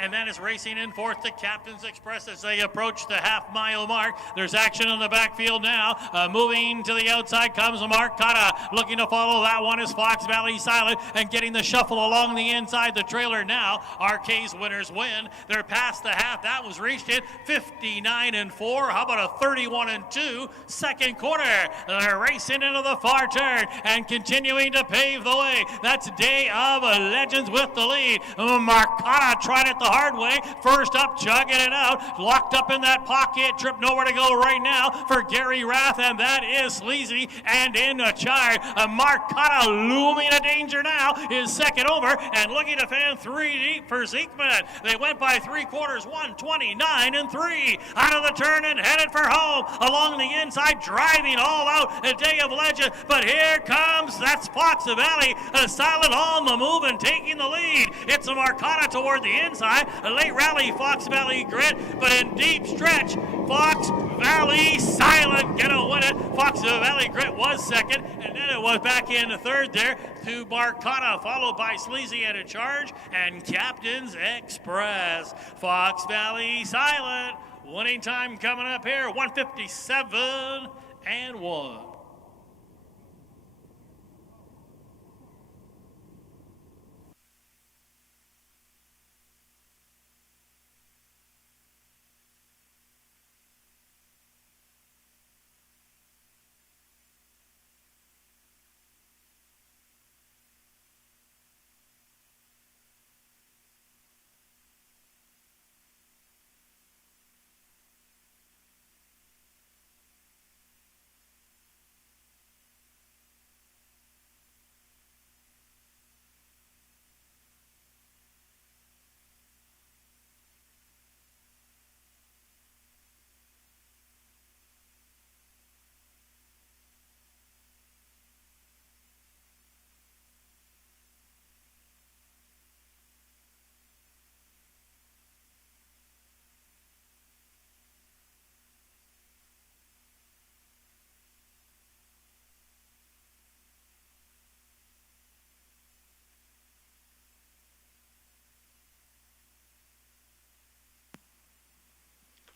and then is racing in 4th to Captain's Express as they approach the half-mile mark. There's action in the backfield now. Moving to the outside comes Marcotta. Looking to follow that one is Fox Valley Silent, and getting the shuffle along the inside. The trailer now. RK's Winners Win. They're past the half. That was reached in 59-4. How about a 31-2 second quarter? They're racing into the far turn and continuing to pave the way. That's Day of Legends with the lead. Marcotta tries find it the hard way. First up, chugging it out. Locked up in that pocket. Trip nowhere to go right now for Gary Rath, and that is Sleazy. And in a charge, Marcotta looming a danger now is second over and looking to fan 3 deep for Zeekman. They went by 3/4, 129 and 3. Out of the turn and headed for home. Along the inside, driving all out, a Day of Legend. But here comes, that's Fox Valley, Silent on the move and taking the lead. It's a Marcotta toward the inside. A late rally, Fox Valley Grit, but in deep stretch, Fox Valley Silent gonna win it. Fox Valley Grit was second, and then it was back in third there to Marcotta, followed by Sleazy and a charge, and Captain's Express. Fox Valley Silent, winning time coming up here, 157 and 1.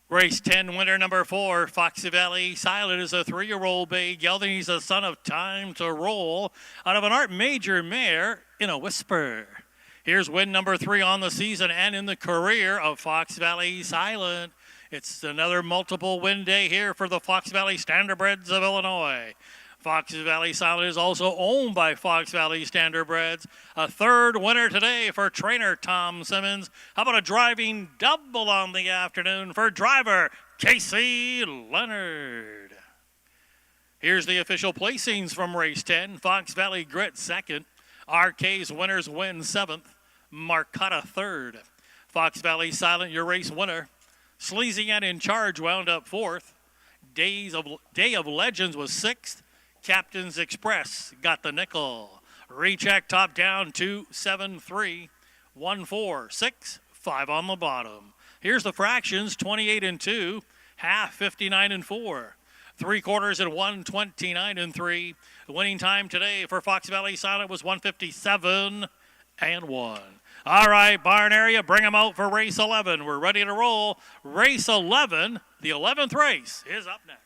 Race 10 winner number 4, Fox Valley Silent, is a 3-year-old bay gelding. He's a son of Time to Roll out of an Art Major mare in a Whisper. Here's win number 3 on the season and in the career of Fox Valley Silent. It's another multiple win day here for the Fox Valley Standardbreds of Illinois. Fox Valley Silent is also owned by Fox Valley Standardbreds. A third winner today for trainer Tom Simmons. How about a driving double on the afternoon for driver Casey Leonard? Here's the official placings from race 10. Fox Valley Grit second. RK's winners win 7th. Marcotta third. Fox Valley Silent, your race winner. Sleazy and In Charge wound up 4th. Day of Legends was 6th. Captain's Express got the nickel. Recheck top down 2, 7, 3, 1, 4, 6, 5 on the bottom. Here's the fractions: 28 and 2, half 59 and 4, 3/4 and 1, 29 and 3. The winning time today for Fox Valley Silent was 157 and 1. All right, barn area, bring them out for race 11. We're ready to roll. Race 11, the 11th race, is up next.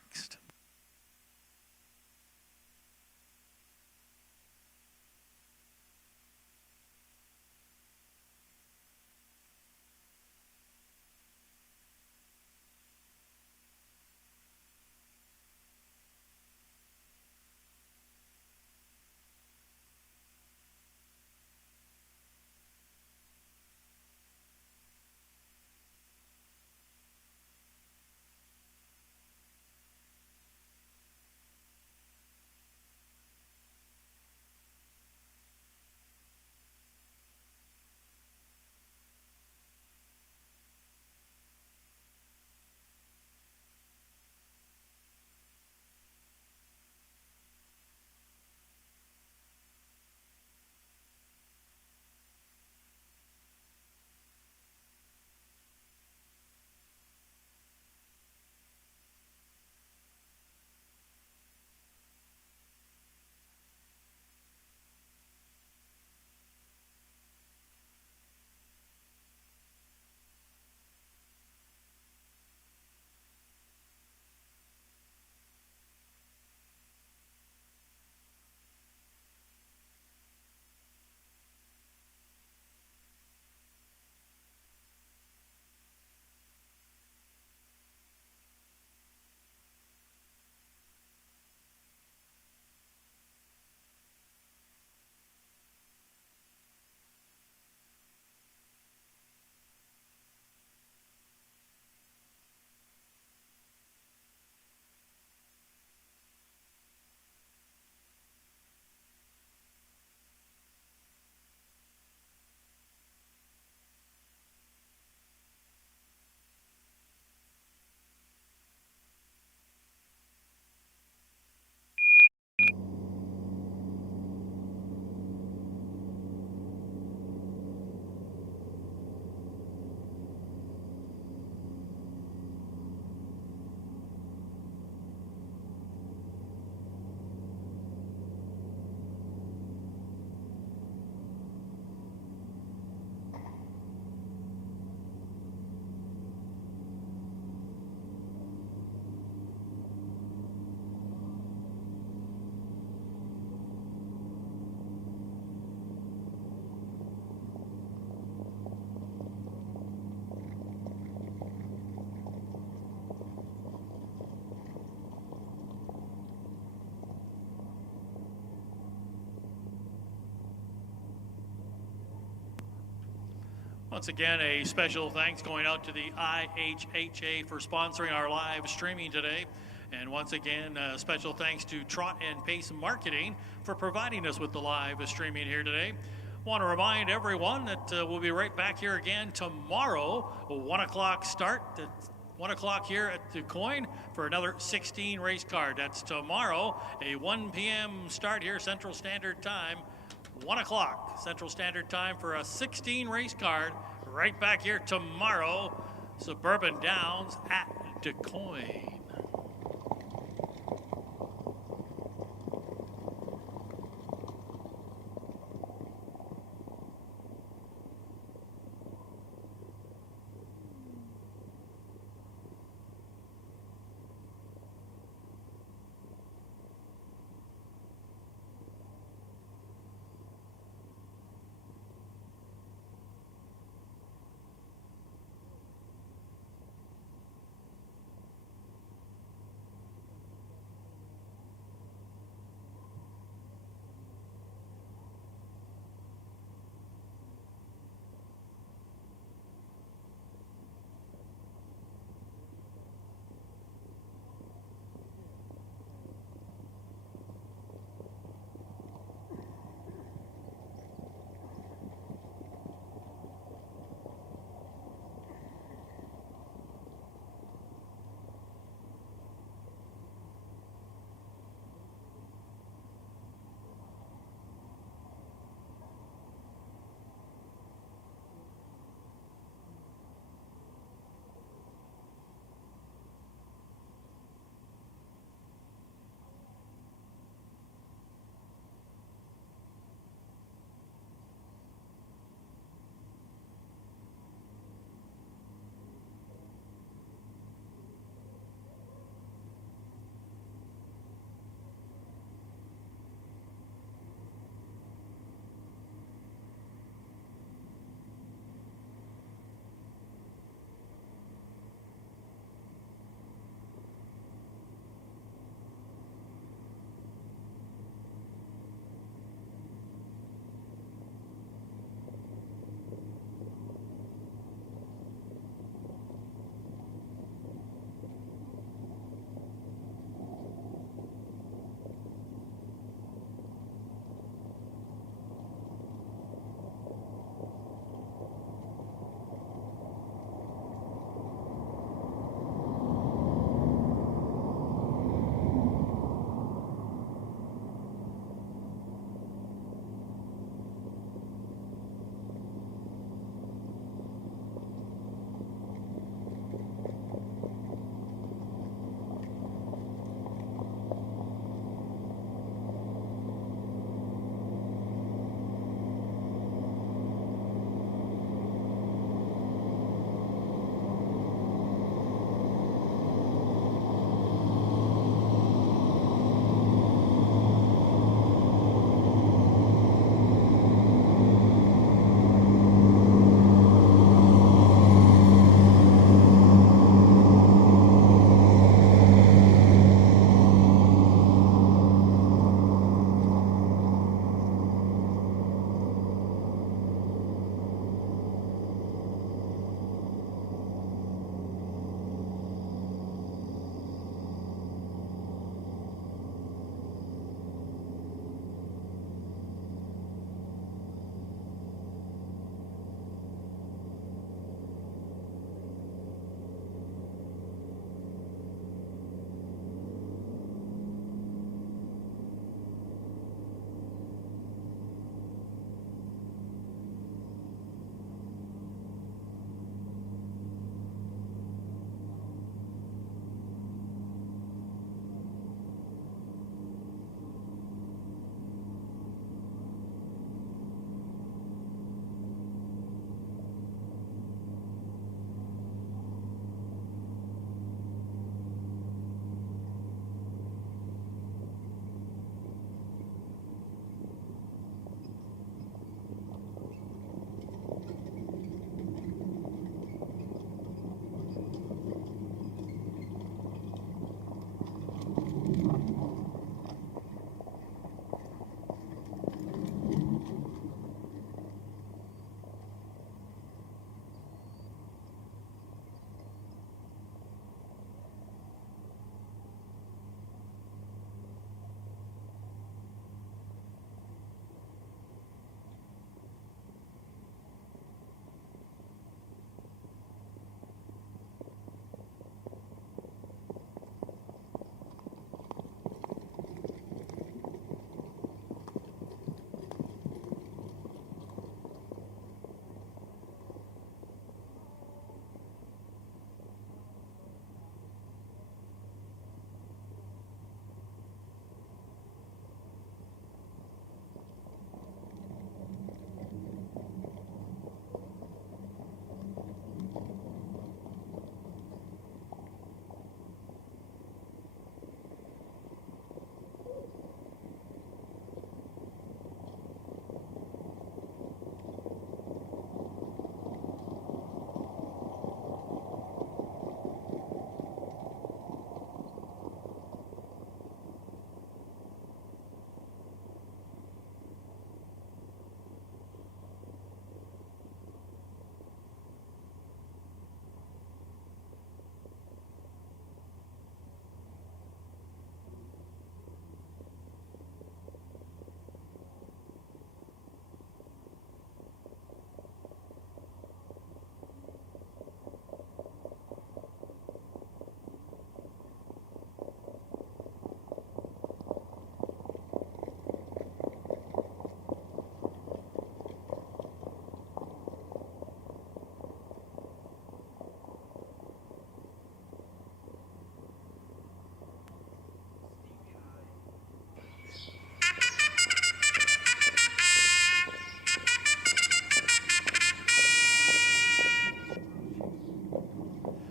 Once again, a special thanks going out to the IHHA for sponsoring our live streaming today. And once again, special thanks to Trot and Pace Marketing for providing us with the live streaming here today. Want to remind everyone that we'll be right back here again tomorrow, a 1 o'clock start. 1 o'clock here at the Quoin for another 16 race card. That's tomorrow, a 1 p.m. start here, Central Standard Time. 1 o'clock Central Standard Time for a 16 race card. Right back here tomorrow, Suburban Downs at Quoin.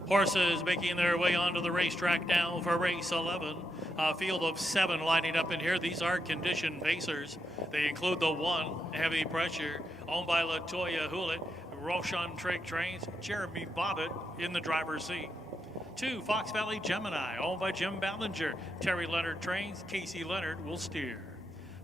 Horses making their way onto the racetrack now for race 11. A field of 7 lining up in here. These are conditioned pacers. They include the 1, Heavy Pressure, owned by Latoya Hewlett, Roshan Trigg Trains, Jeremy Bobbitt in the driver's seat. 2, Fox Valley Gemini, owned by Jim Ballinger, Terry Leonard Trains, Casey Leonard will steer.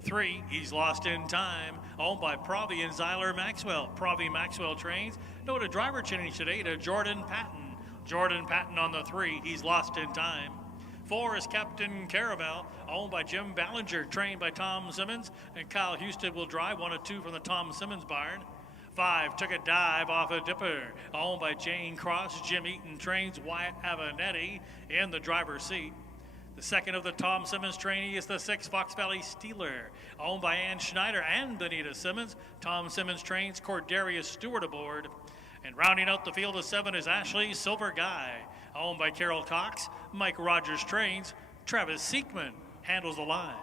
3, He's Lost in Time, owned by Pravi and Zyler Maxwell, Pravi Maxwell Trains. Note a driver change today to Jordan Patton. Jordan Patton on the 3, He's Lost in Time. 4 is Captain Caramel, owned by Jim Ballinger, trained by Tom Simmons, and Kyle Houston will drive 1 of 2 from the Tom Simmons barn. 5, Took a Dive Off a Dipper, owned by Jane Cross, Jim Eaton Trains, Wyatt Avanetti in the driver's seat. The second of the Tom Simmons trainee is the 6, Fox Valley Steeler, owned by Ann Schneider and Benita Simmons. Tom Simmons Trains, Cordarius Stewart aboard. And rounding out the field of 7 is Ashley Silver Guy, owned by Carol Cox, Mike Rogers Trains, Travis Seekman handles the lines.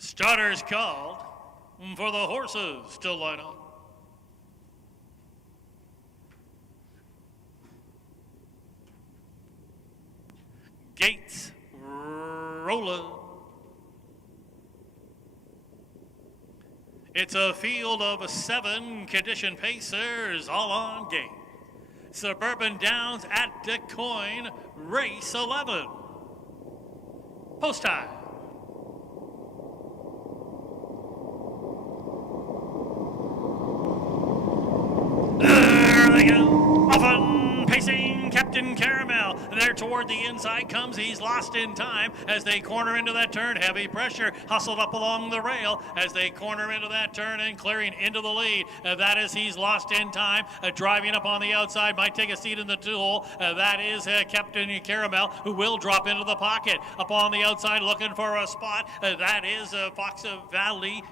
Starters called for the horses to line up. Gates rolling. It's a field of 7 conditioned pacers all on gate. Suburban Downs at Quoin, race 11. Post time. There they go. Often pacing Captain Caramel. There toward the inside comes He's Lost in Time as they corner into that turn. Heavy Pressure hustled up along the rail as they corner into that turn and clearing into the lead. That is He's Lost in Time. Driving up on the outside, might take a seat in the duel. That is Captain Caramel, who will drop into the pocket. Up on the outside looking for a spot. That is Fox Valley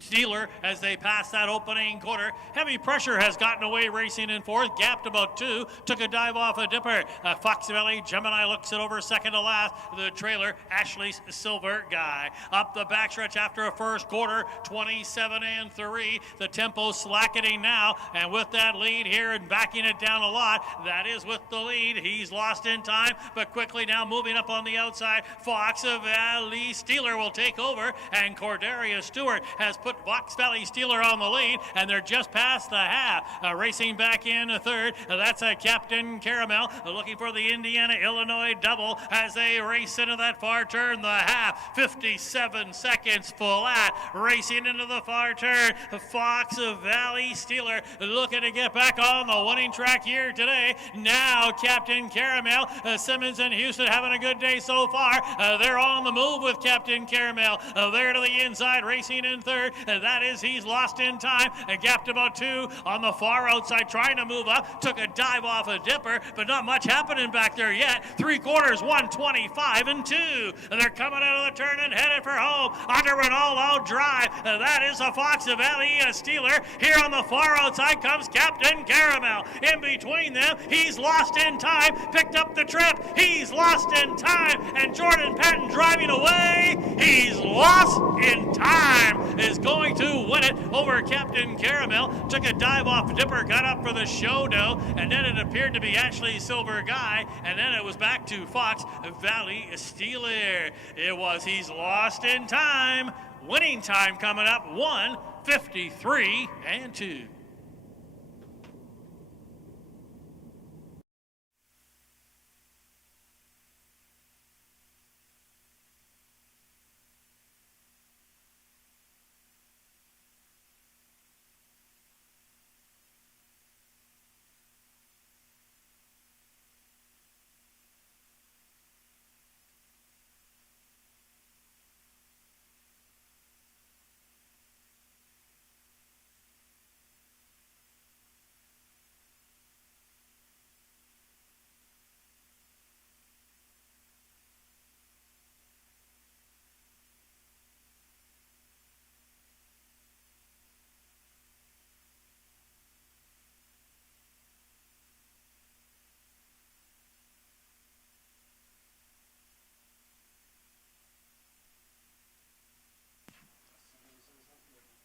Steeler as they pass that opening quarter. Heavy Pressure has gotten away racing in 4th, gapped about 2, took a dive off a dipper. Fox Valley Gemini looks it over second to last. The trailer, Ashley's Silver Guy. Up the backstretch after a first quarter, 27-3. The tempo slackening now, and with that lead here and backing it down a lot, that is with the lead. He's Lost in Time, but quickly now moving up on the outside. Fox Valley Steeler will take over, and Cordarius Stewart has put Fox Valley Steeler on the lead, and they're just past the half. Racing back in 3rd, that's Captain Caramel looking for the Indiana-Illinois double as they race into that far turn. The half, 57 seconds flat. Racing into the far turn, Fox Valley Steeler looking to get back on the winning track here today. Now Captain Caramel, Simmons and Houston having a good day so far. They're on the move with Captain Caramel. There to the inside, racing in 3rd. That is He's Lost in Time. Gapped about 2 on the far outside, trying to move up. Took a dive off a dipper, but not much happening back there yet. 3 quarters, 125-2. They're coming out of the turn and headed for home under an all-out drive. That is a Fox Valley Steeler. Here on the far outside comes Captain Caramel. In between them, He's Lost in Time. Picked up the trip. He's Lost in Time. And Jordan Patton driving away. He's Lost in Time is going to win it over Captain Caramel. Took a dive off dipper, got up for the show dough, and then it appeared to be Ashley Silver Guy, and then it was back to Fox Valley Steeler. It was He's Lost in Time. Winning time coming up, 1:53-2.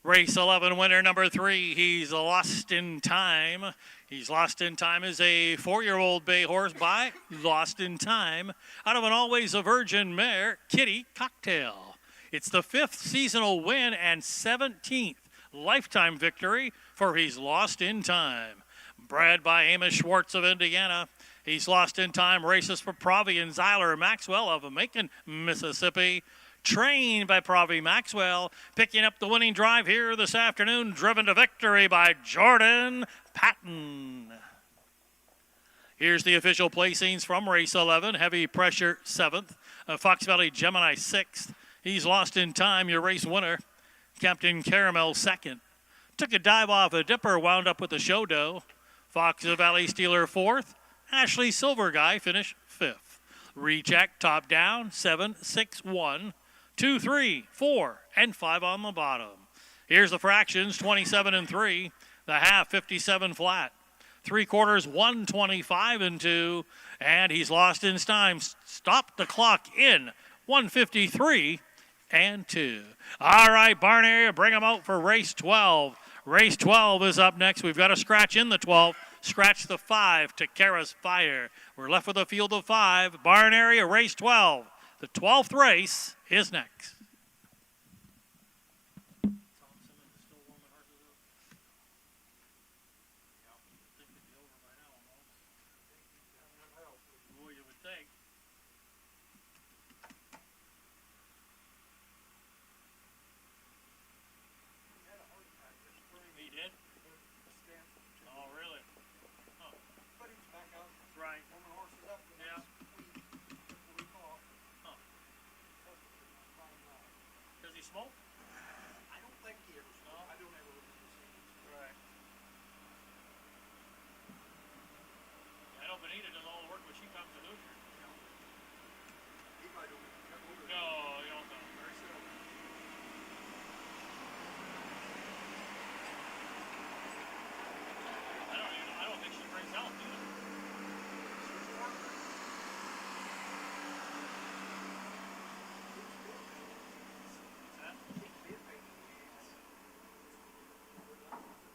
Race 11 winner number 3, he's Lost in Time. He's Lost in Time is a 4-year-old bay horse by Lost in Time out of an Always a Virgin mare, Kitty Cocktail. It's the 5th seasonal win and 17th lifetime victory for He's Lost in Time. Bred by Amos Schwartz of Indiana, He's Lost in Time races for Pravi and Zyler Maxwell of Macon, Mississippi. Trained by Pravi Maxwell, picking up the winning drive here this afternoon, driven to victory by Jordan Patton. Here's the official placings from race 11. Heavy Pressure 7th, Fox Valley Gemini 6th. He's Lost in Time, your race winner. Captain Caramel 2nd. Took a dive off a dipper, wound up with the show dough. Fox Valley Stealer 4th. Ashley Silver Guy finished 5th. Recheck top down 7, 6, 1. 2, 3, 4, and 5 on the bottom. Here's the fractions, 27 and 3. The half, 57 flat. 3/4, 125 and 2. And He's Lost in Time. Stopped the clock in 153 and 2. All right, barn area, bring them out for race 12. Race 12 is up next. We've got a scratch in the 12. Scratch the 5 to Kara's Fire. We're left with a field of 5. Barn area, race 12. The 12th race is next. He did? Oh, really? Huh. But he's back out. Right. Warming horses up. Yeah. Took the week off. Huh. Does he smoke? I don't think he ever smoked. I don't ever look at his hands. Right. I know Benita does all the work when she comes to Lucian. He probably don't even come over. No, you don't know. Very seldom. I don't think she brings out, do you?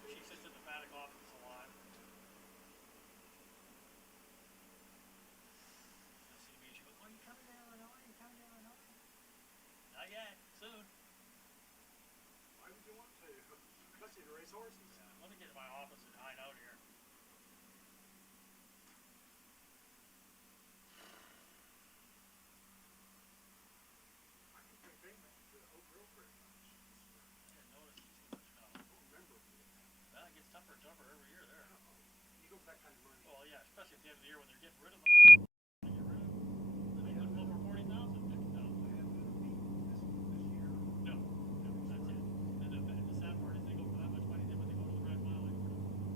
She sits in the paddock office a lot. She'll see me and she goes, "Oh, you coming down Illinois? You coming down Illinois?" Not yet. Soon. Why would you want to? Especially to race horses. Yeah, let me get to my office and hide out here. I don't think they make the Oak Grove very much. I didn't notice too much now. I don't remember. Well, it gets tougher and tougher every year there. You go for that kind of money. Well, yeah, especially at the end of the year when they're getting rid of the money. They get rid of them. They couldn't go for 40,000, 50,000. They haven't been beat this year. No, that's it. And the sad part is they go for that much money, then when they go to the Red Mile, they go for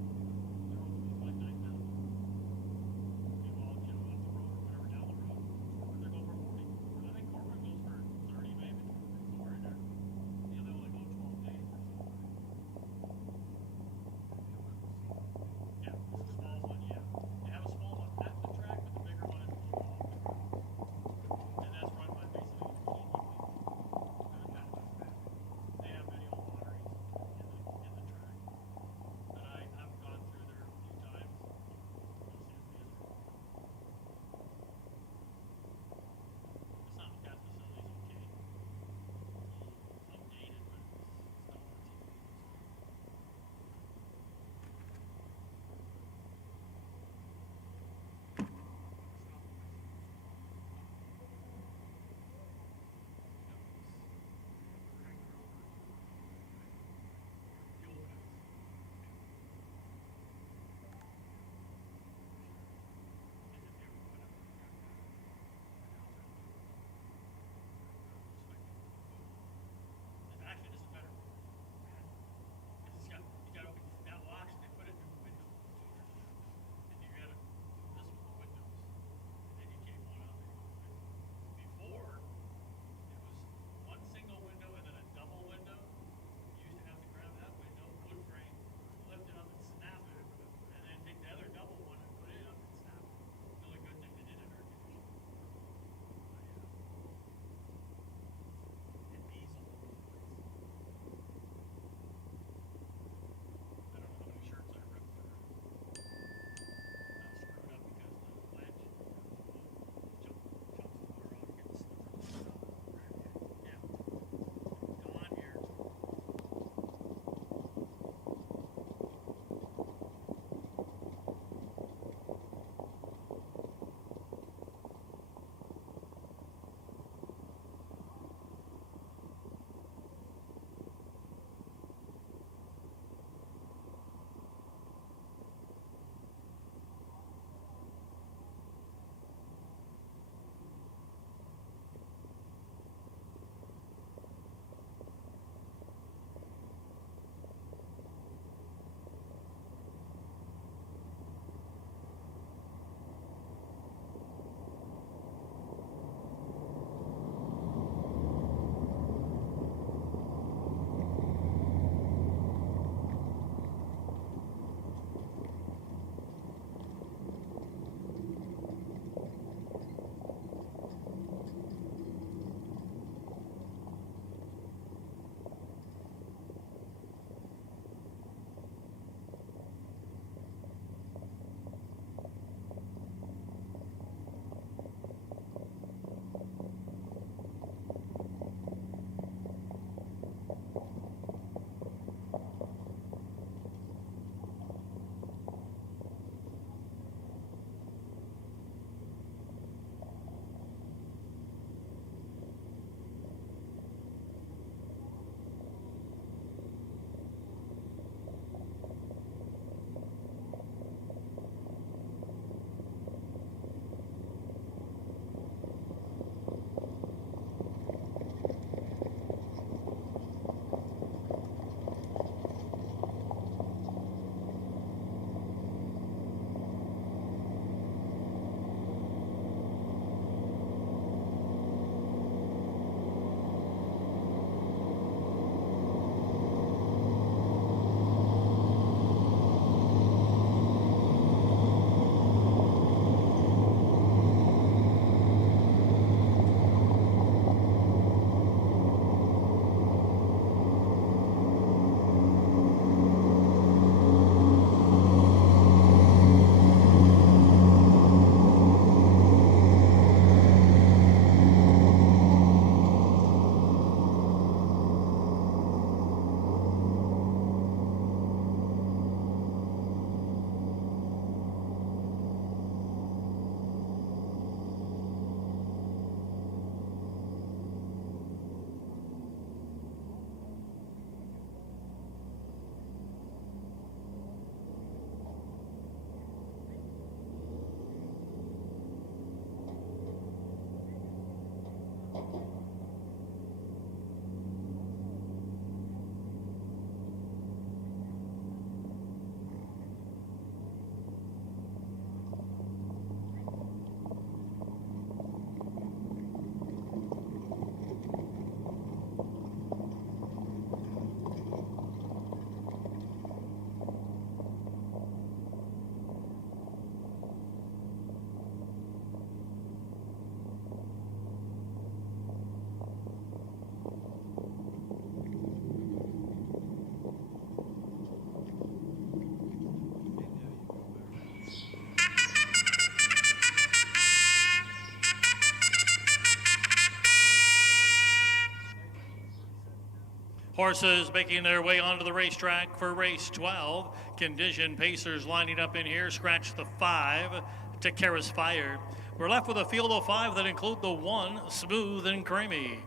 Horses making their way onto the racetrack for race 12. Condition Pacers lining up in here. Scratch the 5 to Qualifier. We're left with a field of 5 that include the 1, Smooth and Creamy.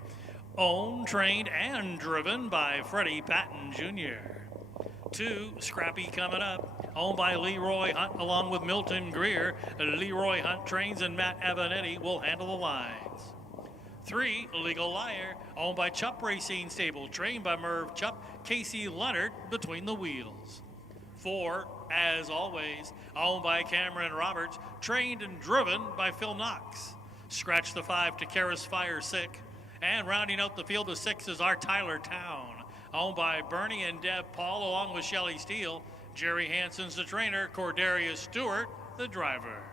Owned, trained, and driven by Freddie Patton Jr. 2, Scrappy coming up, owned by Leroy Hunt along with Milton Greer. Leroy Hunt trains and Matt Avanetti will handle the lines. 3, Legal Liar, owned by Chupp Racing Stable, trained by Merv Chupp, Casey Leonard between the wheels. 4, As Always, owned by Cameron Roberts, trained and driven by Phil Knox. Scratch the 5 to Qualifier Sick. And rounding out the field of 6 is our Tyler Town, owned by Bernie and Deb Paul along with Shelley Steele. Jerry Hansen's the trainer, Cordarius Stewart the driver.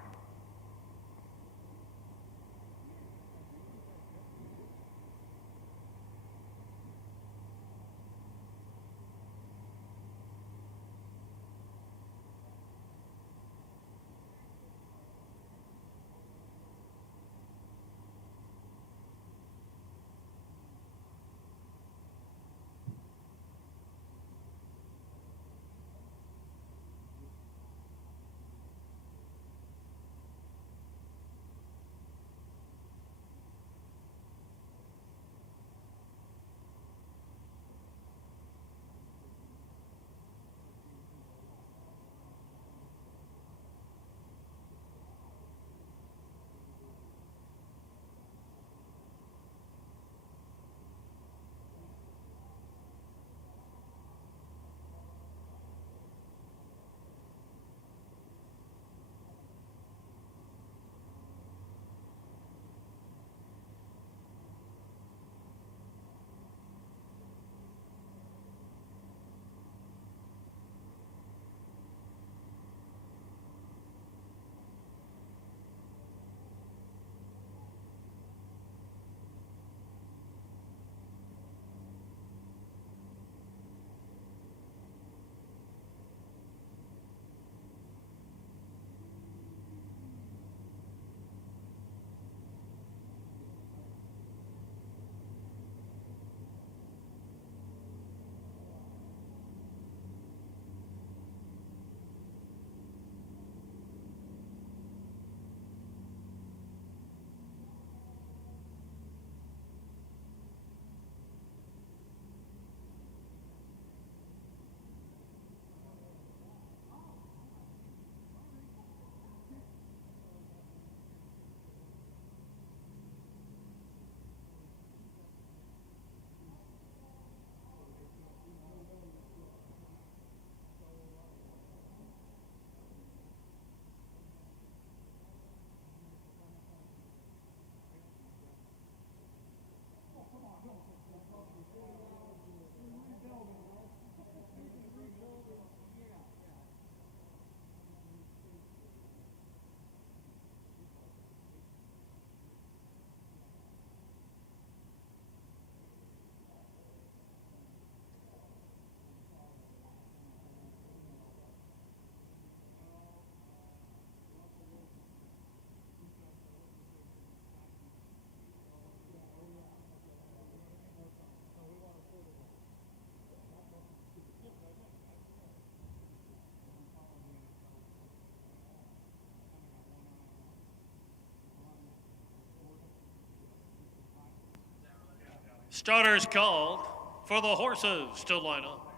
Starters called for the horses to line up.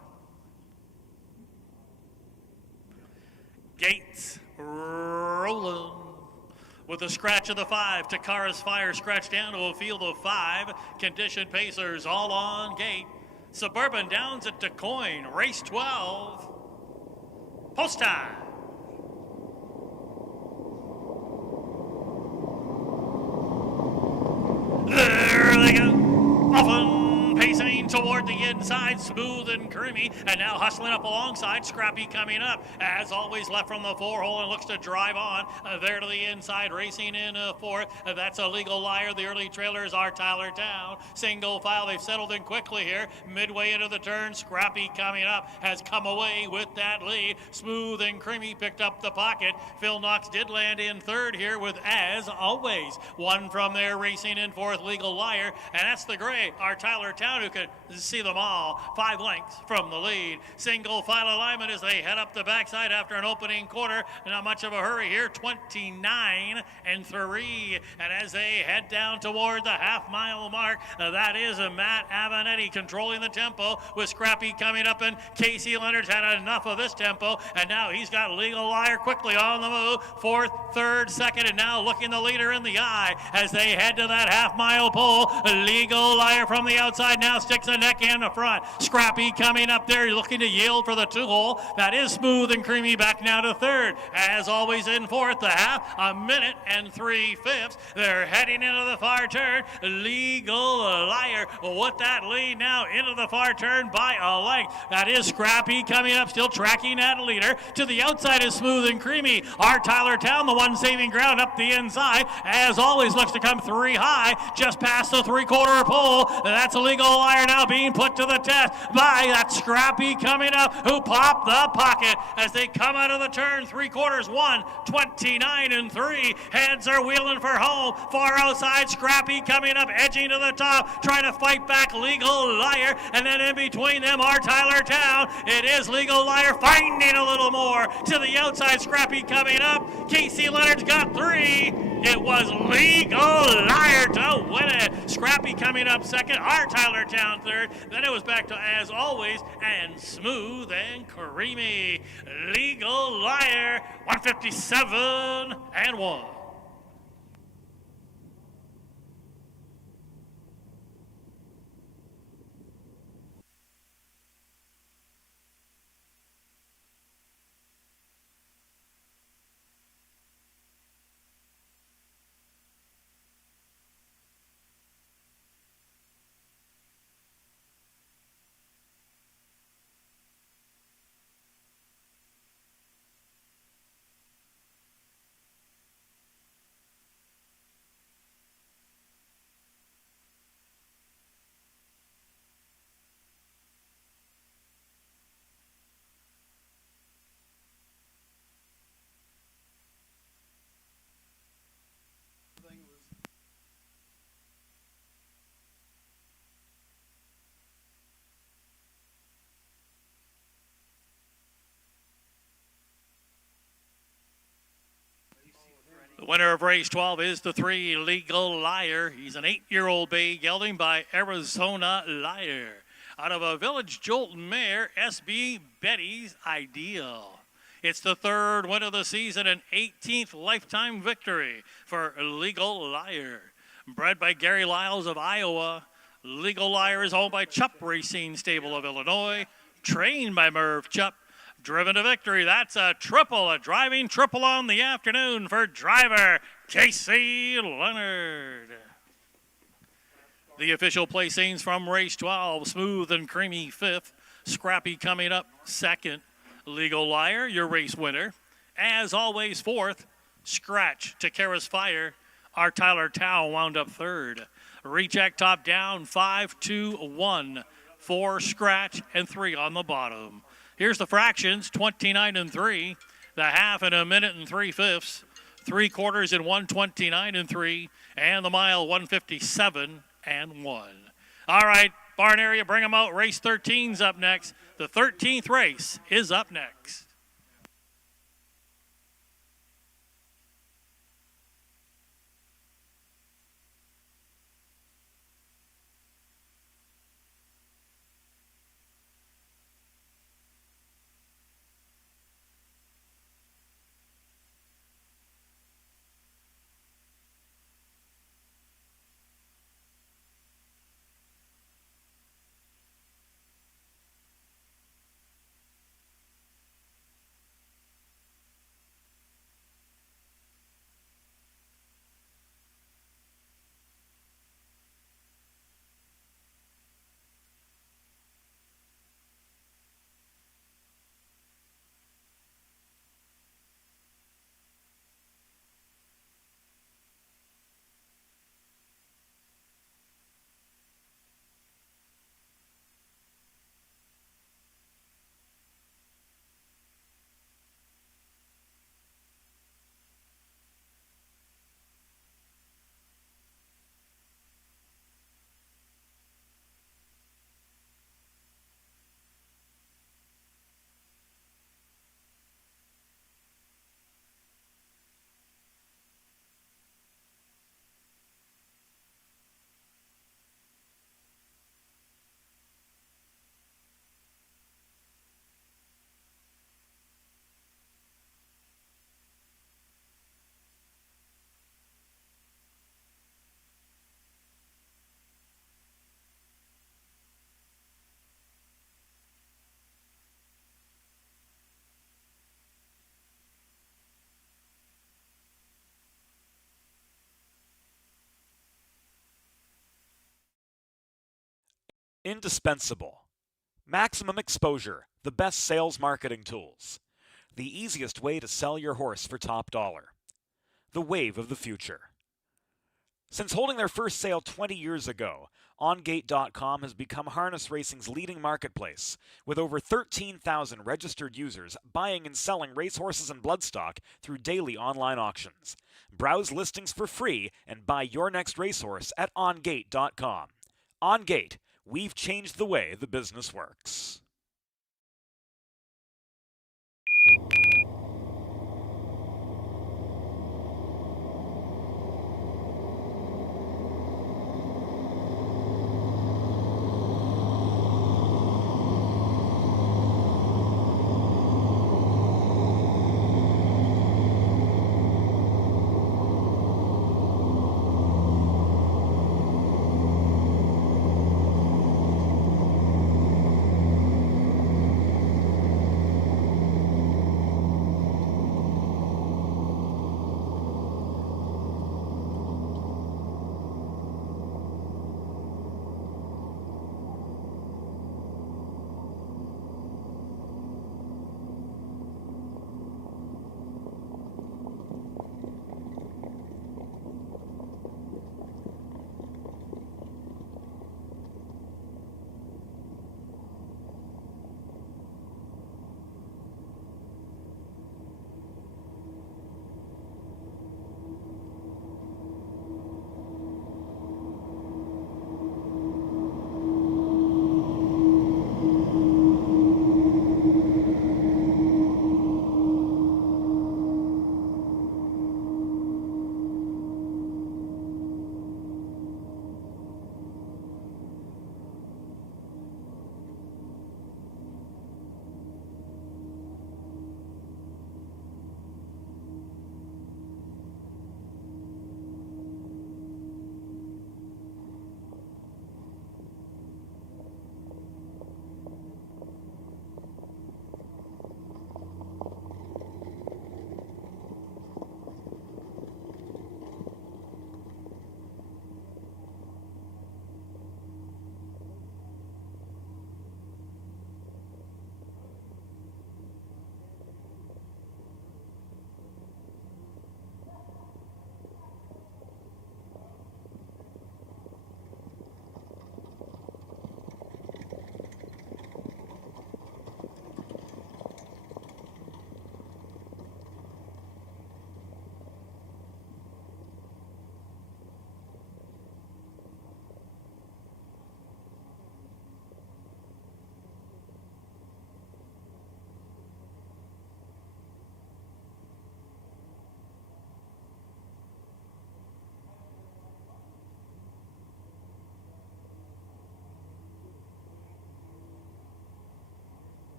Gates rolling with a scratch of the 5 to Qualifier, scratch down to a field of 5. Condition Pacers all on gate. Suburban Downs at Quoin, race 12. Post time. There they go. Often pacing toward the inside, Smooth and Creamy, and now hustling up alongside, Scrappy coming up. As always, left from the 4-hole and looks to drive on. There to the inside, racing in 4th. That's a Legal Liar. The early trailers are Tyler Town. Single file, they've settled in quickly here. Midway into the turn, Scrappy coming up has come away with that lead. Smooth and Creamy picked up the pocket. Phil Knox did land in 3rd here with As Always. One from there, racing in 4th, Legal Liar, and that's the gray, our Tyler Town. down who can see them all. 5 lengths from the lead. Single file alignment as they head up the backside after an opening quarter. Not much of a hurry here, 29 and 3. And as they head down toward the half-mile mark, that is Matt Avanetti controlling the tempo with Scrappy coming up, and Casey Leonard's had enough of this tempo, and now he's got Legal Liar quickly on the move. 4th, 3rd, 2nd, and now looking the leader in the eye as they head to that half-mile pole. Legal Liar from the outside now sticks a neck in the front. Scrappy coming up there looking to yield for the 2-hole. That is Smooth and Creamy back now to 3rd. As always in 4th, the half, 1 minute and 3/5. They're heading into the far turn. Legal Liar with that lead now into the far turn by a length. That is Scrappy coming up, still tracking that leader. To the outside is Smooth and Creamy. Our Tyler Town, the one saving ground up the inside. As always, looks to come 3 high, just past the 3/4 pole. That's a Legal Liar now being put to the test by that Scrappy coming up, who popped the pocket as they come out of the turn. 3/4, 1, 29 and 3. Heads are wheeling for home. Far outside, Scrappy coming up, edging to the top, trying to fight back Legal Liar. And then in between them, our Tyler Town. It is Legal Liar finding a little more. To the outside, Scrappy coming up. Casey Leonard's got 3. It was Legal Liar to win it. Scrappy coming up 2nd, our Tyler Town 3rd. Then it was back to, as always, and Smooth and Creamy. Legal Liar, 157 and 1. The winner of race 12 is the 3, Legal Liar. He's an 8-year-old bay gelding by Arizona Liar. Out of a Village Jolt mare, SB Betty's Ideal. It's the 3rd win of the season and 18th lifetime victory for Legal Liar. Bred by Gary Lyles of Iowa, Legal Liar is owned by Chupp Racing Stable of Illinois, trained by Merv Chupp. Driven to victory. That's a triple, a driving triple on the afternoon for driver Casey Leonard. The official placings from race 12, Smooth and Creamy 5th, Scrappy coming up 2nd, Legal Liar, your race winner. As always, 4th, Scratch to Kara's Fire. Our Tyler Town wound up 3rd. Recheck top down, 5, 2, 1, 4 Scratch and 3 on the bottom. Here's the fractions, 29 and 3, the half in 1 minute and 3/5, 3/4 in 1:29 and 3, and the mile 1:57 and 1. All right, barn area, bring them out. Race 13's up next. The 13th race is up next. Indispensable. Maximum exposure, the best sales marketing tools. The easiest way to sell your horse for top dollar. The wave of the future. Since holding their first sale 20 years ago, OnGate.com has become harness racing's leading marketplace, with over 13,000 registered users buying and selling racehorses and bloodstock through daily online auctions. Browse listings for free and buy your next racehorse at OnGate.com. OnGate, we've changed the way the business works.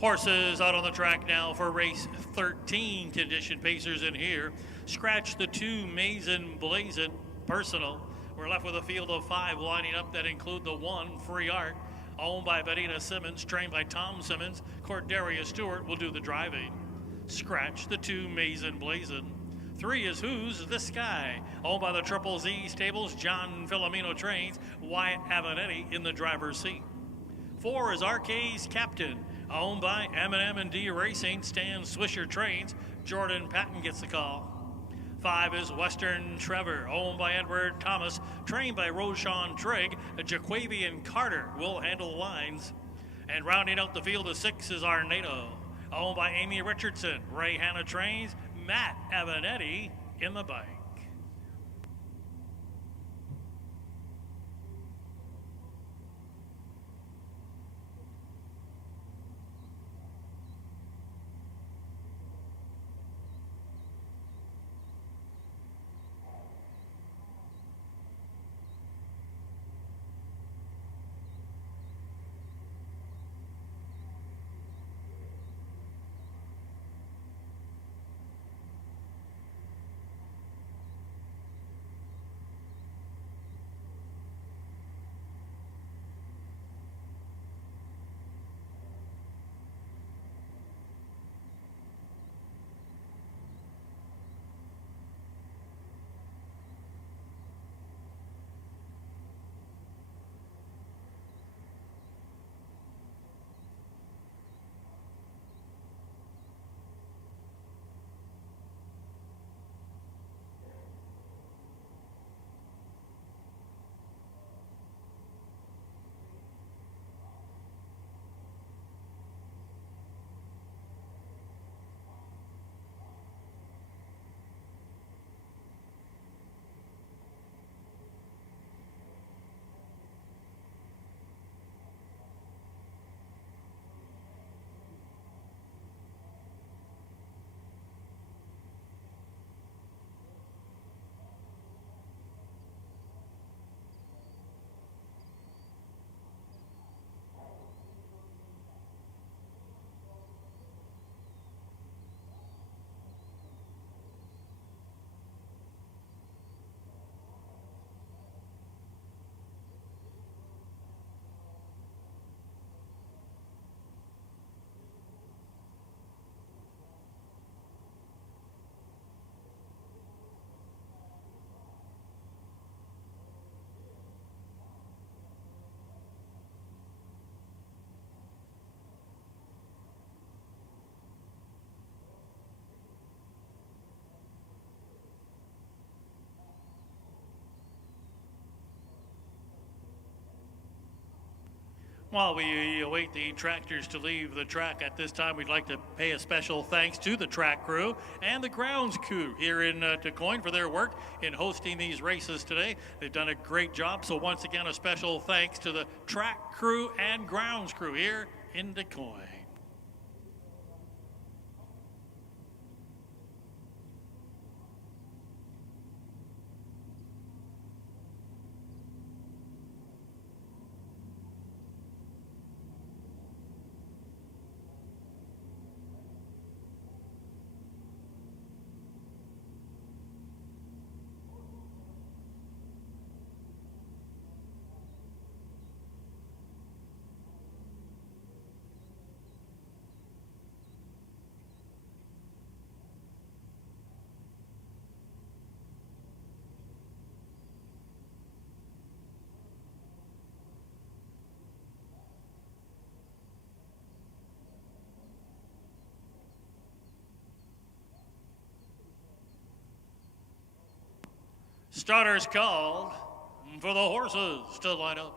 Horses out on the track now for race 13. Condition pacers in here. Scratch the 2 Mason Blazin Personal. We're left with a field of 5 lining up that include the 1 Free Art, owned by Bettina Simmons, trained by Tom Simmons. Cordelia Stewart will do the driving. Scratch the 2 Mason Blazin. 3 is Who's the Sky, owned by the Triple Z Stables, John Filomeno trains, Wyatt Avenetti in the driver's seat. 4 is Arcade's Captain, owned by M&M&D Racing, Stan Swisher trains, Jordan Patton gets the call. 5 is Western Trevor, owned by Edward Thomas, trained by Roshan Trigg, Jaquavian Carter will handle the lines. And rounding out the field of 6 is Arnado, owned by Amy Richardson, Ray Hanna trains, Matt Avenetti in the bike. While we await the tractors to leave the track at this time, we'd like to pay a special thanks to the track crew and the grounds crew here in Quoin for their work in hosting these races today. They've done a great job, so once again, a special thanks to the track crew and grounds crew here in Quoin. Starters called for the horses to line up.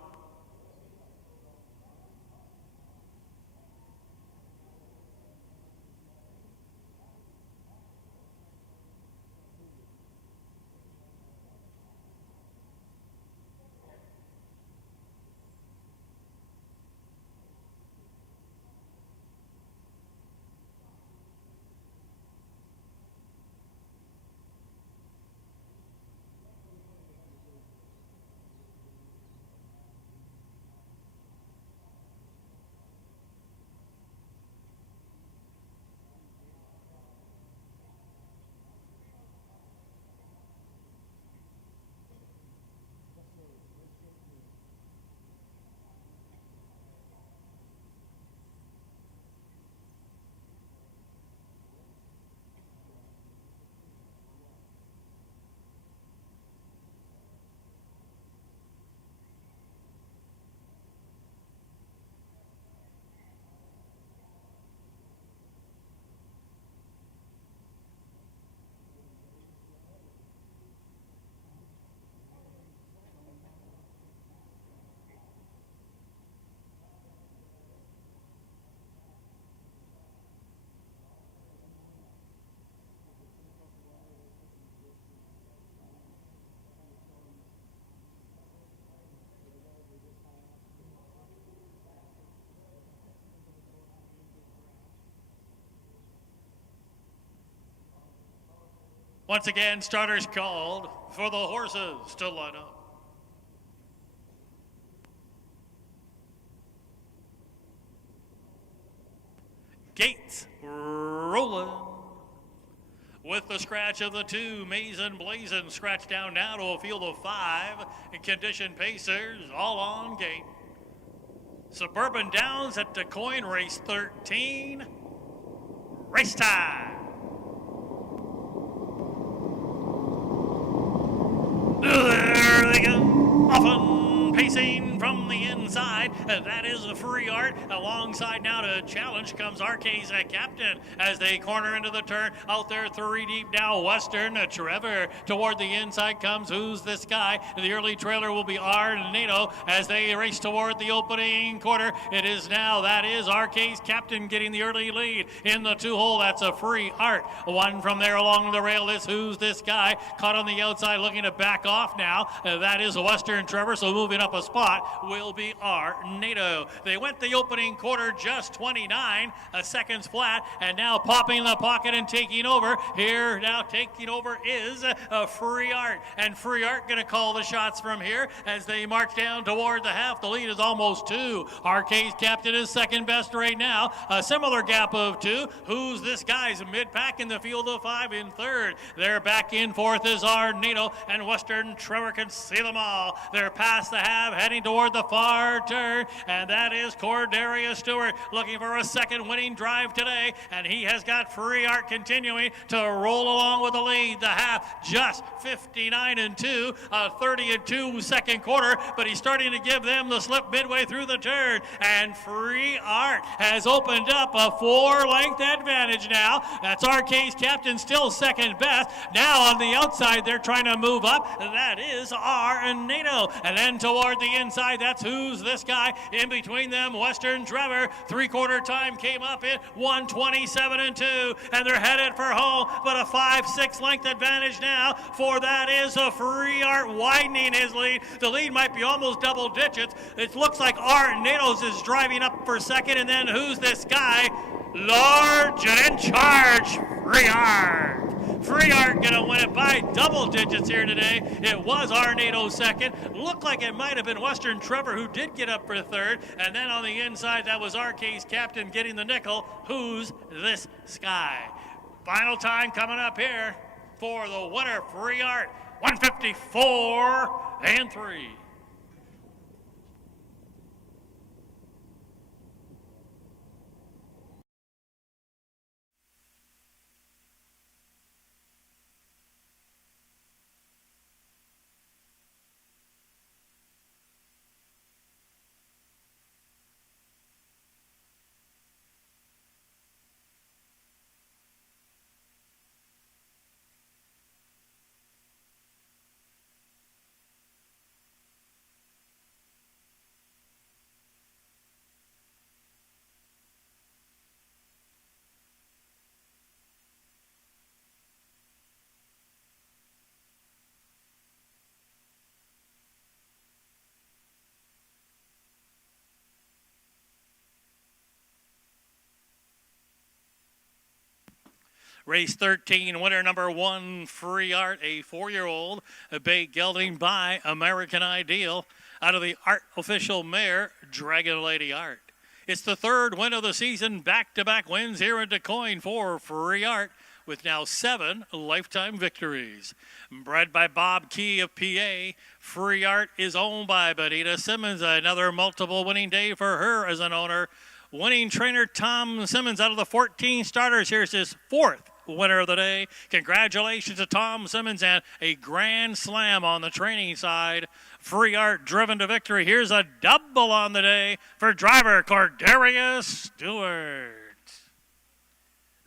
Once again, starters called for the horses to line up. Gates rolling. With the scratch of the 2, Mason Blazin scratch down now to a field of 5. And condition pacers all on gate. Suburban Downs at the Quoin, race 13. Race time. There they go. Often pacing from the inside. That is a Free Art. Alongside now to challenge comes Arcade's captain as they corner into the turn. Out there 3 deep now. Western Trevor. Toward the inside comes Who's This Guy. The early trailer will be NATO as they race toward the opening quarter. It is now. That is Arcade's captain getting the early lead in the 2-hole. That's a Free Art. One from there along the rail is Who's This Guy. Caught on the outside looking to back off now. That is Western Trevor. So moving up a spot will be NATO. They went the opening quarter just 29 seconds flat, and now popping in the pocket and taking over. Here now taking over is Free Art, and Free Art going to call the shots from here as they march down toward the half. The lead is almost 2. Arcade's captain is second best right now. A similar gap of 2. Who's This Guy's mid-pack in the field of 5 in third. They're back in fourth is NATO, and Western Trevor can see them all. They're past the half, heading toward the far turn, and that is Corderia Stewart looking for a second winning drive today, and he has got Free Art continuing to roll along with the lead. The half just 59-2, a 30-2 second quarter, but he's starting to give them the slip midway through the turn, and Free Art has opened up a 4-length advantage now. That's Arcade's captain, still second best. Now on the outside, they're trying to move up. That is NATO, and then toward the inside, that's Who's This Guy. In between them, Western Trevor. 3/4 time came up in 1:27-2, and they're headed for home, but a 5-6 length advantage now, for that is a Free Art widening his lead. The lead might be almost double digits. It looks like NATO's is driving up for second, and then Who's This Guy? Large and in charge, Free Art. Free Art gonna win it by double digits here today. It was NATO second. Looked like it might have been Western Trevor who did get up for third. And then on the inside, that was Arcade's captain getting the nickel. Who's This Guy? Final time coming up here for the winner, Free Art. 154-3. Race 13, winner number 1, Free Art, a 4-year-old, a bay gelding by American Ideal, out of the Art Official Mare, Dragon Lady Art. It's the 3rd win of the season, back-to-back wins here in Quoin for Free Art, with now 7 lifetime victories. Bred by Bob Key of PA, Free Art is owned by Benita Simmons, another multiple winning day for her as an owner. Winning trainer Tom Simmons out of the 14 starters. Here's his 4th winner of the day. Congratulations to Tom Simmons and a grand slam on the training side. Free Art driven to victory. Here's a double on the day for driver Corderia Stewart.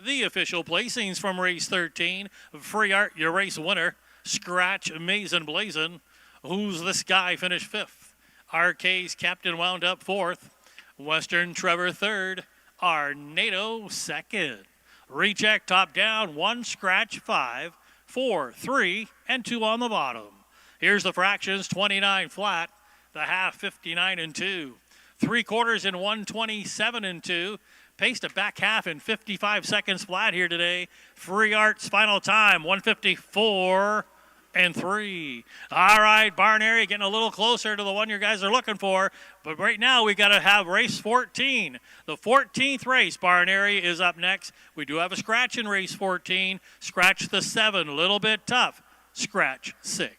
The official placings from race 13. Free Art, your race winner. Scratch Mason Blazin. Who's This Guy finished 5th. Arcade's captain wound up 4th. Western Trevor 3rd. NATO 2nd. Recheck top down, 1 scratch 5, 4, 3, and 2 on the bottom. Here's the fractions, 29 flat, the half 59-2. 3/4 in 127-2. paced a back half in 55 seconds flat here today. Free Arts final time, 154 and 3. All right, Barn Area getting a little closer to the one you guys are looking for. But right now we got to have race 14. The 14th race, Barn Area, is up next. We do have a scratch in race 14. Scratch the 7, a little bit tough. Scratch 6.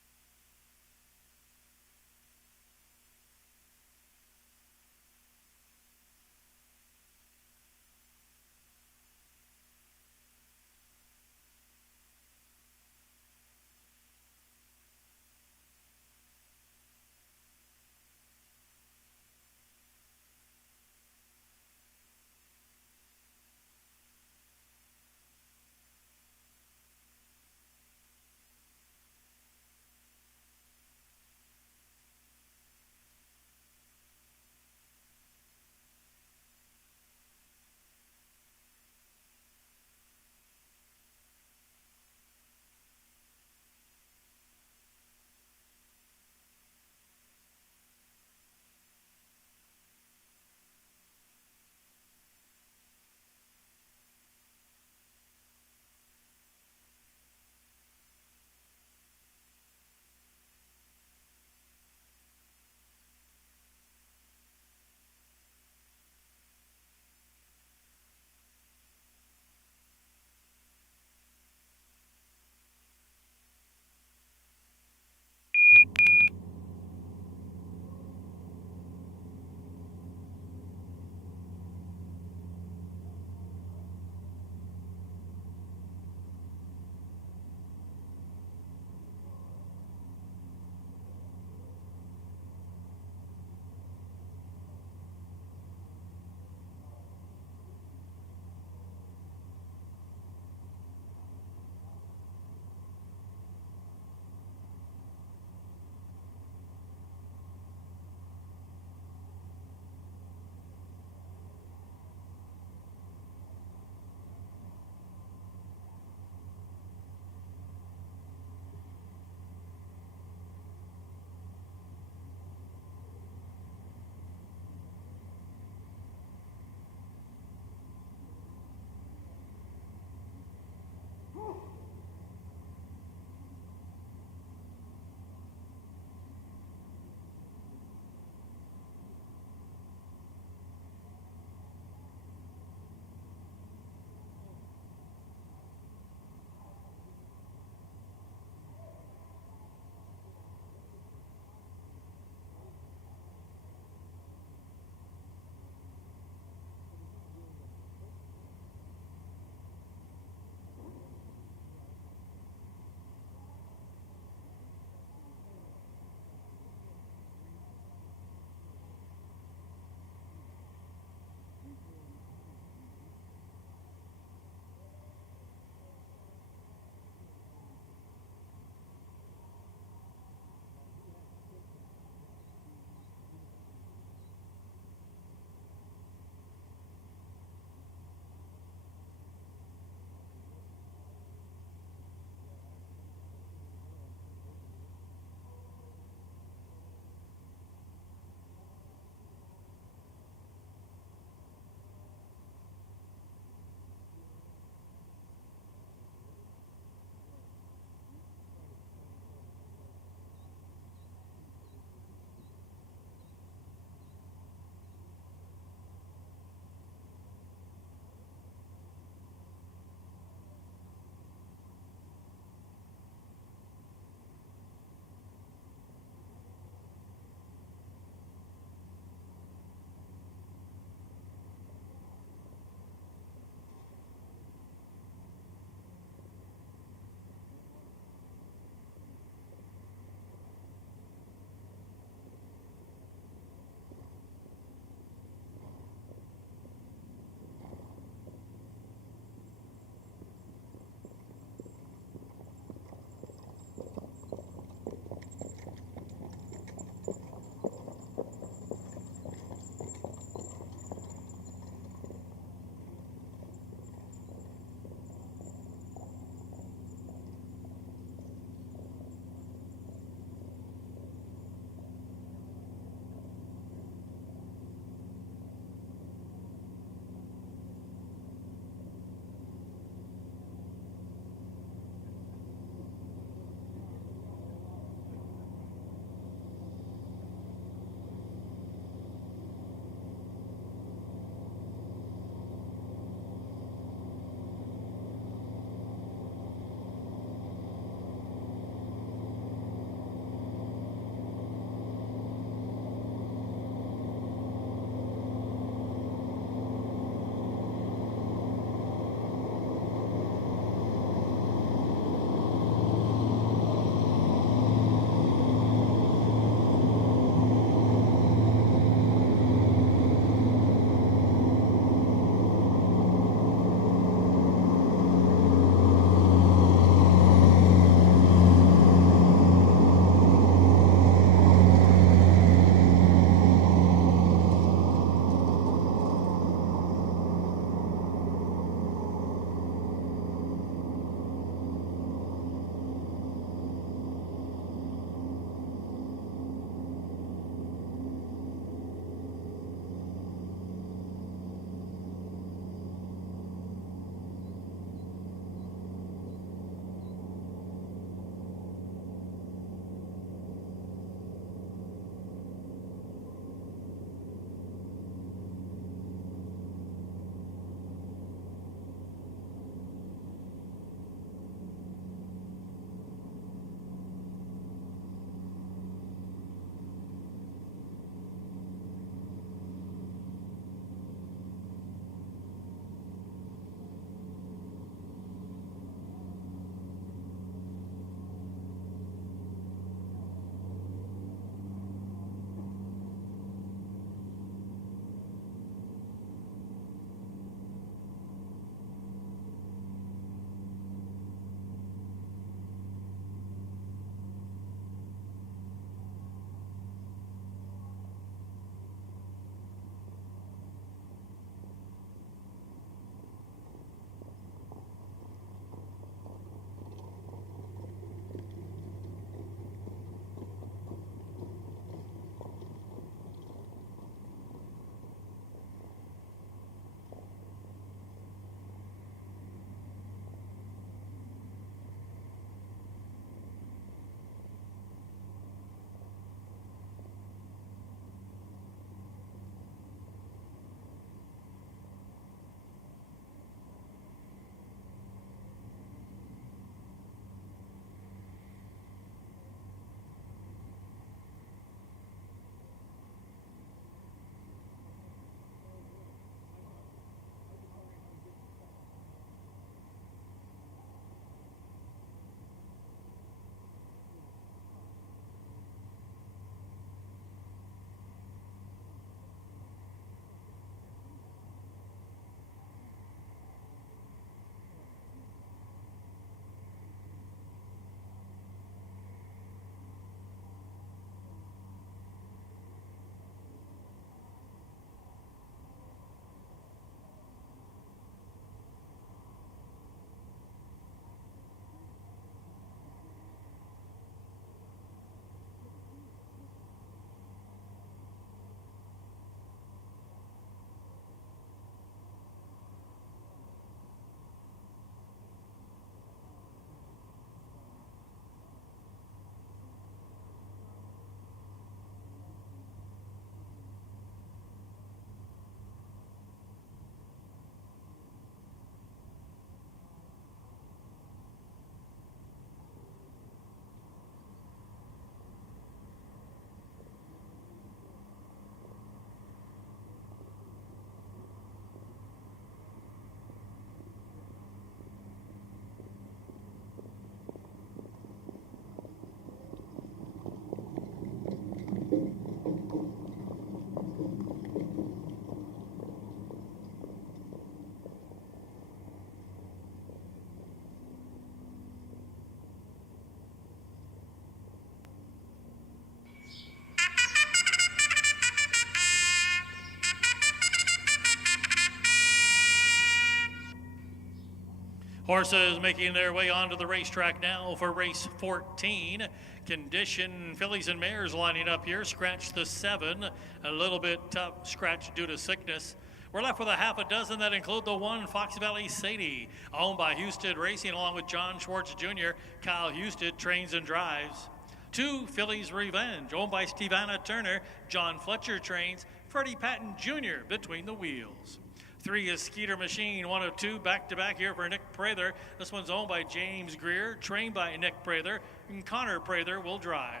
Horses making their way onto the racetrack now for race 14. Condition fillies and mares lining up here. Scratch the 7, a little bit tough scratch due to sickness. We're left with a half a dozen that include the 1 Fox Valley Sadie, owned by Husted Racing along with John Schwartz Jr. Kyle Husted trains and drives. 2 Phillies Revenge, owned by Stevana Turner. John Fletcher trains. Freddie Patton Jr. between the wheels. 3 is Skeeter Machine, 1 of 2 back-to-back here for Nick Prather. This one's owned by James Greer, trained by Nick Prather, and Connor Prather will drive.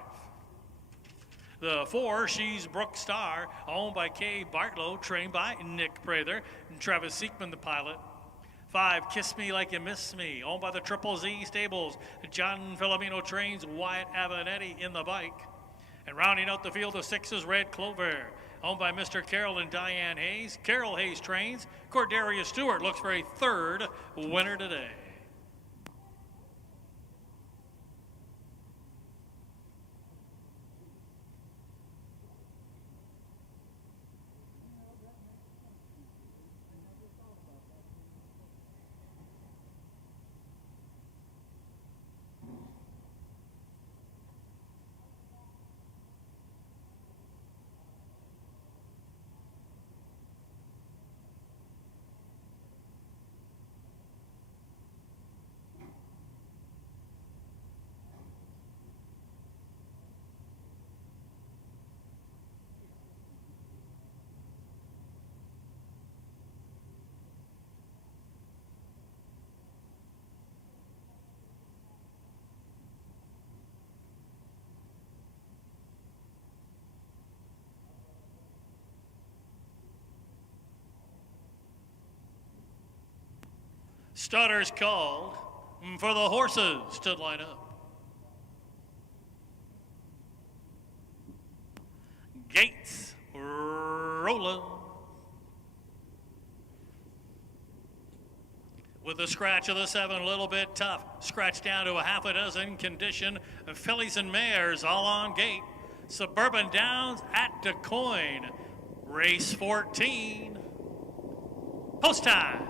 The 4, She's Brooke Star, owned by Kay Bartlow, trained by Nick Prather, and Travis Seekman, the pilot. 5, Kiss Me Like You Miss Me, owned by the Triple Z Stables. John Filomeno trains Wyatt Avanetti in the bike. And rounding out the field of 6 is Red Clover, owned by Mr. Carroll and Diane Hayes. Carroll Hayes trains. Cordelia Stewart looks for a 3rd winner today. Starters called for the horses to line up. Gates rolling. With the scratch of the 7, a little bit tough. Scratch down to a half a dozen. Condition of fillies and mares all on gate. Suburban Downs at Quoin. Race 14. Post time.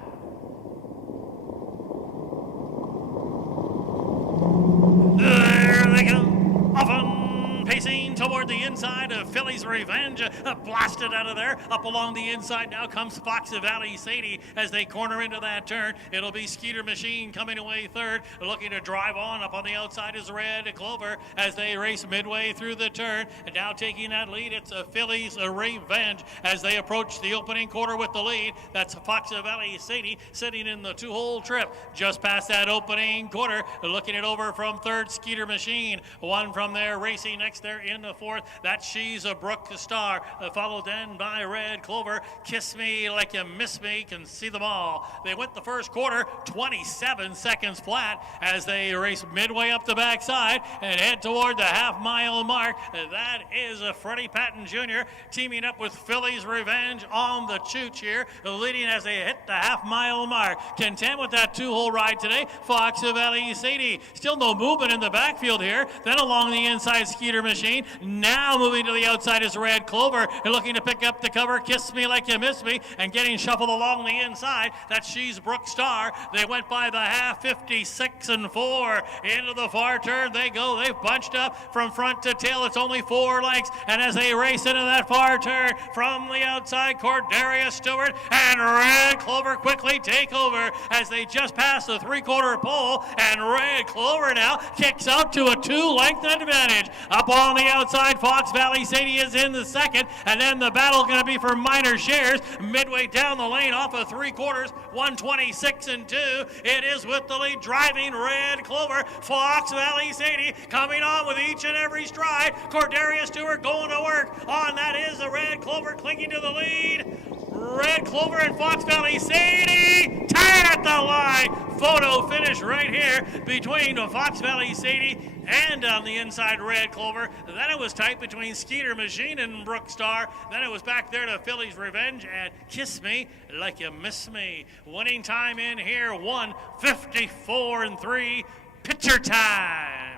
There they go. Often pacing toward the inside of Phillies Revenge. Blasted out of there. Up along the inside now comes Fox Valley Sadie as they corner into that turn. It'll be Skeeter Machine coming away 3rd. Looking to drive on. Up on the outside is Red Clover as they race midway through the turn. And now taking that lead, it's a Phillies Revenge as they approach the opening quarter with the lead. That's Fox Valley Sadie sitting in the 2-hole trip. Just past that opening quarter. Looking it over from 3rd, Skeeter Machine. 1 from there racing next there in the 4th. That's She's a Brooke Star, followed then by Red Clover. Kiss Me Like You Miss Me, can see them all. They went the first quarter 27 seconds flat as they race midway up the backside and head toward the half-mile mark. That is Freddie Patton Jr. teaming up with Phillies Revenge on the chooch here, leading as they hit the half-mile mark. Content with that 2-hole ride today, Fox Valley Sadie. Still no movement in the backfield here. Then along the inside, Skeeter Machine. Now moving to the outside is Red Clover and looking to pick up the cover. Kiss Me Like You Miss Me, and getting shuffled along the inside. That's She's Brooke Star. They went by the half, 56-4. Into the far turn they go. They've bunched up from front to tail. It's only 4 lengths, and as they race into that far turn from the outside, Cordelia Stewart and Red Clover quickly take over as they just pass the 3/4 pole, and Red Clover now kicks out to a 2-length advantage. Up on the outside, Fox Valley Sadie is in the 2nd, and then the battle going to be for minor shares midway down the lane off of 3/4, 126-2. It is with the lead driving Red Clover. Fox Valley Sadie coming on with each and every stride. Cordelia Stewart going to work on that is the Red Clover clinging to the lead. Red Clover and Fox Valley Sadie tied at the line. Photo finish right here between Fox Valley Sadie and on the inside Red Clover. Then it was tight between Skeeter Machine and Brooke Star. Then it was back there to Phillies Revenge and Kiss Me Like You Miss Me. Winning time in here, 1:54-3. Picture time.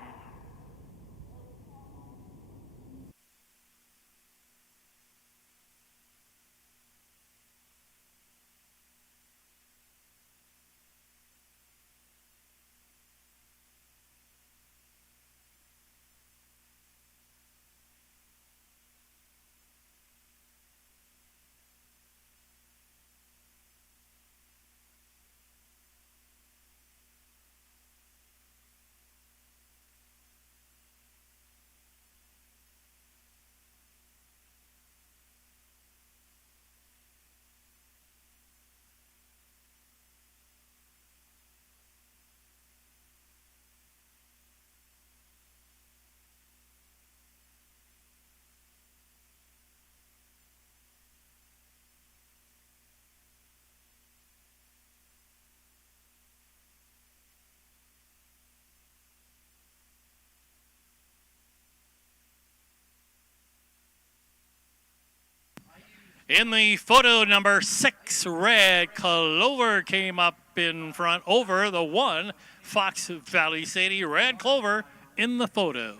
In the photo, number 6, Red Clover came up in front over the 1, Fox Valley Sadie. Red Clover in the photo.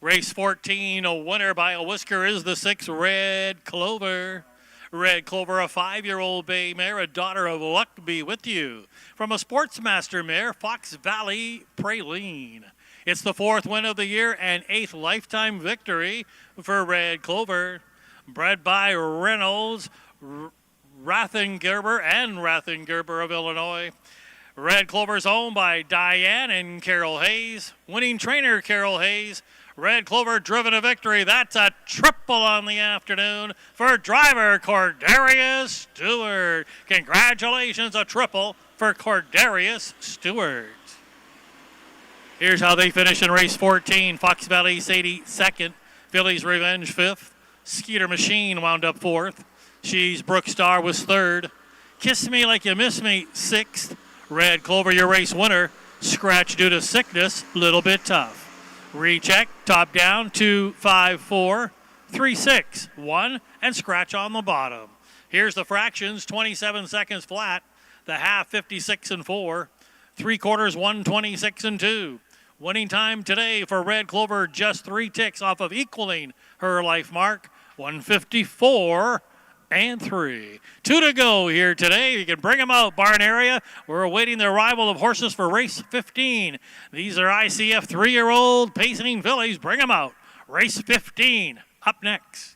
Race 14, a winner by a whisker, is the 6, Red Clover. Red Clover, a 5-year-old bay mare, a daughter of luck be with you. From a Sportsmaster mare, Fox Valley Praline. It's the 4th win of the year and 8th lifetime victory for Red Clover. Bred by Reynolds, Rathengerber of Illinois. Red Clover's owned by Diane and Carol Hayes. Winning trainer Carol Hayes. Red Clover driven to victory. That's a triple on the afternoon for driver Cordarius Stewart. Congratulations, a triple for Cordarius Stewart. Here's how they finish in race 14. Fox Valley Sadie 2nd. Philly's Revenge 5th. Skeeter Machine wound up 4th. She's Brookstar was 3rd. Kiss Me Like You Miss Me 6th. Red Clover, your race winner. Scratch due to sickness, little bit tough. Recheck, top down, 2, 5, 4, 3, 6, 1, and scratch on the bottom. Here's the fractions, 27 seconds flat. The half, 56 and 4. 3/4, 126 and 2. Winning time today for Red Clover, just 3 ticks off of equaling her life mark, 154 and 3. 2 to go here today. You can bring them out, barn area. We're awaiting the arrival of horses for race 15. These are ICF 3-year-old pacing fillies. Bring them out. Race 15 up next.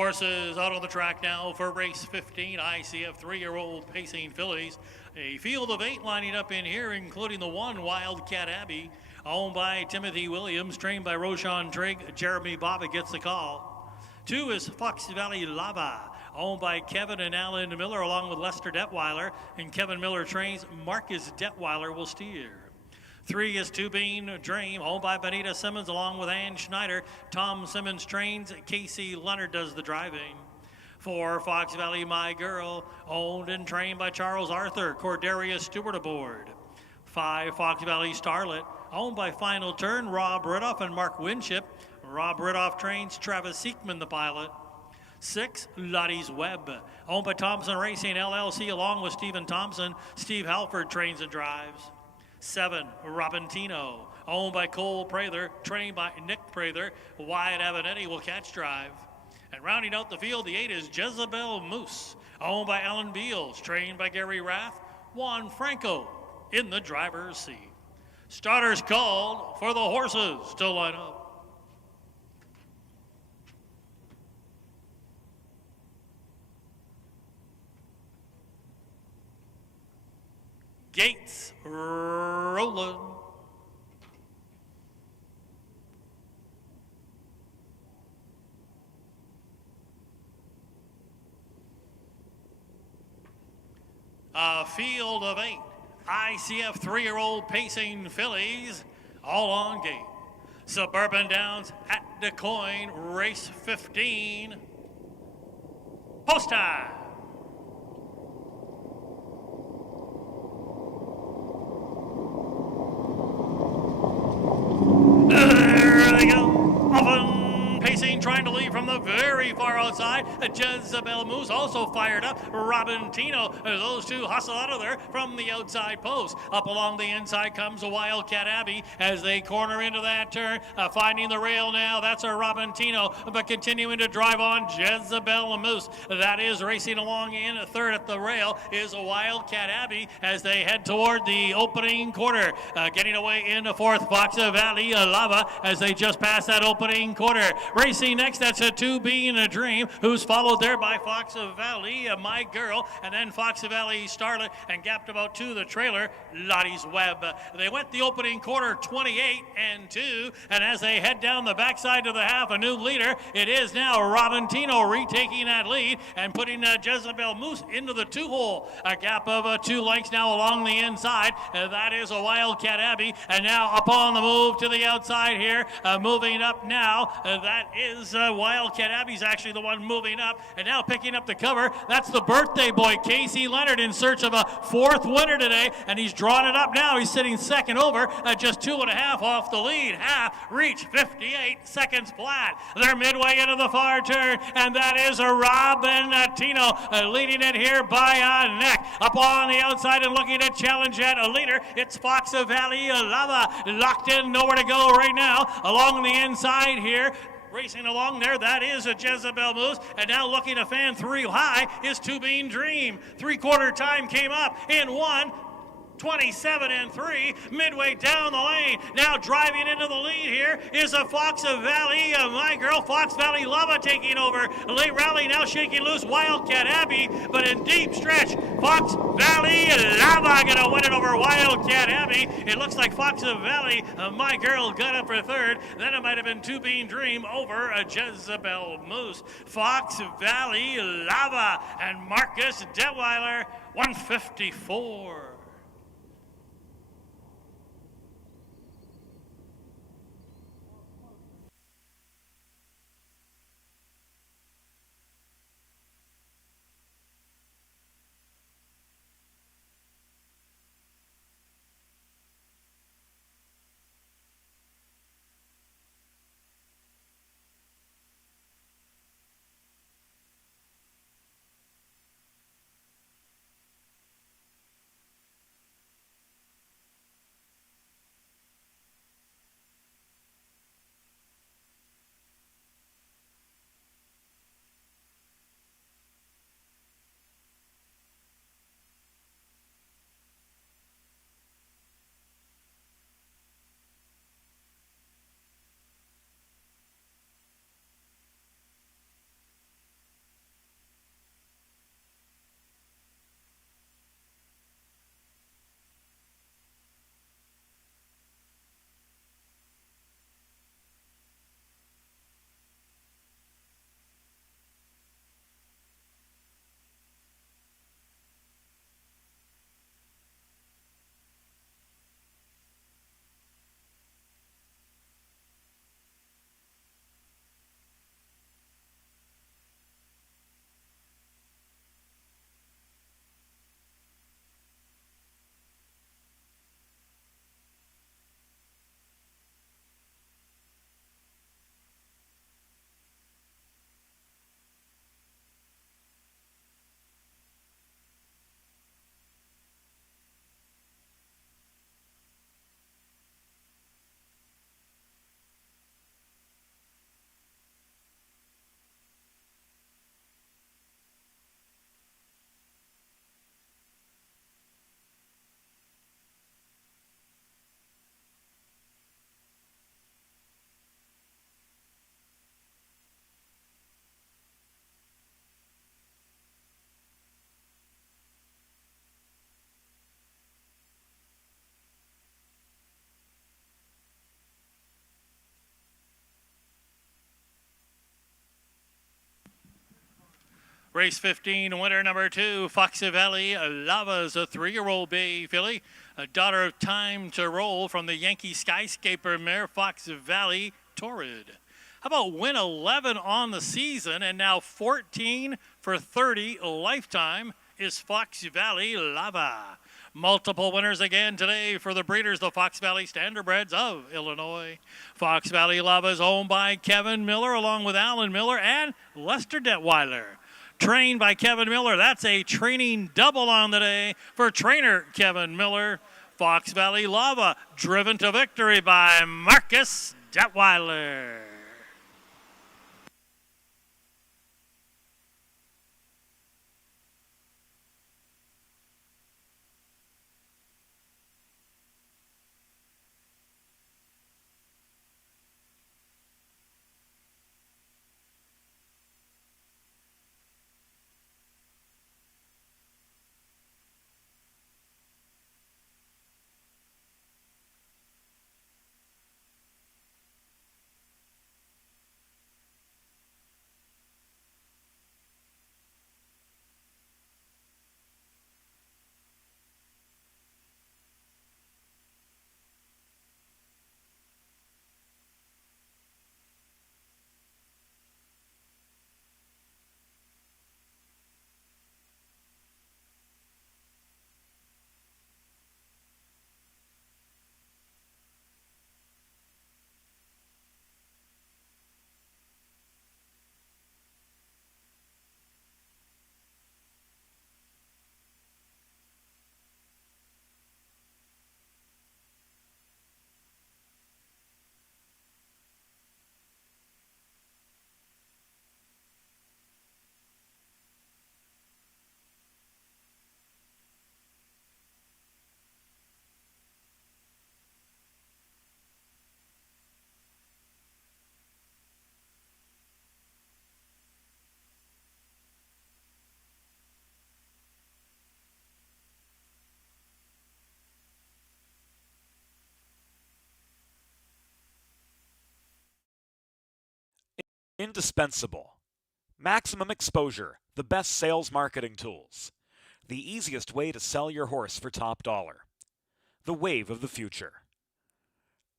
Horses out on the track now for race 15, ICF 3-year-old pacing fillies. A field of 8 lining up in here, including the one Wildcat Abbey, owned by Timothy Williams, trained by Roshan Trigg. Jeremy Bobbitt gets the call. 2 is Fox Valley Lava, owned by Kevin and Alan Miller, along with Lester Detweiler, and Kevin Miller trains. Marcus Detweiler will steer. 3 is Two Bean Dream, owned by Benita Simmons, along with Ann Schneider. Tom Simmons trains. Casey Leonard does the driving. 4, Fox Valley My Girl, owned and trained by Charles Arthur. Corderia Stewart aboard. 5, Fox Valley Starlet, owned by Final Turn, Rob Ridoff and Mark Winship. Rob Ridoff trains. Travis Seekman, the pilot. 6, Lottie's Web, owned by Thompson Racing LLC, along with Stephen Thompson. Steve Halford trains and drives. 7, Robintino, owned by Cole Prather, trained by Nick Prather. Wyatt Avenetti will catch drive. And rounding out the field, the 8 is Jezebel Moose, owned by Alan Beals, trained by Gary Rath. Juan Franco in the driver's seat. Starters called for the horses to line up. Gates rolling. A field of 8 ICF 3-year-old pacing fillies, all on gate. Suburban Downs at the Quoin, race 15. Post time. There they go. Often pacing, trying to lead from the very far outside. Jezebel Moose also fired up. Robintino, those two hustle out of there from the outside post. Up along the inside comes a Wildcat Abbey as they corner into that turn. Finding the rail now, that's a Robintino, but continuing to drive on Jezebel Moose. That is racing along in third at the rail is a Wildcat Abbey as they head toward the opening quarter. Getting away into fourth, Fox Valley Lava as they just pass that opening quarter. Racing next, that's a Two Bean a Dream, who's followed there by Fox Valley My Girl, and then Fox Valley Starlet, and gapped about 2 the trailer, Lottie's Web. They went the opening quarter 28-2, and as they head down the backside of the half, a new leader. It is now Robintino retaking that lead and putting Jezebel Moose into the 2-hole. A gap of 2 lengths now along the inside. That is a Wildcat Abbey, and now up on the move to the outside here, moving up now. That is Wildcat Abbey's actually the one moving up, and now picking up the cover. That's the birthday boy, Casey Leonard, in search of a 4th winner today, and he's drawn it up now. He's sitting second over, just 2.5 off the lead. Half reach, 58 seconds flat. They're midway into the far turn, and that is a Robintino leading it here by a neck. Up on the outside and looking to challenge at a leader, it's Fox Valley Lava, locked in, nowhere to go right now. Along the inside here, racing along there, that is a Jezebel Moose, and now looking to fan 3 high is Two Bean Dream. 3/4 time came up in 1:27-3, midway down the lane. Now driving into the lead here is a Fox Valley My Girl. Fox Valley Lava taking over. Late rally now shaking loose Wildcat Abbey, but in deep stretch, Fox Valley Lava gonna win it over Wildcat Abbey. It looks like Fox Valley My Girl got up for third. Then it might have been Two Bean Dream over a Jezebel Moose. Fox Valley Lava and Marcus Detweiler, 154. Race 15, winner number 2, Foxy Valley Lava's a 3-year-old bay filly, a daughter of Time to Roll from the Yankee Skyscaper mare Foxy Valley Torrid. How about win 11 on the season and now 14 for 30 lifetime is Foxy Valley Lava. Multiple winners again today for the breeders, the Fox Valley Standardbreds of Illinois. Fox Valley Lava is owned by Kevin Miller along with Alan Miller and Lester Detweiler. Trained by Kevin Miller. That's a training double on the day for trainer Kevin Miller. Fox Valley Lava driven to victory by Marcus Detweiler. Indispensable. Maximum exposure, the best sales marketing tools. The easiest way to sell your horse for top dollar. The wave of the future.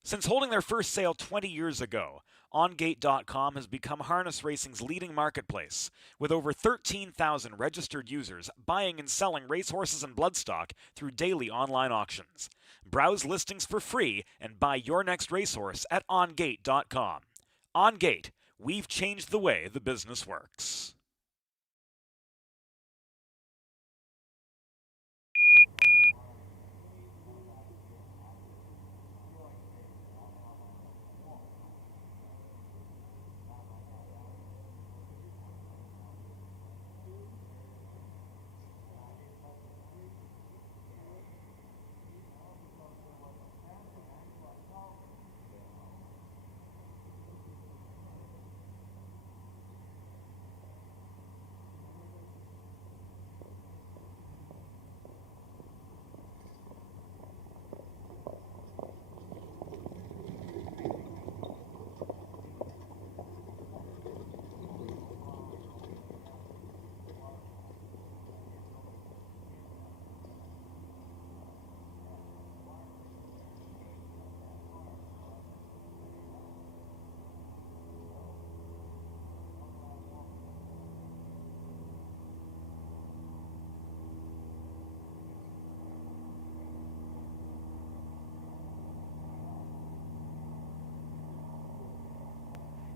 Since holding their first sale 20 years ago, OnGate.com has become harness racing's leading marketplace, with over 13,000 registered users buying and selling racehorses and bloodstock through daily online auctions. Browse listings for free and buy your next racehorse at OnGate.com. OnGate, we've changed the way the business works.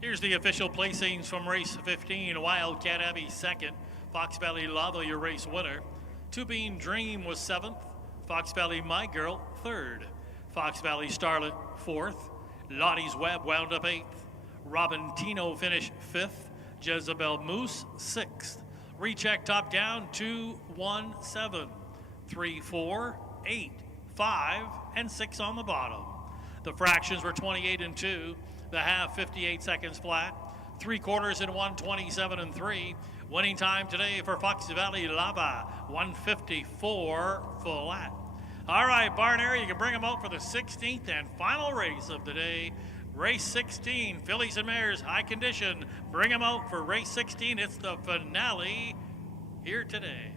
Here's the official placings from race 15. Wildcat Abbey second. Fox Valley Lava, your race winner. Two Bean Dream was seventh. Fox Valley My Girl third. Fox Valley Starlet fourth. Lottie's Web wound up eighth. Robin Tino finished fifth. Jezebel Moose sixth. Recheck top down 2, 1, 7. 3, 4, 8, 5, and 6 on the bottom. The fractions were 28 and 2. The half 58 seconds flat. 3/4 in 1, 27 and 3. Winning time today for Fox Valley Lava, 154 flat. All right, Barnary, you can bring them out for the 16th and final race of the day. Race 16, fillies and mares, high condition. Bring them out for race 16. It's the finale here today.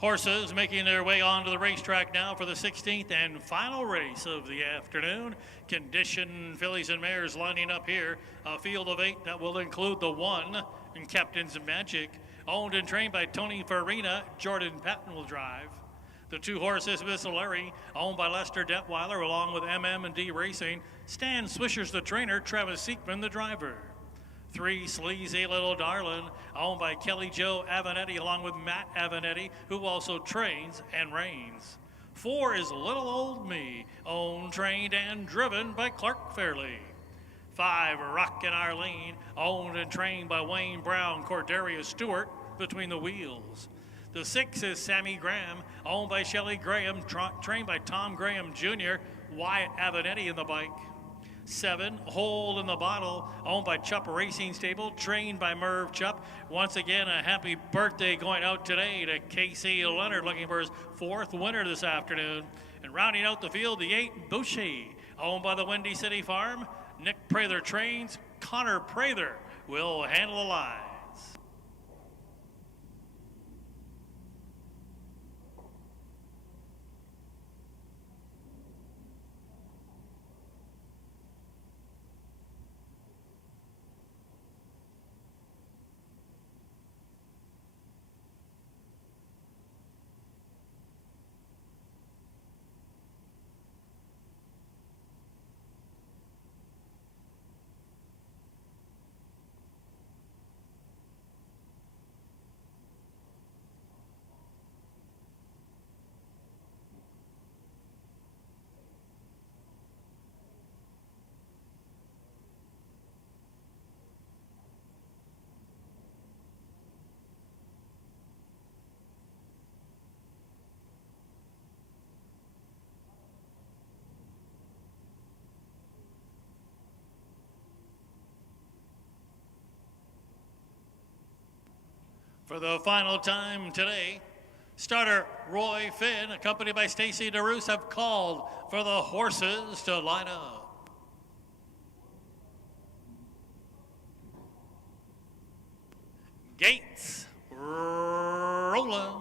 Horses making their way onto the racetrack now for the 16th and final race of the afternoon. Condition fillies and mares lining up here. A field of 8 that will include the 1 and Captain's Magic. Owned and trained by Tony Farina. Jordan Patton will drive. The 2 horses, Miss Larry, owned by Lester Detweiler, along with MM&D Racing. Stan Swisher's the trainer, Travis Seekman the driver. 3, Sleazy Little Darlin', owned by Kelly Joe Avanetti, along with Matt Avanetti, who also trains and reigns. 4 is Little Old Me, owned, trained, and driven by Clark Fairley. 5, Rockin' Arlene, owned and trained by Wayne Brown, Corderia Stewart, between the wheels. The 6 is Sammy Graham, owned by Shelley Graham, trained by Tom Graham Jr., Wyatt Avanetti in the bike. 7, Hole in the Bottle, owned by Chupp Racing Stable, trained by Merv Chupp. Once again, a happy birthday going out today to Casey Leonard, looking for his 4th winner this afternoon. And rounding out the field, the 8, Boucher, owned by the Windy City Farm. Nick Prather trains. Connor Prather will handle the lines. For the final time today, starter Roy Finn, accompanied by Stacy DeRoos, have called for the horses to line up. Gates rolling.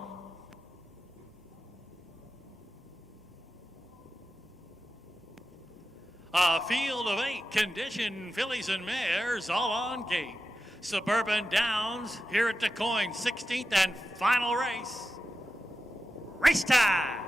A field of 8 conditioned fillies and mares all on gate. Suburban Downs here at the Quoin, 16th and final race. Race time!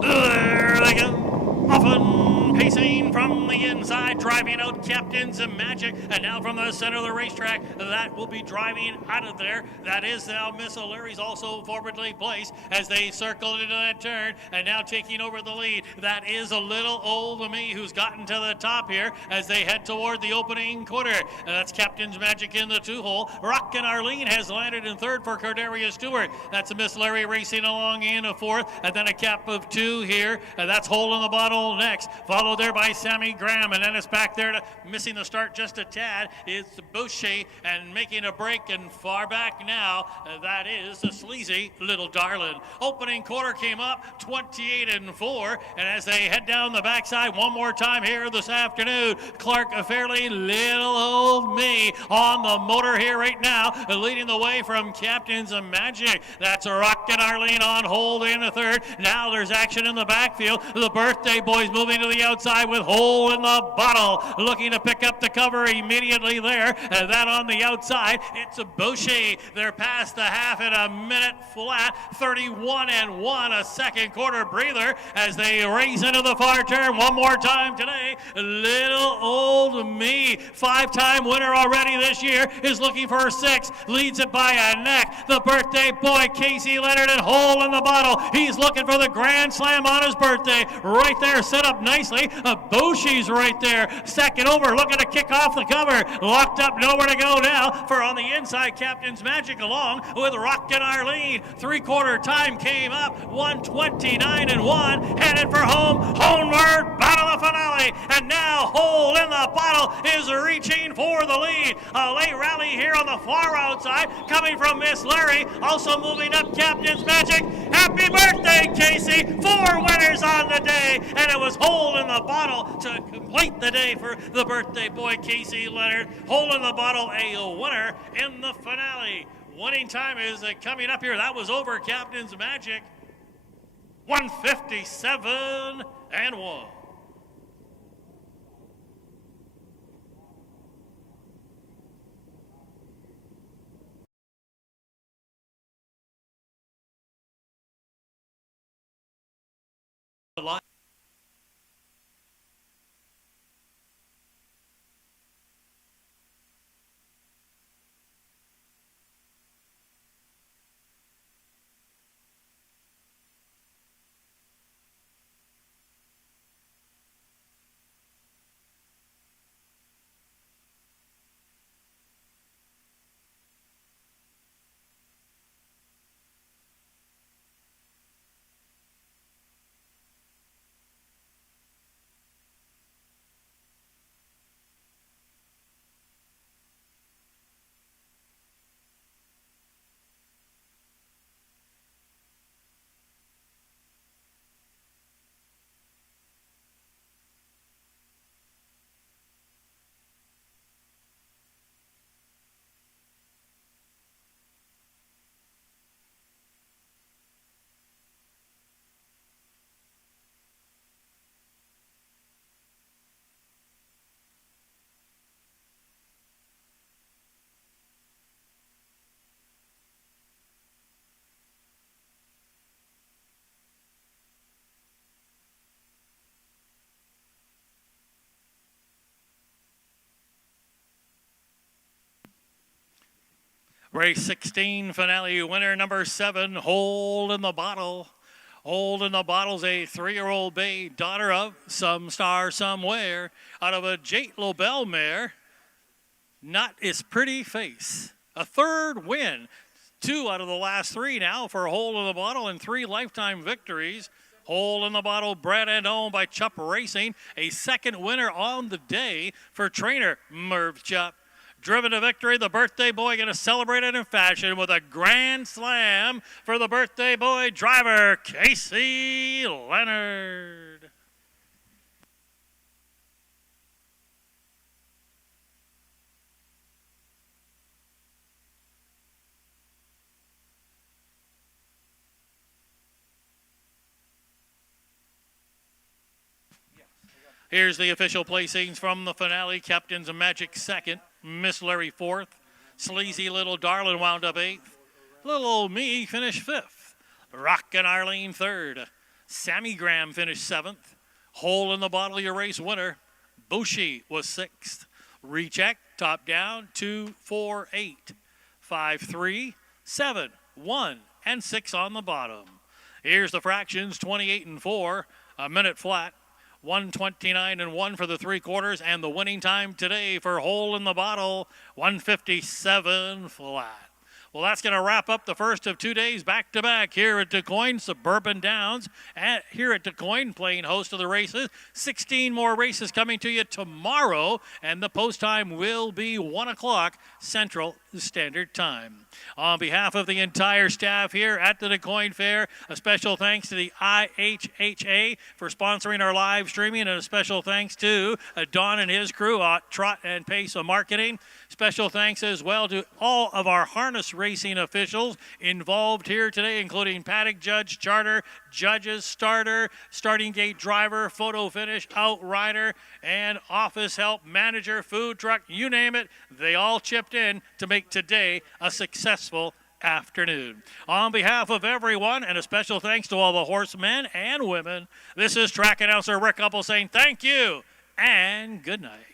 There they go. Often pacing from the inside, driving out Captains of Magic, and now from the center of the racetrack, that will be driving out of there. That is now Miss O'Leary's also forwardly placed as they circle into that turn, and now taking over the lead. That is a little old me who's gotten to the top here as they head toward the opening quarter. And that's Captain's Magic in the 2-hole. Rockin' Arlene has landed in 3rd for Cordelia Stewart. That's Miss Larry racing along in a 4th, and then a cap of 2 here, and that's Hole in the Bottle next, followed there by Sammy Graham, and then it's back there to missing the start just a tad. It's Boucher and making a break and far back now. That is the Sleazy Little Darlin. Opening quarter came up 28 and 4, and as they head down the backside one more time here this afternoon, Clark Fairley, Little Old Me on the motor here right now, leading the way from Captains of Magic. That's Rockin' Arlene on hold in the 3rd. Now there's action in the backfield. The Birthday Boys moving to the outside with Hole in the Bottle, looking to pick up the cover immediately there. And that on the outside, it's a Boucher. They're past the half in a minute flat, 31 and 1, a second quarter breather as they race into the far turn one more time today. Little Old Me, 5-time winner already this year, is looking for 6, leads it by a neck. The Birthday Boy, Casey Leonard, and Hole in the Bottle. He's looking for the Grand Slam on his birthday. Right there, set up nicely. Boucher's right there, second over, looking to kick off the cover. Locked up, nowhere to go now for on the inside, Captain's Magic along with Rockin' Arlene. 3/4 time came up, 129 and 1, headed for home. Homeward, battle of the finale, and now Hole in the Bottle is reaching for the lead. A late rally here on the far outside, coming from Miss Larry, also moving up Captain's Magic. Happy birthday, Casey! 4 winners on the day, and it was Hole in the Bottle to complete the day for the Birthday Boy, Casey Leonard. Hole in the Bottle, a winner in the finale. Winning time is coming up here. That was over Captain's Magic. 157 and 1. Race 16 finale winner number 7, Hold in the Bottle. Hold in the Bottle's a 3-year-old bay, daughter of Some Star Somewhere, out of a Jate Lobel mare. Not Its Pretty Face. A 3rd win. 2 out of the last 3 now for Hold in the Bottle and 3 lifetime victories. Hold in the Bottle, bred and owned by Chup Racing. A 2nd winner on the day for trainer Merv Chup. Driven to victory, the birthday boy going to celebrate it in fashion with a grand slam for the birthday boy driver, Casey Leonard. Here's the official placings from the finale. Captain's Magic 2nd. Miss Larry 4th. Sleazy Little Darlin wound up 8th. Little Old Me finished 5th. Rockin' Arlene 3rd. Sammy Graham finished 7th. Hole in the Bottle, your race winner. Bushi was 6th. Recheck, top down, 2, 4, 8. 5, 3, 7, 1, and 6 on the bottom. Here's the fractions, 28 and 4, a minute flat. 129 and 1 for the 3/4, and the winning time today for Hole in the Bottle, 157 flat. Well, that's going to wrap up the first of 2 days back-to-back here at Quoin, Suburban Downs. Here at Quoin, playing host to the races. 16 more races coming to you tomorrow, and the post time will be 1 o'clock Central Standard Time. On behalf of the entire staff here at the Quoin Fair, a special thanks to the IHHA for sponsoring our live streaming, and a special thanks to Don and his crew at Trot and Pace of Marketing. Special thanks as well to all of our harness racing officials involved here today, including paddock judge, charter, judges, starter, starting gate driver, photo finish, outrider, and office help, manager, food truck, you name it. They all chipped in to make today a successful afternoon. On behalf of everyone, and a special thanks to all the horsemen and women, this is track announcer Rick Uppel saying thank you and good night.